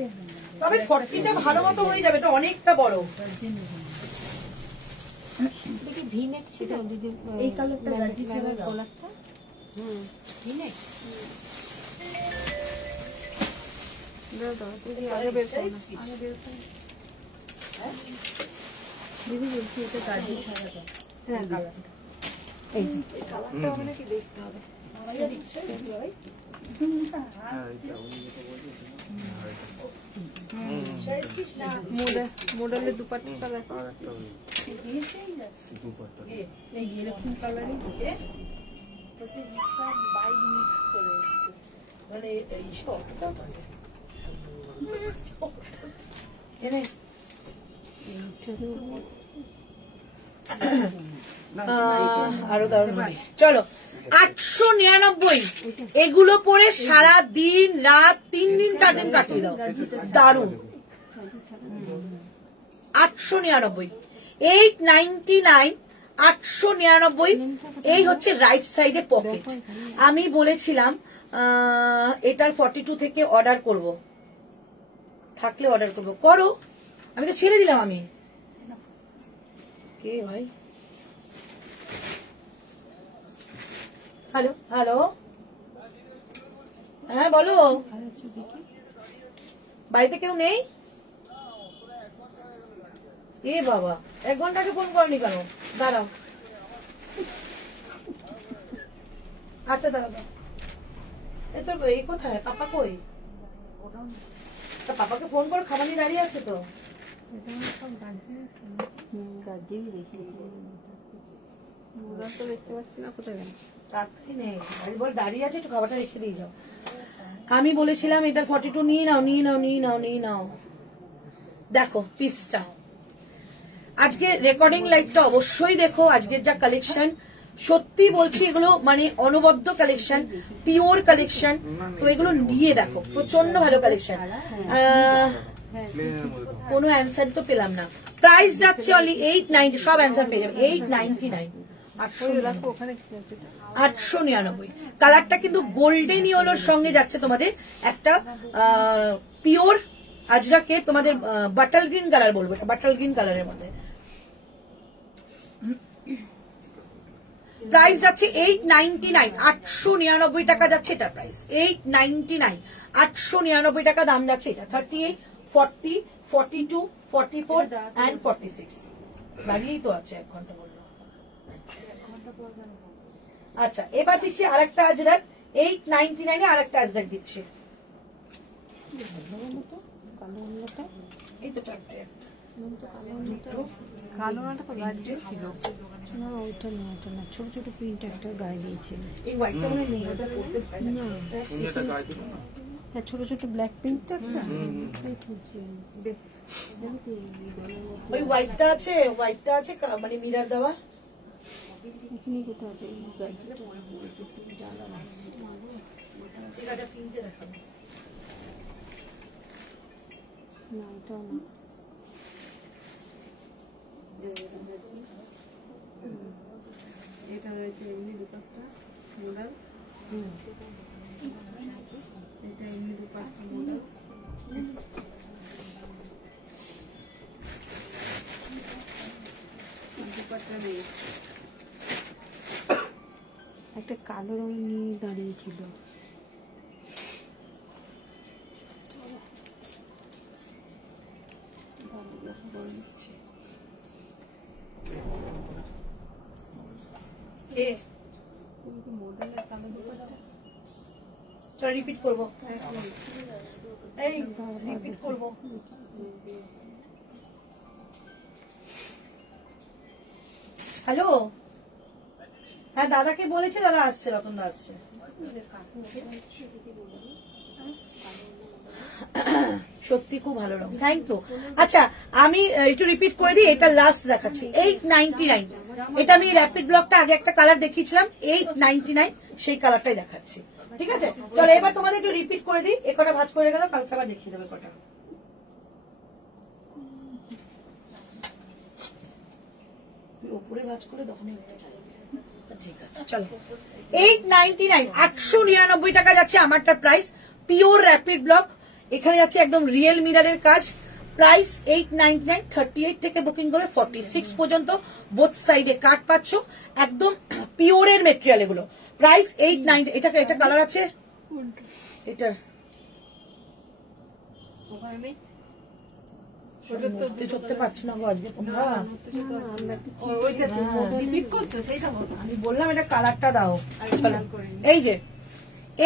তবে 40টা ভালো মতো হয়ে যাবে, এটা অনেকটা বড়। দেখি ভি-নেক ছিল দিদি, এই কালারটা গাজি ছিল কলারটা। ভি-নেক দাও দাও, দিদি আগে বের করো না, আগে বের করো। দিদি বলছি এটা গাজি ছাড়া দাও। হ্যাঁ কালারটা, এই যে কালারটা মানে কি দেখতে হবে। মডেলের দুপাট্টা দেখো এরকম কালারই মানে এই সবটা আরো দারুণ। চলো 899, এগুলো পরে সারা দিন রাত 3 দিন 4 দিন কাটিয়ে দাও, দারুণ। 899, 899, 899। এই হচ্ছে রাইট সাইডে পকেট। আমি বলেছিলাম এটার 42 থেকে অর্ডার করব, থাকলে অর্ডার করব, করো। আমি তো ছেড়ে দিলাম। আমি কে ভাই? হ্যালো হ্যালো, হ্যাঁ বলো। বাড়িতে কেউ নেই? এ বাবা, 1 ঘন্টা আগে ফোন করনি কেন? দাঁড়াও, আচ্ছা দাঁড়াও। এই তো এই কোথায়? পাপা কই? পাপাকে ফোন করো, খাবার নিয়ে দাঁড়িয়ে আছে তো। দেখতে পাচ্ছি না, কোথায় গেল? তাড়াতাড়ি নেই, বল দাঁড়িয়ে আছে, একটু খাবারটা রেখে দিয়ে যাও। আমি বলেছিলাম এটার 42 নিয়ে নাও, নিয়ে নাও, নিয়ে নাও, নিয়ে নাও। দেখো পিসটা, আজকে রেকর্ডিং লাইভটা অবশ্যই দেখো। আজকের যা কালেকশন, সত্যি বলছি এগুলো মানে অনবদ্য কালেকশন, পিওর কালেকশন। তো এগুলো নিয়ে দেখো, প্রচন্ড ভালো কালেকশন। কোনো অ্যান্সার তো পেলাম না। প্রাইস যাচ্ছে অনলি 890, সব অ্যান্সার পেয়ে যাবে 899, 899। কালারটা কিন্তু গোল্ডেন ইয়েলোর সঙ্গে যাচ্ছে তোমাদের একটা পিওর আজরাকে, তোমাদের বাটাল গ্রিন কালার বলবো, বাটাল গ্রিন কালারের মধ্যে। প্রাইস যাচ্ছে 899, 899 টাকা যাচ্ছে এটা প্রাইস। 899, 899 টাকা দাম যাচ্ছে এটা। 38, 40, 42, 44 and 46 দাঁড়িয়েই তো আছে 1 ঘন্টা বললো। আচ্ছা, এবার দিচ্ছি আরেকটা আজরাক 899 এ আরেকটা আজরাক দিচ্ছি। এই তো চারটে, কালো একটা তো গায়ে ছিল না, ওইটা না, ওটা না, ছোট ছোট প্রিন্ট একটা গায়ে দিয়েছিল। এই হোয়াইটটা মনে নেই, ওটা পড়তে পারে না। হ্যাঁ, ছোট ছোট ব্ল্যাক প্রিন্টটা একটা। ওই হোয়াইটটা আছে, হোয়াইটটা আছে মানে মিরার দেওয়া। এখানে কোথাও আছে না, এটাও না। এটা রয়েছে এমনি দুপাট্টা মডেল, এটা এমনি দুপাট্টা মডেল। দুপাট্টা নেই, একটা কালো রঙ নিয়ে দাঁড়িয়েছিল। রিপিট করবো, এই রিপিট করবো। হ্যালো, হ্যাঁ দাদাকে বলেছি, দাদা আসছে, রতন দা আসছে। সত্যি খুব ভালো রকম, থ্যাংক ইউ। আচ্ছা, আমি একটু রিপিট করে দিই, এটা লাস্ট দেখাচ্ছি 899। এটা আমি র্যাপিড ব্লকটা আগে একটা কালার দেখিয়েছিলাম 899, সেই কালারটাই দেখাচ্ছি। ঠিক আছে, চলো এবার তোমাদের একটু রিপিট করে দিই। এ কটা ভাঁজ করে গেল, কালকে আবার দেখিয়ে দেবে কটা। উপরে ভাঁজ করলে তখনই ঠিক আছে। চলো 899, 899 টাকা যাচ্ছে আমারটা প্রাইস। পিওর র্যাপিড ব্লক, এখানে যাচ্ছে একদম রিয়েল মিরারের কাজ। প্রাইস 899, 38 থেকে বুকিং করে 46 পর্যন্ত বোথ সাইডে কাট পাচ্ছ, একদম পিওরের মেটেরিয়াল এগুলো। প্রাইস 890। এটা কালার আছে, এটা চড়তে পারছি না আজকে তোমরা, আমি বললাম এটা কালারটা দাও। এই যে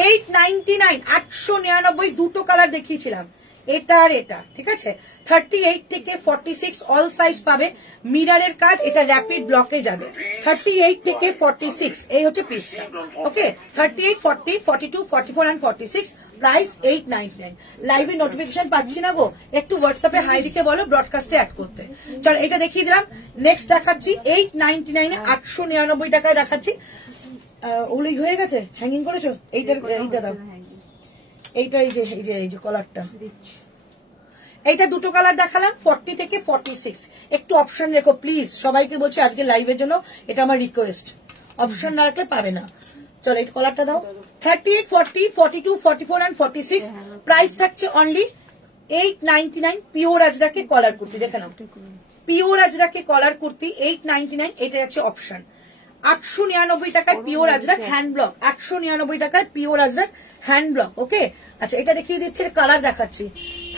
899, 899 দুটো কালার দেখিয়েছিলাম, এটা আর এটা, ঠিক আছে। 38 থেকে 46 অল সাইজ পাবে, মিরারের কাজ, এটা র্যাপিড ব্লকে যাবে। 38 থেকে 46 এই হচ্ছে পিসটা, ওকে। 38, 40, 42, 44 and 46, প্রাইস 899। লাইভে নোটিফিকেশন পাচ্ছি না গো, একটু হোয়াটসঅ্যাপে হাই লিখে বলো ব্রডকাস্টে অ্যাড করতে। চলো এটা দেখিয়ে দিলাম। নেক্সট দেখাচ্ছি 899 এ 899 টাকায় দেখাচ্ছি। ওগুলো হয়ে গেছে, হ্যাঙ্গিং করেছো? এইটা দাও, এইটা এই যে কলারটা, এইটা দুটো কালার দেখালাম 40 থেকে 46। একটু অপশন রেখো প্লিজ, সবাইকে বলছি আজকে লাইভের জন্য, এটা আমার রিকোয়েস্ট, অপশন না রাখলে পাবে না। চলো এই কলারটা দাও। 38, 40, 42, 44 and 46, প্রাইস থাকছে অনলি 899। পিওর আজরাকে কলার কুর্তি দেখে নাও, পিওর আজরাকে কলার কুর্তি 899, এটা হচ্ছে অপশন। 899 টাকায় পিওর আজরাক হ্যান্ড ব্লক, 899 টাকায় পিওর আজরাক হ্যান্ড ব্লক, ওকে। আচ্ছা এটা দেখিয়ে দিচ্ছি, কালার দেখাচ্ছি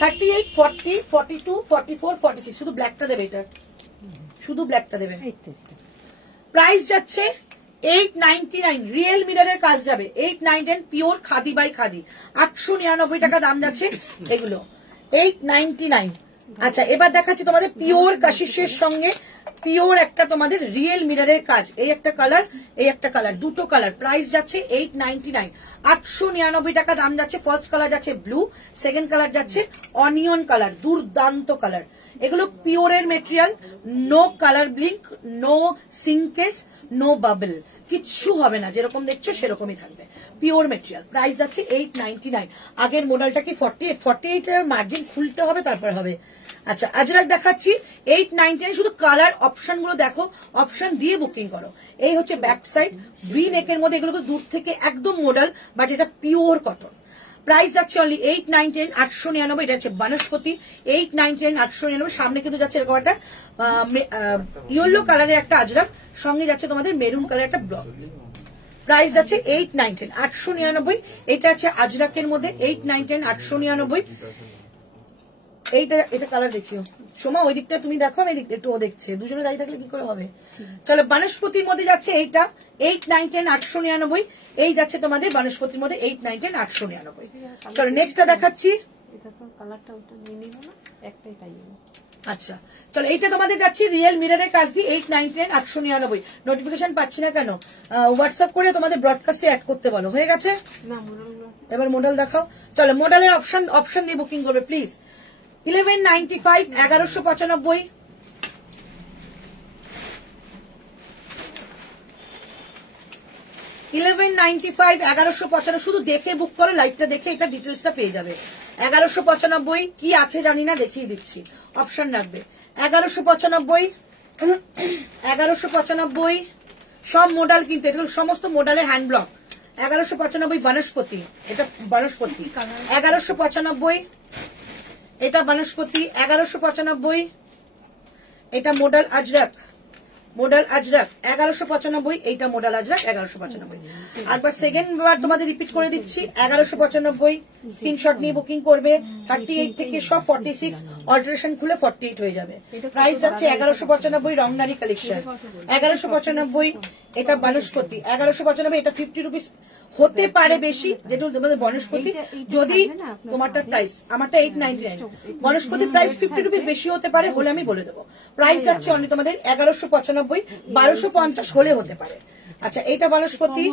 38, 40, 42, 44, 46, শুধু ব্ল্যাকটা দেবে, এটা শুধু ব্ল্যাকটা দেবে। প্রাইস যাচ্ছে 899, রিয়েল মিররের কাজ যাবে 899, পিওর খাদি বাই খাদি, 899 টাকা দাম যাচ্ছে এগুলো 899। আচ্ছা এবার দেখাচ্ছি তোমাদের পিওর কাশিসের সঙ্গে পিওর একটা তোমাদের রিয়েল মিররের কাজ, এই একটা কালার, এই একটা কালার, দুটো কালার, প্রাইস যাচ্ছে 899, 899 টাকা দাম যাচ্ছে। ফার্স্ট কালার যাচ্ছে ব্লু, সেকেন্ড কালার যাচ্ছে অনিয়ন কালার, দুর্দান্ত কালার। এগুলো পিওরের material, no colour blink, no সিঙ্কেস, নো বাবল, কিচ্ছু হবে না, যেরকম দেখছো সেরকমই থাকবে, পিওর মেটেরিয়াল। প্রাইস যাচ্ছে 899। আগের মডেলটা কি 48, 48 এর মার্জিন খুলতে হবে তারপর হবে। আচ্ছা আজরাক দেখাচ্ছি 899, শুধু কালার অপশন গুলো দেখো, অপশন দিয়ে বুকিং করো। এই হচ্ছে ব্যাক সাইড, ভি নেকের মধ্যে, এগুলো দূর থেকে একদম মডেল, বাট এটা পিওর কটন। প্রাইস যাচ্ছে অনলি 899, 899, এটা হচ্ছে বনস্পতি 899, 899। সামনে কিন্তু যাচ্ছে এরকম একটা ইয়েলো কালারের একটা আজরাক, সঙ্গে যাচ্ছে তোমাদের মেরুন কালারের একটা ব্লক। প্রাইস যাচ্ছে 899, 899। এটা আছে আজরাকের মধ্যে 899, 899। এটা কালার দেখিও সোমা, ওই দিকটা তুমি দেখো, আমি একটু ও দেখছে, দুজনে দাঁড়িয়ে থাকলে কি করে হবে। চলো বনস্পতির মধ্যে যাচ্ছে এইটা 899, 899। এই যাচ্ছে তোমাদের বনস্পতির মধ্যে 899, 899। চলো নেক্সটটা দেখাচ্ছি। আচ্ছা চলো এইটা তোমাদের যাচ্ছে রিয়েল মিররের কাজ দিয়ে 899, 899। নোটিফিকেশন পাচ্ছি না কেন, হোয়াটসঅ্যাপ করে তোমাদের ব্রডকাস্টে অ্যাড করতে বলো। হয়ে গেছে, এবার মডেল দেখাও। চলো মডেলের অপশন দিয়ে বুকিং করবে প্লিজ। 1195, 1195। 1195, 1195, শুধু দেখে বুক করো, লাইভটা দেখে এটা ডিটেলসটা পেয়ে যাবে। 1195 কি আছে জানি না, দেখিয়ে দিচ্ছি, অপশন রাখবে। 1195, 1195 সব মডেল, কিন্তু এগুলো সমস্ত মডেলের হ্যান্ড ব্লক। 1195 বনস্পতি, এটা বনস্পতি 1195, এটা বনস্পতি 1195। এটা মডেল আজরাক, মডেল আজরাক 1195, এইটা মডেল আজরাক 1195। আরবার সেকেন্ড বার তোমাদের রিপিট করে দিচ্ছি, 1195 স্ক্রিনশট নিয়ে বুকিং করবে। 38 থেকে সব 46, অল্টারেশন খুলে 48 হয়ে যাবে। প্রাইস যাচ্ছে 1195, রংনারী কালেকশন 1195। এটা বনস্পতি 1195, এটা 50 রুপিস হতে পারে বেশি, যেটা তোমাদের বনস্পতি, যদি তোমারটা প্রাইস, আমারটা 899, বনস্পতি প্রাইস 50 রুপিস বেশি হতে পারে, হলে আমি বলে দেবো। প্রাইস যাচ্ছে অনলি তোমাদের 1195, 1250 হলে হতে পারে। আচ্ছা এইটা বনস্পতি,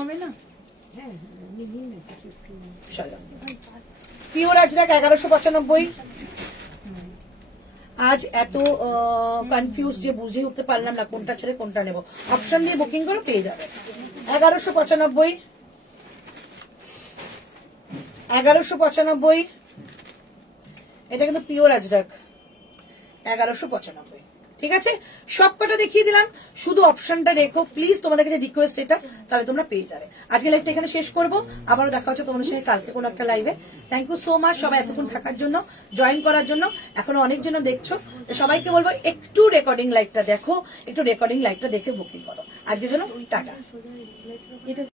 পিওর আজরাক 1195। আজ এত কনফিউজ যে বুঝে উঠতে পারলাম না কোনটা ছেড়ে কোনটা নেব, অপশন দিয়ে বুকিং করে পেয়ে যাবে। 1195, 1195, এটা কিন্তু পিওর আজরাক 1195। ঠিক আছে, সবকটা দেখিয়ে দিলাম, শুধু অপশনটা রেখো প্লিজ, তোমাদের কাছে রিকোয়েস্ট এটা, তাহলে তোমরা পেয়ে যাবে। আজকে লাইভটা এখানে শেষ করবো, আবারও দেখা হচ্ছে তোমাদের সঙ্গে কালকে কোনো একটা লাইভে। থ্যাংক ইউ সো মাচ সবাই এতক্ষণ থাকার জন্য, জয়েন করার জন্য। এখনো অনেকজন দেখছো, সবাইকে বলবো একটু রেকর্ডিং লাইভটা দেখো, একটু রেকর্ডিং লাইভটা দেখে বুকিং করো। আজকের জন্য টাটা।